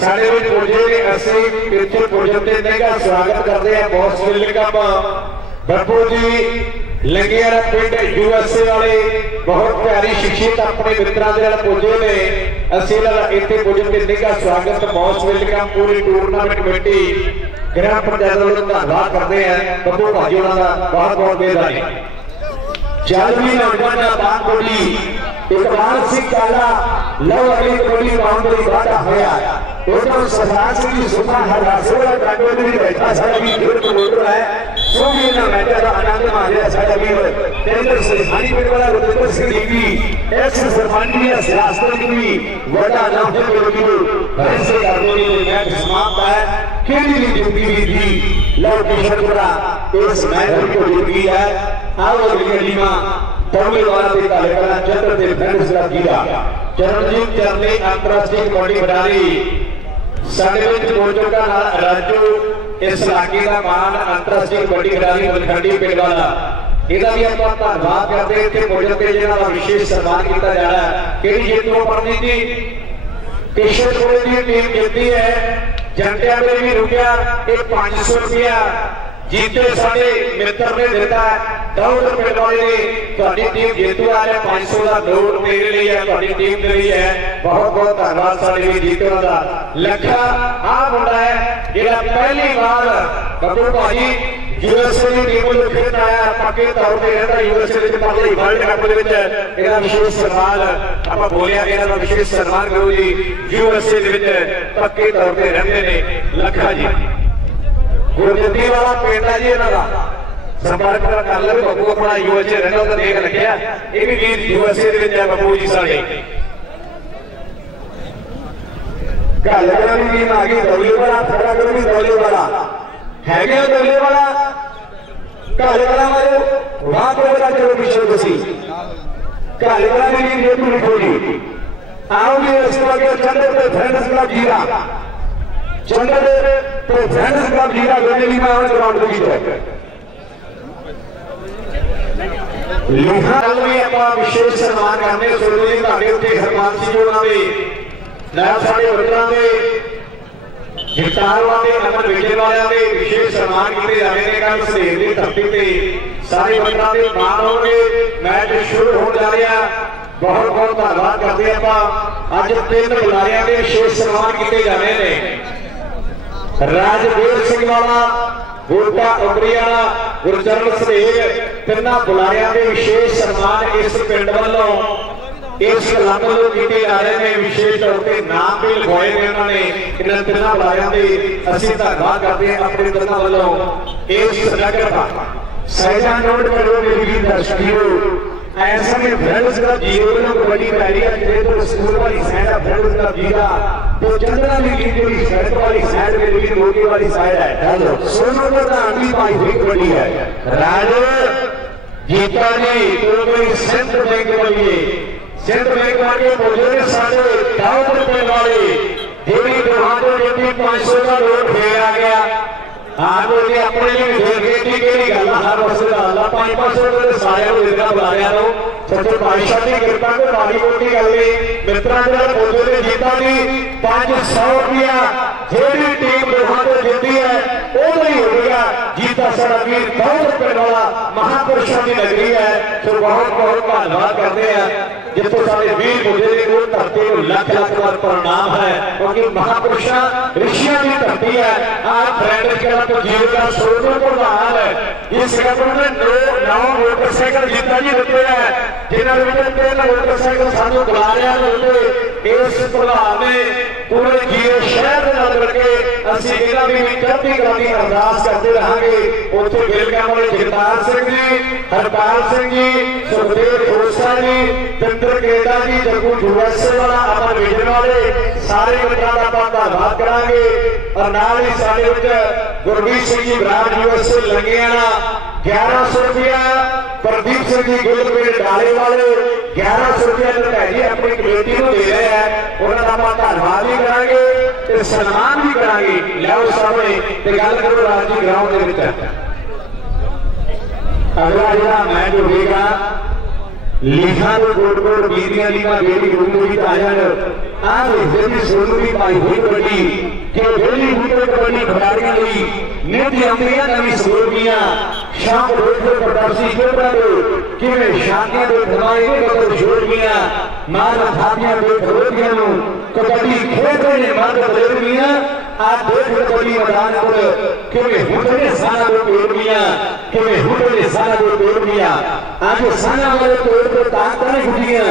साडे विच पुजे ने असीं इत्थे पुजते ने का स्वागत करते हैं बहुत वेलकम प्रभु जी लंगेवाला पिंड यूएसए वाले बहुत प्यारी शख्सियत अपने मित्रों के नाल पुजे ने असीं इत्थे पुजते ने का स्वागत बहुत वेलकम पूरी टूरनामेंट कमेटी ग्राम पंचायत वालों का धन्यवाद करते हैं बब्बू भाजी का बहुत बहुत मेहरबानी जालवी नौजवान बागोली इकबाल सिंह काला लो अगली कबड्डी बाउंड्री वादा होया उधर सरदार सिंह की सुबह हर रासोला काटोली में बैठा सारा भी खेल को बोल रहा है सोमी ना मैच का आनंद मारे सारा भी तेंदर से हानी पेट वाला रुद्र सिंह देवी एक्स सरपंच शास्त्र की वडा नाम से कबड्डी ऐसे काटोली में मैच समाप्त है खेली नहीं जिंदगी थी लो किशोरा इस मैच को जीत गई है आओ अगली में तमिल वाला के कार्यक्रम चंद्र दे फ्रेंड्स का कीड़ा चरणजीत चरने अंतरराष्ट्रीय कबड्डी खिडारी साडे विच मौजूदा राजू इस इलाके का मान अंतरराष्ट्रीय कबड्डी खिडारी बलखंडी पिंड वाला ਇਹਦਾ ਵੀ ਆਪਾਂ ਧੰਨਵਾਦ ਕਰਦੇ ਇੱਥੇ ਮੌਜੂਦ ਤੇ ਜਿਹੜਾ ਦਾ ਵਿਸ਼ੇਸ਼ ਸਨਮਾਨ ਕੀਤਾ ਜਾ ਰਿਹਾ ਹੈ ਕਿਹੜੀ ਜਿੱਤ ਨੂੰ ਪਰਮਜੀਤ ਜੀ ਕਿਸ਼ਨਪੁਰ ਦੀ ਟੀਮ ਜਿੱਤੀ ਹੈ ਜੰਟਿਆਂ ਦੇ ਵੀ ਰੁਕਿਆ ਇਹ 500 ਰੁਪਿਆ जीते साडे मित्र ने देता है दौड़ पिंड वाले ने तुहाडी टीम जेतू आ रहा 500 का दौड़ मेरे लिए है तुहाडी टीम के लिए है बहुत बहुत धन्यवाद साडे भी जीते दा लखा आ मुंडा है जेड़ा पहली बार बब्बू भाजी यूएसए की टीम को खेल आया पक्के तौर पे रहता यूएसए के पहले वर्ल्ड कप ਦੇ ਵਿੱਚ ਇਹਦਾ ਵਿਸ਼ੇਸ਼ ਸਨਮਾਨ ਆਪਾਂ ਬੋਲਿਆ ਇਹਨਾਂ ਦਾ ਵਿਸ਼ੇਸ਼ ਸਨਮਾਨ ਕਰੋ ਜੀ यूएसए ਦੇ ਵਿੱਚ ਪੱਕੇ ਤੌਰ ਤੇ ਰਹਿੰਦੇ ਨੇ ਲੱਖਾ ਜੀ गुरजती वाला पिंड है जी इन्हों का संपर्क कर लो बब्बू अपना यूएसए रहना तो देख रखा ये भी वीर यूएसए है बब्बू जी साढ़े भी टीम आ गई दौले वाला खड़ा करो भी दौले वाला है दौले वाला घालेवाला मारो वहां पर बता चलो पीछे बसी घालेवाला की टीम जेतू लिखो जी आओगे इसके आगे चंद्र फ्रेंड्स क्लब जीरा चंद्र फ्रेंड्स क्लब जीरा गंडेली में और ग्राउंड में जीते लिखा भी ਆਪਾਂ ਵਿਸ਼ੇਸ਼ ਸਨਮਾਨ ਕਰਨੇ ਸੁਰਜੀਤ ਤੁਹਾਡੇ ਉੱਤੇ ਹਰਮਾਨ ਸਿੰਘ ਉਹਨਾਂ ਦੇ ਨਾਲ ਸਾਡੇ ਵਰਕਰਾਂ ਦੇ ਗਿਰਤਾਰ ਵਾਲੇ ਅਮਨ ਵਿਜੇ ਵਾਲਿਆਂ ਦੇ ਵਿਸ਼ੇਸ਼ ਸਨਮਾਨ ਕੀਤੇ ਜਾ ਰਹੇ ਨੇ ਕੱਲ ਸਵੇਰ ਦੀ ਧਰਤੀ ਤੇ ਸਾਰੇ ਵਰਕਰਾਂ ਦੇ ਮਾਣ ਹੋਣਗੇ ਮੈਚ ਸ਼ੁਰੂ ਹੋਣ ਜਾ ਰਿਹਾ ਬਹੁਤ ਬਹੁਤ ਧੰਨਵਾਦ ਕਰਦੇ ਆਪਾਂ ਅੱਜ ਤਿੰਨ ਬੁਲਾਰਿਆਂ ਦੇ ਵਿਸ਼ੇਸ਼ ਸਨਮਾਨ ਕੀਤੇ ਜਾ ਰਹੇ ਨੇ राजवीर सिंह वाला गोटा उमरियाला गुरचरण सनेह तिना बुलारिया के विशेष सम्मान इस पिंड वालों इस क्लब वालों किए जा रहे हैं विशेष तौर पर नाम भी लिखवाए गए उन्होंने इन तिना बुलारिया के असं धन्यवाद करते हैं अपने तिना वालों इस नगर का सहजा नोट करो मेरी दर्शकों ऐसा में फ्रेंड्स क्लब जीरो में कबड्डी खिलाड़ी है तो स्कूल वाली साइड है फ्रेंड्स क्लब जीरा तो चंद्रा लीग की सड़क वाली साइड में लेकिन मोटी वाली साइड है सोनू प्रधान भी पाई हुई कबड्डी है राजू जीता जी तो कोई सेंट्रल बैंक वाली सेंट्रल बैंक वाले मौजूद साढ़े दाऊद रुपए वाले देवी ग्रहां जो 500 का नोट ले आ गया आप अपने गल हर वक्त अल्लाह 500 रुपये सारे बुला रहा सच्चे बादशाह की कृपा को माड़ी मोटी गल मित्रों मौजूद जीता भी 500 रुपया जी टीम लोगों को जीती है वो नहीं हो गया जीता सारा वीर बहुत रुपये वाला महापुरुषों की नगरी है तो बहुत बहुत धन्यवाद करते हैं जितों सारे वीर गुजरे वो धरती को लख लख बार प्रणाम है क्योंकि महापुरुषों ऋषियों की धरती है आज फ्रेंड क्लब जीरो का सोनू प्रधान है इस क्लब ने 9 मोटरसाइकिल जीता जी दिते हैं जिन्होंने 3 मोटरसाइकिल सानू बुला रहे इस प्रधान ने पूरे जीरो शहर के नाल मिलके ਅਸੀਂ ਇਹਨਾਂ ਦੀ ਚੜ੍ਹਦੀ ਕਲਾ ਦੀ ਅਰਦਾਸ ਕਰਦੇ ਰਹਾਂਗੇ ਉੱਥੇ ਵੇਲਕਮ ਵਾਲੇ ਜਗਤਾਰ ਸਿੰਘ ਜੀ ਹਰਪਾਲ ਸਿੰਘ ਜੀ ਸੁਖਦੇਵ ਖੋਸਾ ਜੀ ਚੰਦਰ ਕੇਡਾ ਜੀ ਜੱਗੂ ਯੂਐਸਏ ਵਾਲਾ ਅਮਨ ਵਿਜਨ ਵਾਲੇ ਸਾਰੇ ਮਿੱਤਰਾਂ ਦਾ ਆਪਾਂ ਧੰਨਵਾਦ ਕਰਾਂਗੇ ਔਰ ਨਾਲ ਹੀ ਸਾਡੇ ਵਿੱਚ ਗੁਰਮੀਤ ਸਿੰਘ ਜੀ ਬਰਾੜ ਯੂਐਸਏ ਲੰਗਿਆਣਾ 1100 रुपया प्रदीप सिंह जी गुलपेट डाले वाले 1100 रुपया जी अपनी कमेटी को दे रहे हैं उन्होंने धन्यवाद भी करांगे सन्मान भी करांगे लियाओ सामने गल करो राजी ग्राउंड अगला जो मैच होगा लिखा तो गोट गोट बीतियां लीगा बेटी गुरु भी ताजा आज भी सोनू भी पाई हुई कबड्डी कि वेली हुई कबड्डी खिलाड़ियों ਲਈ नीति आंदियां नवी सोलमियां शाम रोज को प्रदर्शी जोड़ा दो किवें शादियां दे धमाए मतलब जोड़ियां मार थापियां दे धरोतियां नु कबड्डी खेड रहे ने मर्द बजुर्गियां आज देख कबड्डी मैदान पर किवें हुटने सारा को तोड़ दिया किवें हुटने सारा को तोड़ दिया आज सारा वाले तोड़ को ताकत नहीं गुड़ियां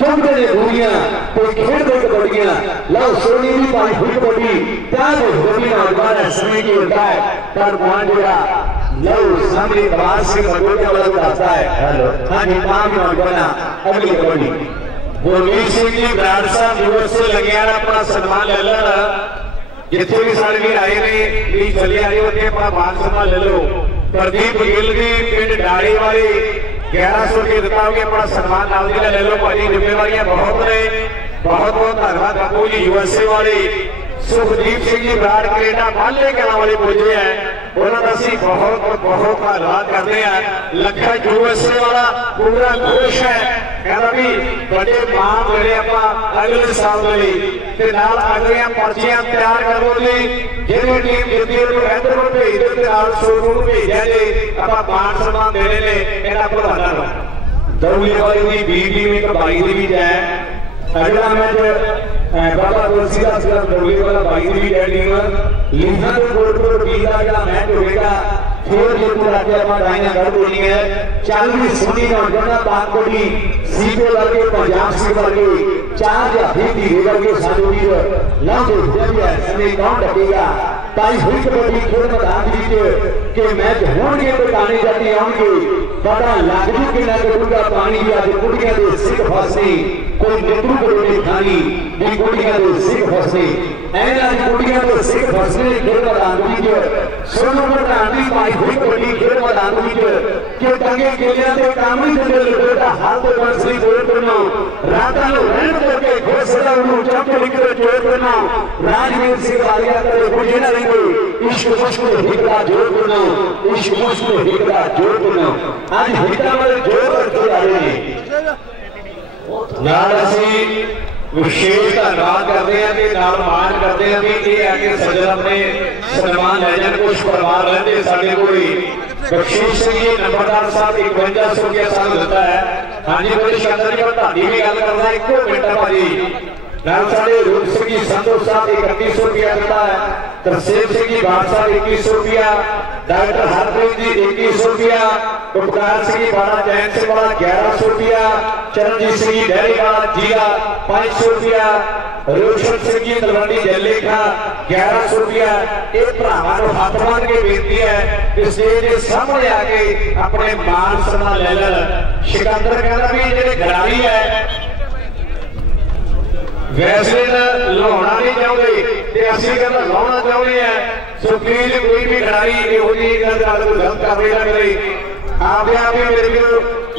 चुंबते ने गुड़ियां कोई खेल दे कबड्डियां लो सोनी भी पाई हुई कबड्डी त्याग कबड्डी नौजवान समय की होता है पर मांडरा लो सामने बाहर से मगोटा वाला उड़ाता है हेलो हां जी काम नौजवान अगली कबड्डी गुरमीत सिंह जी बराड़ साहब यूएसए लगे अपना सम्मान ले लेना जिथे भी सारे भी आए ने भी चले आ रहे होते अपना मान सम्मान ले लो प्रदीप गिल जी पिंड डाड़ी वाली 1100 के दिता होगे अपना सम्मान नाल दी ले लो भाजी जिम्मेवारियां बहुत ने बहुत बहुत धन्यवाद बापू जी यूएसए वाले सुखदीप सिंह जी बराड़ कनेडा माले कला वाले पुजे है उन्होंने असी बहुत बहुत धन्यवाद करते हैं लखा यूएसए वाला पूरा खुश है कहना भी बड़े मान मिले आप अगले साल के नाल अगलियां पर्चियां तैयार करो जी जिहड़ी टीम जितदी उन्होंने इधर को भेज दो नाल सोनू को भेजा जी आप मान सम्मान देने ने इन्हां प्रधानां नूं दौड़े वाली दी बीबी में कबाई दी भी जाए अगला मैच बाबा तुलसीदास का दौड़े वाला बाई दी भी जाए लीहा तो कोटपुर बीदा अगला मैच होगा फिर जो पूरा जमा दाइना कर देनी है चल भी सुनी नौजवान बागकोटी सीपे वर्गे पंजाब सिंह वर्गे चार या फिर धीरे वर्गे साधु वीर लंबे जब समय कौन डकेगा ताई हुई कबड्डी खेल मैदान के मैच होंगे तो गाने जाते आएंगे पता लग जू कि ना पानी भी आज कुड़ियां दे सिख फसने कोई नेतू करोड़े खानी भी कुड़ियां दे सिख फसने ऐना कुड़ियां दे सिख फसने खेल मैदान सोनू प्रधान की पाई हुई कबड्डी खेल मैदान के टंगे केलियां ते काम ही चले बेटा हाथ तो बंसरी जोड़ करना राता नु रहन करके घोसला नु चप निकले जोड़ करना राजवीर सिंह वालिया करे बुझे ना लेंगे इश्क मुश्क हिकड़ा जोड़ करना इश्क मुश्क हिकड़ा जोड़ करना आज हिकड़ा वाले जोड़ करके आ रहे हैं नाल असी विशेष धन्यवाद करते हैं कि नाल मान करते हैं कि ये आके सजन अपने सन्मान ले जाने कुछ परिवार रहते साढ़े कोई बख्शीश सिंह जी नंबरदार साहब 5100 रुपया साल देता है हाँ जी बड़े शानदार जी ढाडी भी गल करना है 1 मिनट भाजी नाल साढ़े रूप सिंह जी संधू साहब 3100 रुपया देता है तरसेम सिंह जी भाट साहब 2100 रुपया डॉक्टर हरप्रीत जी 2100 रुपया उपकार सिंह जी बाड़ा जैन सिंह वाला 1100 रुपया चरणजीत सिंह जी डेरी वाला जीरा 500 रुपया रोशन सिंह जी तलवंडी जलेखा 1100 रुपया एक भरावां नूं हथ बन के बेनती है कि स्टेज के सामने आके अपने मान सम्मान ले लेण सिकंदर कहना भी जिहड़े खिडारी है वैसे लाना नहीं चाहते असं कहना लाना चाहते हैं सो प्लीज कोई भी खिडारी इहो जी गल गलत कर देगा नहीं आपे आप ही मेरे को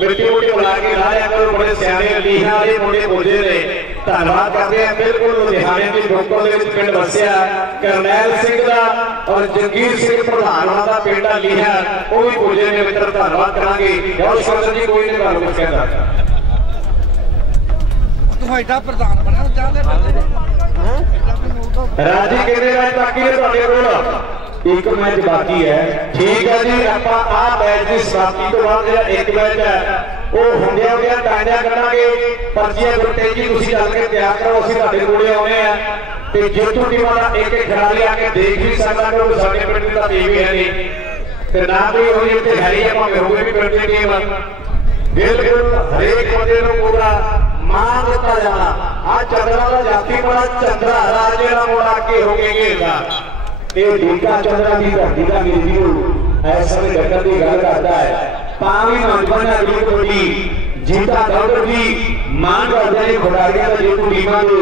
मिट्टी मुट्टी बुला के लाया करो बड़े सियाने लीहा वाले मुंडे बोझे ने धन्यवाद करते हैं बिल्कुल लुधियाने की लोकल पिंड वसिया करनैल सिंह का और जगीर सिंह प्रधान का पिंड लीहा वो भी बोझे ने मित्र धन्यवाद करांगे और शंकर जी कोई नहीं गल कुछ कहता प्रधान बना राजी कहते बाकी है तुहाडे कोल एक मैच बाकी है ठीक है जी आपां आ मैच की समाप्ति तो बाद जिहड़ा एक मैच है वो हुंदे हुए टाइमियां करांगे पर्चियां गुरतेज जी तुसीं चल के तैयार करो असीं तुहाडे कोले आउणे आ ते जेतू टीमां दा एक एक खिडारी आके देख भी सकदा कि साडे पिंड दा टीम ही है नहीं ते ना भी होई ते है ही भावें होवे भी पिंड दी टीम बिल्कुल हरेक बंदे नूं पूरा मान दिता जाना आ चंद्रा का जाति बड़ा चंद्रा राजे का मोड़ा के हो घेरदा ये डीका चंद्रा की धरती का मीडियो ऐसा में डकर की गल करता है पावी नौजवान अगली टोली जीता दौड़ भी मान करते हैं खिडारियों का जेतू टीमां दे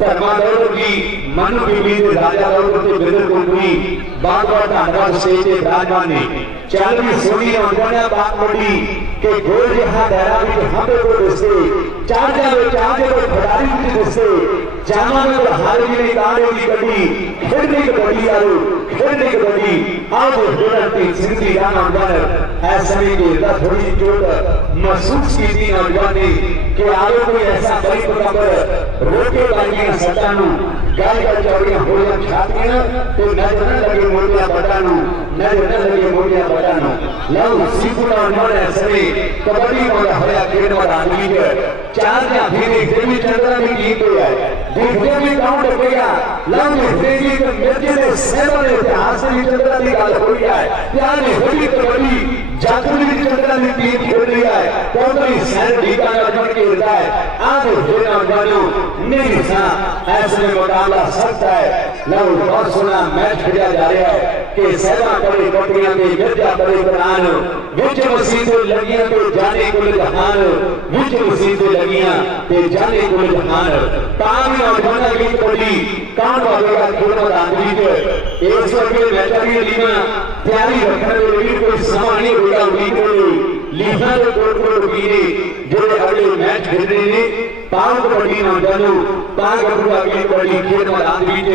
धर्मा दौड़ भी मन बीबी दे राजा दौड़ ते बिरल कुंडली बार-बार धन्यवाद स्टेज ते विराजमान ने चल भी सोनी नौजवान बागकोटी के गोल जहां दायरा में हम को दिसते चार जावे खिडारी भी दिसते जामा में हार भी नहीं कांडे की गड्डी खेलने की गड्डी आलो खेलने की गड्डी आओ होरती जिंदगी का नौजवान ऐसा नहीं कि थोड़ी चोट महसूस की थी नौजवान ने कि आलो कोई ऐसा बड़ी प्रकार रोके वाली सट्टा नु गाय का चौड़ियां होलियां छातियां तो नजर न लगे मोटिया बटानु नजर न लगे मोटिया बटानु लव सीपुरा नौन ऐसे कबड्डी वाला होया खेल वाला लीग चार या फिर एक देवी चंद्रा में जीत है देखने में कौन डकेगा लाने देगी कि मिर्जे ने सेवा ने इतिहास में चंद्रा की गल हो रही है प्यार ने होली कबड्डी जादू की चंद्रा की टीम खेल रही है कौंतरी सैन ढीका का जड़ के होता है आज होना जानो नहीं सा ऐसे मुकाबला सख्त है लो बहुत सोना मैच खेला जा रहा है कि सेवा करे कोटियां में मिर्जा करे कुरान विच मसीह लगियां तो जाने कुल जहान विच मसीह लगियां ते जाने कुल जहान तामी नौजवान की कबड्डी कौन भागेगा खेल मैदान विच इस वर्गे मैच की लीमा तैयारी रखने के लिए कोई समा नहीं होगा उम्मीद नहीं लीहा के कोट वीरे जो अगले मैच खेल रहे हैं पांच कबड्डी नौजवानों पांच गबरू की कबड्डी खेल मैदान विच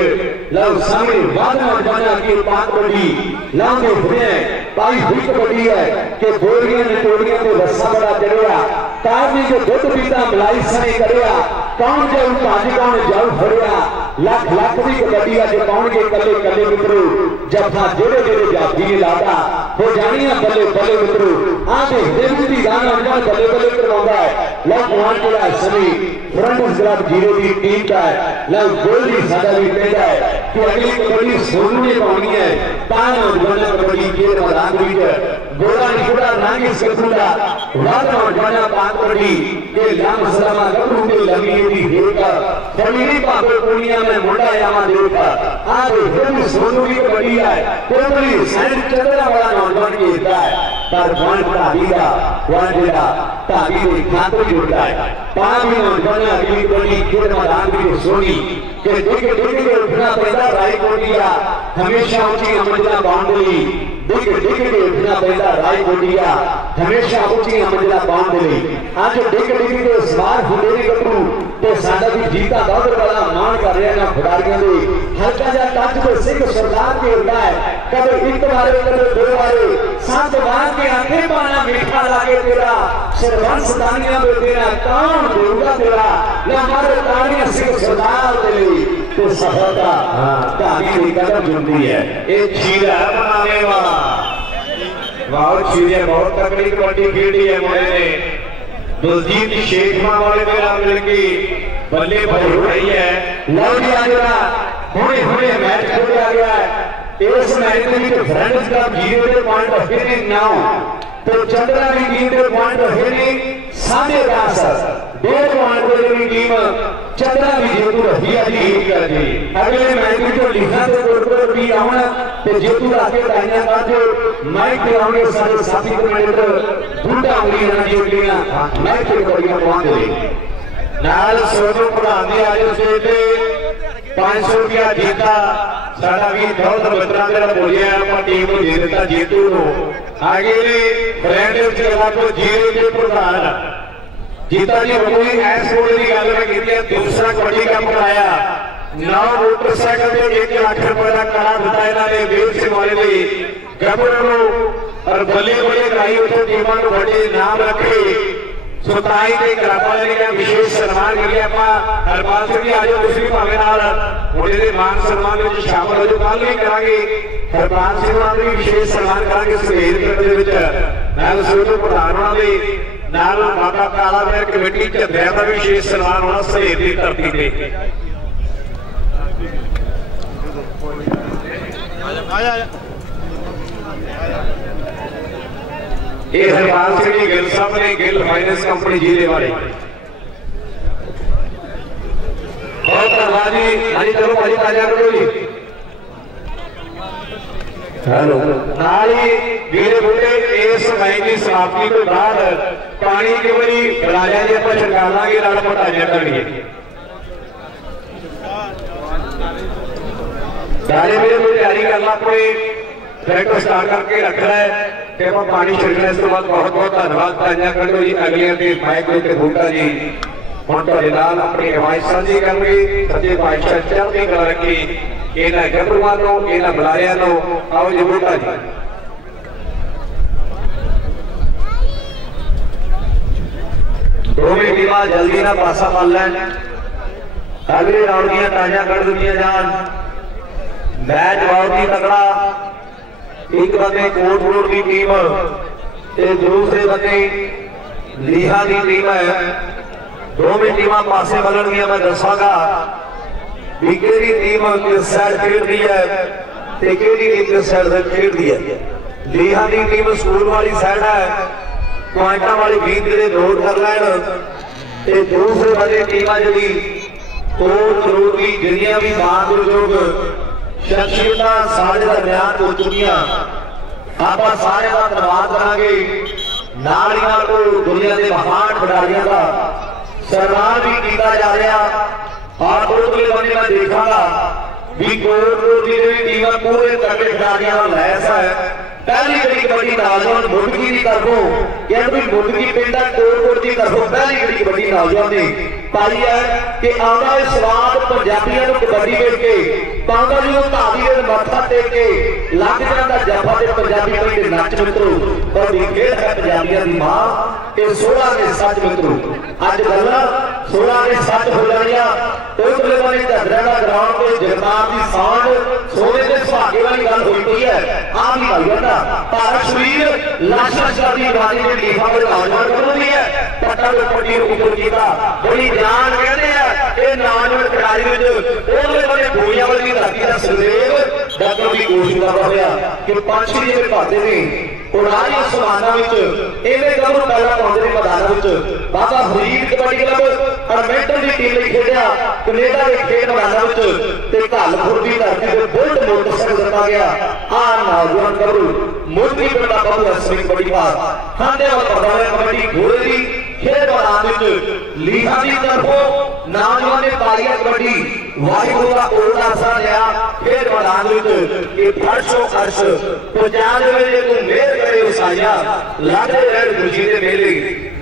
लो सामने बाद नौजवान की पांच कबड्डी लाओ के हुए पाई हुई कबड्डी है कि बोरियां निटोड़ियां को रस्सा बड़ा चढ़िया कारनी जो दुध पीता मलाई सने करिया कौन जाऊ भाजी कौन जाऊ फड़िया लख लख की कबड्डी अज कौन के कले कले मित्रों जफा जेड़े जेड़े जाफी लादा हो जानिया बल्ले बल्ले मित्रों आगे दिल की गाना बल्ले बल्ले करवाता है लो पॉइंट जो सभी फ्रंट क्लब जीरो की टीम का है लो गोल भी सादा भी कहता है कि अगली कबड्डी सोनू ने पानी है तान नौजवान कबड्डी खेल मैदान विच गोला निकुड़ा नांगी सिखुड़ा वाद नौजवान पाक कबड्डी के लाम सलामा गबरू के लगी दी देगा फलीरी पाको पुनिया में मुंडा यामा देगा आज फिर सोनू की कबड्डी है कोई सैन चंद्रा वाला नौजवान की होता है पर पॉइंट भाभी का पॉइंट देगा भाभी को खातो जुड़ता है पांच नौजवान अगली कबड्डी खेल मैदान में सोनी के देख के उठना पैदा रायकोटिया हमेशा ऊंची मंजिला बाउंड्री देख के उठना पैदा रायकोटिया हमेशा ऊंची मंजिला बाउंड्री आज देख के सवार फुलेरे गबरू तो साडा भी जीता बहुत बड़ा मान कर रहे हैं खिडारियों दे हल्का जा टच तो सिंह सरदार के होता है कभी एक बारे कभी दो बारे सात बार के आंखें पाना मीठा लागे तेरा सरवंश दानिया में तेरा कौन देगा तेरा न हमारे तानिया सिंह सरदार दे तो सफलता कहानी कदम जुड़ती है एक चीरा बनाने वाला वाह चीरे बहुत तकड़ी कबड्डी खेली है मोरे ने दुलजीत शेख मां वाले मेरा मिलके बल्ले बल्ले उड़ाई है लवली आजरा हुणे हुणे मैच खेला गया है इस मैच में फ्रेंड्स का 0 पॉइंट रखे ने 9 तो चंद्रा की टीम के पॉइंट रखे ने 10.5 1.5 पॉइंट वाली टीम चंद्रा भी जेतू रही है जी अगले मैच में जो लिखा से कोट भी आउन ते जेतू आके ताइयां का जो माइक पे आउंगे सारे साथी कमेंटर बूटा उंगली ना जोड़ियां मैच के बढ़िया पहुंच गए नाल सोनू प्रधान जी आज सेते 500 रुपया जीता साडा भी बहुत बतरा मेरा बोलिया ਆਪਾਂ टीम ਨੂੰ ਦੇ ਦਿੱਤਾ ਜੇਤੂ ਨੂੰ आगे ने ब्रांड ਵਿੱਚ ਲਗਾ ਕੋ ਜੀਰੇ ਦੇ ਪ੍ਰਧਾਨ जीता जी कोई ऐस बोले की गल मैं की दूसरा कबड्डी कप कराया 9 मोटरसाइकिल से 1 लाख रुपए का कड़ा दिता इन्होंने वीर सिंह वाले ने गबरू और बल्ले बल्ले कराई उसे टीमां को बड़े नाम रखे सुताई के ग्राफा ने विशेष सम्मान कर लिया आप हरपाल सिंह जी आज दूसरी भावे नाल मुंडे दे मान सम्मान में शामिल हो जो कल भी करांगे हरपाल सिंह वाले भी विशेष सम्मान करांगे सहेज करने दे विच नाल सोनू प्रधान वाले नाल बाबा काला मेर कमेटी झंडिया का भी विशेष सम्मान होना सहेज की धरती पे ये हरपाल सिंह जी गिल साहब ने गिल फाइनेंस कंपनी जीरे वाले बहुत धन्यवाद जी। हाँ जी चलो भाजी ताजा करो जी हेलो नाली वीरे बूटे इस मैच की समाप्ति के बाद पानी के बारी बुलाया जी आप छड़का लांगे नाल पटाइयां करनिए डाले मेरे को तैयारी करना अपने ट्रैक्टर स्टार्ट करके रख रहा है कि आप पानी छिड़कने इस बाद बहुत बहुत धन्यवाद ताइयां करो जी अगलियां के माइक के बूटा जी हम तुहाडे नाल अपनी आवाज़ साझी करेंगे सच्चे पातशाह चढ़दी कला रखी इन्हां गबरूआं नूं इन्हां बुलारियां नूं आओ जी बूटा जी दोवें टीमां जल्दी ना पासा पा लैण अगले राउंड दीयां ताइयां कढ़ दित्तियां जाण मैच बहुत ही तगड़ा एक बंदे कोट रोड की टीम दूसरे बंदे लीहा की टीम है दोवें टीमां पासे बदलणगियां मैं दसांगा भी केड़ी टीम किस साइड खेलती है ते केड़ी टीम किस साइड खेलती है। लीहा की टीम स्कूल वाली साइड है, पॉइंटा वाली गेंद जो नोट कर लैन ते दूसरे वाली टीम जी कोच रोगी जिन्नियां भी मानयोग शख्सियत साढ़े दरम्यान हो चुकिया आप सारे का धन्यवाद करांगे। नाल ही नाल दुनिया के महान खिडारियों का सम्मान भी किया जा रहा। और उधरले बन्ने मैं देखांगा भी कोटपुर की टीम पूरे तगड़े खिडारियों का लैस है। पहली घड़ी कबड्डी नौजवान मुंडगी की तरफों कहते भी मुंडगी पिंड कोटपुर की तरफों पहली घड़ी कबड्डी नौजवान ने पाई है कि आना स्वाद पंजाबियों को कबड्डी वेख के पांगा जी धावी मत्था टेक के लग जाता जफा के पंजाबी पिंड नच मित्रों कबड्डी खेल है पंजाबियों की मां के 16 ने सच मित्रों अज गल 16 ने सच हो जानिया। उधरले वाले झगड़ा का ग्राउंड के जगतार की सांड सोने के सुहागे वाली गल हुई पई है। आम ही गल करना भारत शरीर लाश शादी वाली ने लीफा में नौजवान करनी है पट्टा पट्टी ऊपर किया बड़ी जान कहते हैं ये नौजवान खिडारी उधरले वाले गोलियां वाली धरती का सुखदेव डॉक्टर की कोशिश कर रहा कि पंछी जिवें भाते ने पुराने समाना इवें गबरू पहला पाते मैदान बाबा फरीद कबड्डी क्लब अरमेंटल की टीम ने खेलिया कनेडा के खेल मैदान घालपुर की धरती से बुलट मोटरसाइकिल दिता गया। आ नौजवान गबरू मुंडगी पिंड का बहु असली कबड्डी पास खाने वाला कबड्डी घोड़े की खेल मैदान लीहा की तरफों नौजवान ने पाई कबड्डी वाहिगुरू का कोड़ा सा लिया खेल मैदान फर्शो अर्श पंजाब तू मेहर करे उसाया लाडे रहन खुशी के मेले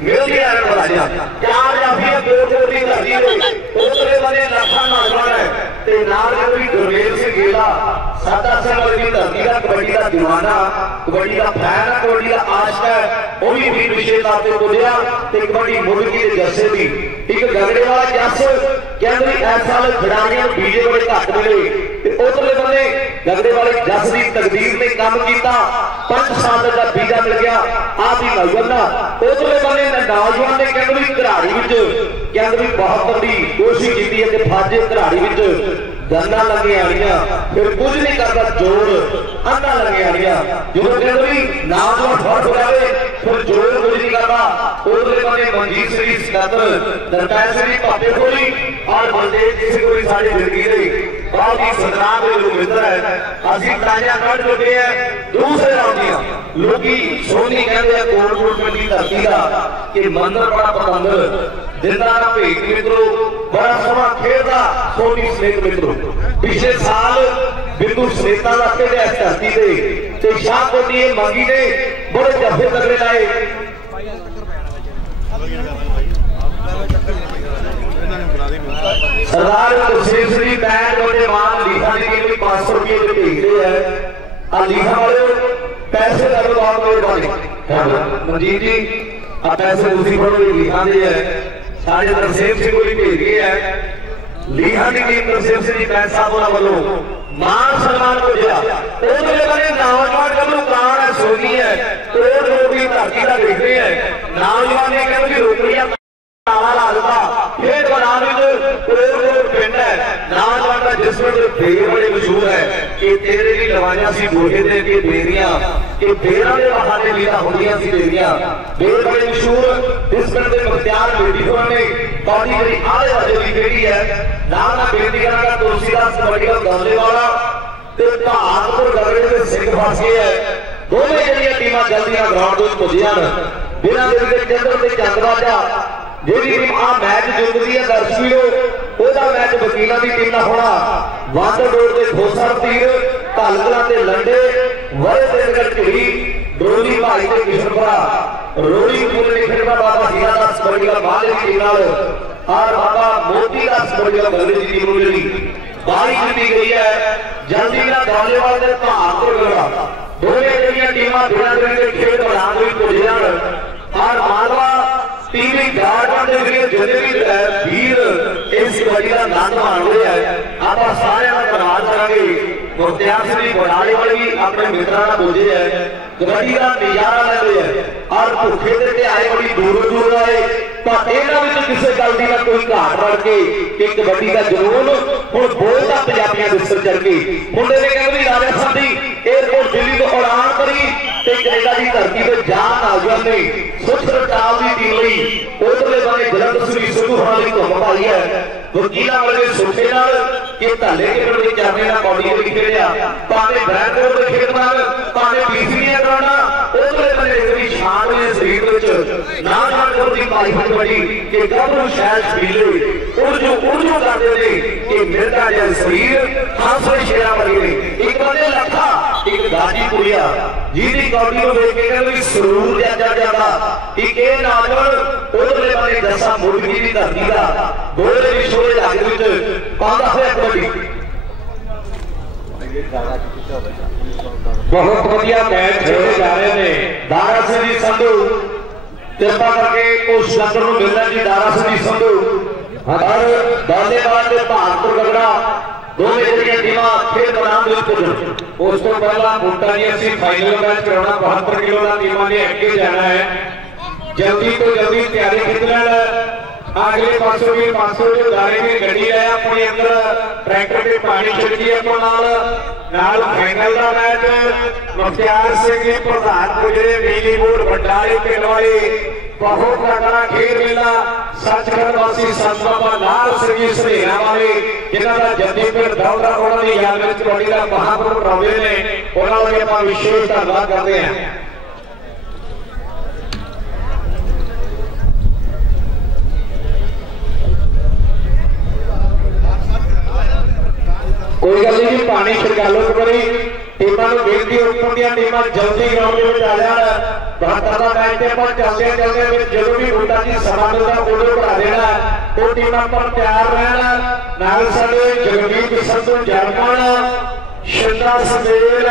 मिलती रहन बधाइयां चार जाफिया कोटपुर की धरती उधरले वाले लाखा नौजवान है ते नाल भी गुरमेल सिंह गेला सादा सिंह की धरती का कबड्डी का दीवाना कबड्डी का फैन है कबड्डी का आशिक है वो भी वीर विशेष तौर पर बोलिया ते कबड्डी मुंडगी के जस्से दी एक गगड़े वाला जस कहते इस साल खिडारियों बीजे बड़े घट मिले उधरले बने गगड़े वाले जस की तकदीर ने काम किया 5 साल का बीजा मिल गया आप ही नौजवान उधरले बने नौजवान ने कहते भी घराड़ी कहते भी बहुत बड़ी कोशिश की है फाजे घराड़ी गन्ना लगे आलियां फिर कुछ नहीं करता जोर अन्ना लगे आलियां जो कहते भी नौजवान फट हो जाए फिर जोर कुछ नहीं करता। उधरले बने मनजीत सिंह सिकंदर दरबार सिंह पापे खोली और बलदेव जी सिंह कोई साड़ी जिंदगी रही बहुत ही सदनाम लोग मित्र है असि ताजा कट चुके हैं। दूसरे राउंड लोगी सोनी कहते हैं कोटपुर की धरती का कि मंदिर बड़ा पतंगर जिंदा ना भेट मित्रों बड़ा समा खेलता सोनी स्नेह मित्रों पिछले साल बिंदु स्नेता का खेल इस धरती से शाहकोटी मंगी ने बड़े जफे तगड़े लाए। सरदार गुरसेव सिंह बैट बड़े मान लीहा की 500 रुपये जो भेज रहे हैं लीहा वाले पैसे लगे बहुत मेहरबानी मनजीत जी आ पैसे दूसरी फड़ो लीहा दे है साढ़े गुरसेव सिंह को भी भेज रही है लीहा की टीम गुरसेव सिंह पैसा बोला वालों मान सम्मान को दिया उधरले बने नौजवान कब कान है सोनी है कोट रोड की धरती का देख रहे हैं नौजवान ने कहते रोकड़ियां पिंड है नौजवान का जिसमें बेर बड़े मशहूर है कि तेरे भी लवाइया सी गोहे दे के बेरियां कि बेरा के बहाने लीला होंदियां सी बेरियां बेर बड़े मशहूर इस पिंड के मुख्तियार बेटी ने बॉडी मेरी आले वाले की बेटी है नाम ना बेटी का तुलसीदास कबड्डी का गमले वाला ते भागपुर गगड़े के सिंह फस गए है। दोनों जड़ियां टीमां जल्दी ग्राउंड में पुजियां बिना चंद्र ते चंद्रवाजा जी आ मैच जितती है दर्शकों ओदा मैच वकीलों की टीम ना होना वंद रोड के खोसर तीर कलकला के लंडे वरे तेलगढ़ झुड़ी डोली भाई के किशनपुरा रोड़ी पूरे फिरमा बाबा हीरा दास कबड्डी का बाल की टीम और बाबा मोती दास कबड्डी का बल्ले की टीम जी बारी की गई है जल्दी का दौलेवाल के भागपुर गड़ा दोनों जड़ियां टीमां बिना के खेल मैदान में पुजियां और मालवा टीवी गार्डन के लिए जितने भी वीर इस कबड्डी का आनंद मान रहे हैं आप सारे का धन्यवाद करेंगे। मुख्तियार सिंह बड़ाले वाले भी अपने मित्रों का बोझे है कबड्डी का नजारा ले रहे हैं और भूखे देते आए बड़ी दूर दूर आए किसी गल की ना कोई घाट रख के कबड्डी का जुनून हुण बोलदा पंजाबियां दे सिर चढ़ के मुंडे ने कहंदे भी राजा साहब दी एयरपोर्ट दिल्ली तो उड़ान करी ते कनेडा की धरती ते जान आ जांदे सुख रटाल दी टीम लई उधरले बारे जलंधर श्री सिद्धू हाली तो भाई है वकीलां वाले सुखे नाल कि धाले के बड़े जाने ना बॉडी दे खेलिया भावे ब्रैंडर दे खेलना भावे पीसीए कराना उधरले बारे इतनी शान ने शरीर विच ना जान कर दी पाई बड़ी कि गबरू शैल पीले उर्जू करदे ने कि मिलदा जा शरीर हांसले शेरा वर्गे ने एक बंदे लखा एक गाजी कुड़िया जिहदी गॉडी नु देख के कहंदे सरूर जा जांदा एक ए नौजवान उधरले बारे दसा मुर्गी दी धरती दा गोले विश्व जंग विच पांदा होया कबड्डी बहुत बढ़िया मैच खेले जा रहे ने दारा सिंह जी संधू कृपा करके उस लंगर नु मिलना जी दारा सिंह जी संधू और दालेवाल ते भागपुर गगड़ा दोवें ਜਿਹੜੀਆਂ ਟੀਮਾਂ ਖੇਡ ਮੈਦਾਨ ਦੇ ਵਿੱਚ ਪੁੱਜਣ ਉਸ ਤੋਂ ਪਹਿਲਾਂ ਬੂਟਾ ਜੀ ਅਸੀਂ ਫਾਈਨਲ ਮੈਚ ਕਰਾਉਣਾ 72 ਕਿਲੋ ਦਾ ਟੀਮਾਂ ਨੇ ਅੱਗੇ ਜਾਣਾ ਹੈ ਜਲਦੀ ਤੋਂ ਜਲਦੀ ਤਿਆਰੀ ਖਿੱਚ ਲੈਣ अगले पासों भी 500 जो दारे में गड्डी है अपने अंदर ट्रैक्टर में पानी छिड़की नाल फाइनल का मैच मुख्तियार सिंह जी प्रधान गुजरे नीली बोर्ड बंडारी पिंड वाली बहुत तगड़ा खेल मेला सचखंड वासी संत बाबा लाल सिंह जी सनेरा वाले जिन्हों का जद्दी पिंड दौरा उन्होंने याद में कबड्डी का महापुरुष कराते हैं उन्होंने आप विशेष धन्यवाद करते हैं कोई गल नहीं जी पानी छिड़का लो कबड्डी टीमां नूं बेनती उत्तर दी टीमां जल्दी ग्राउंड दे विच आ जाण 72 दा मैच ते आपां चलदे विच जदों भी बूटा जी समा मिलदा उदों बढ़ा देना ਉਹ टीमां पर तैयार रहण नाल साडे जगमीत संधू जरमन शिंदा समेल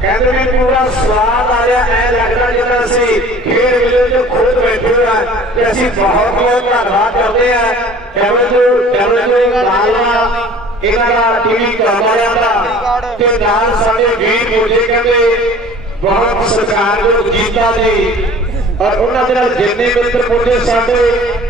कहते भी पूरा स्वाद आ रहा है लगता जिदा असीं खेल मेले च खुद बैठे हुए हैं ते असीं बहुत बहुत धन्नवाद करते हैं कैमरे लालवा इन्हां टीवी करवाया दा ते नाल साडे वीर बोले कहते बहुत सत्कारयोग जीता जी और उन्होंने नाल जिन्ने मित्र पुजे साडे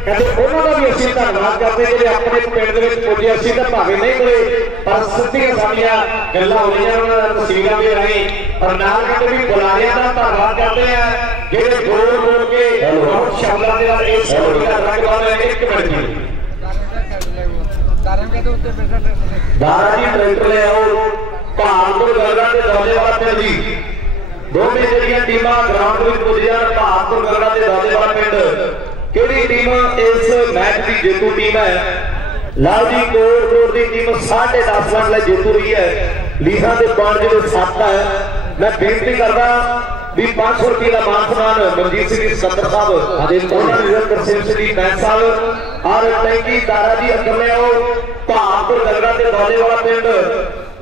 कहते उन्होंने भी असीं धन्नवाद करते जिहड़े अपने पिंड दे विच पुजे असीं तां भावें नहीं मिले पर सिद्धियां साडियां गल्लां होईयां उन्हां नाल तस्वीरां भी रही और नाल कहते भी बुलारियां दा धन्नवाद करते हैं जिहड़े बोल बोल के बहुत शब्दां दे नाल इस कबड्डी दा रंग लाउंदे ने। एक मिनट जी दारा जी ट्रैक्टर ले आओ भागपुर गगड़ा ते दौलेवाला पिंड जी दोवें ਜਿਹੜੀਆਂ ਟੀਮਾਂ ग्राउंड ਵਿੱਚ ਪੁੱਜੀਆਂ ਭਾਗपुर गगड़ा ਤੇ ਦੌਲੇਵਾਲਾ ਪਿੰਡ ਕਿਹੜੀ ਟੀਮ ਇਸ मैच की जेतू टीम है लाल जी कोट की टीम 10.5 रन ले जेतू रही है लीहा के पॉइंट जो 7 है मैं बेनती करदा भी 500 रुपये का मान सम्मान मनजीत सिंह सत्तर साहब साहब और टैंकी दारा जी अंदर ले आओ भागपुर गगड़ा ते दौलेवाला पिंड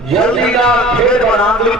जल्दी का खेल बनाने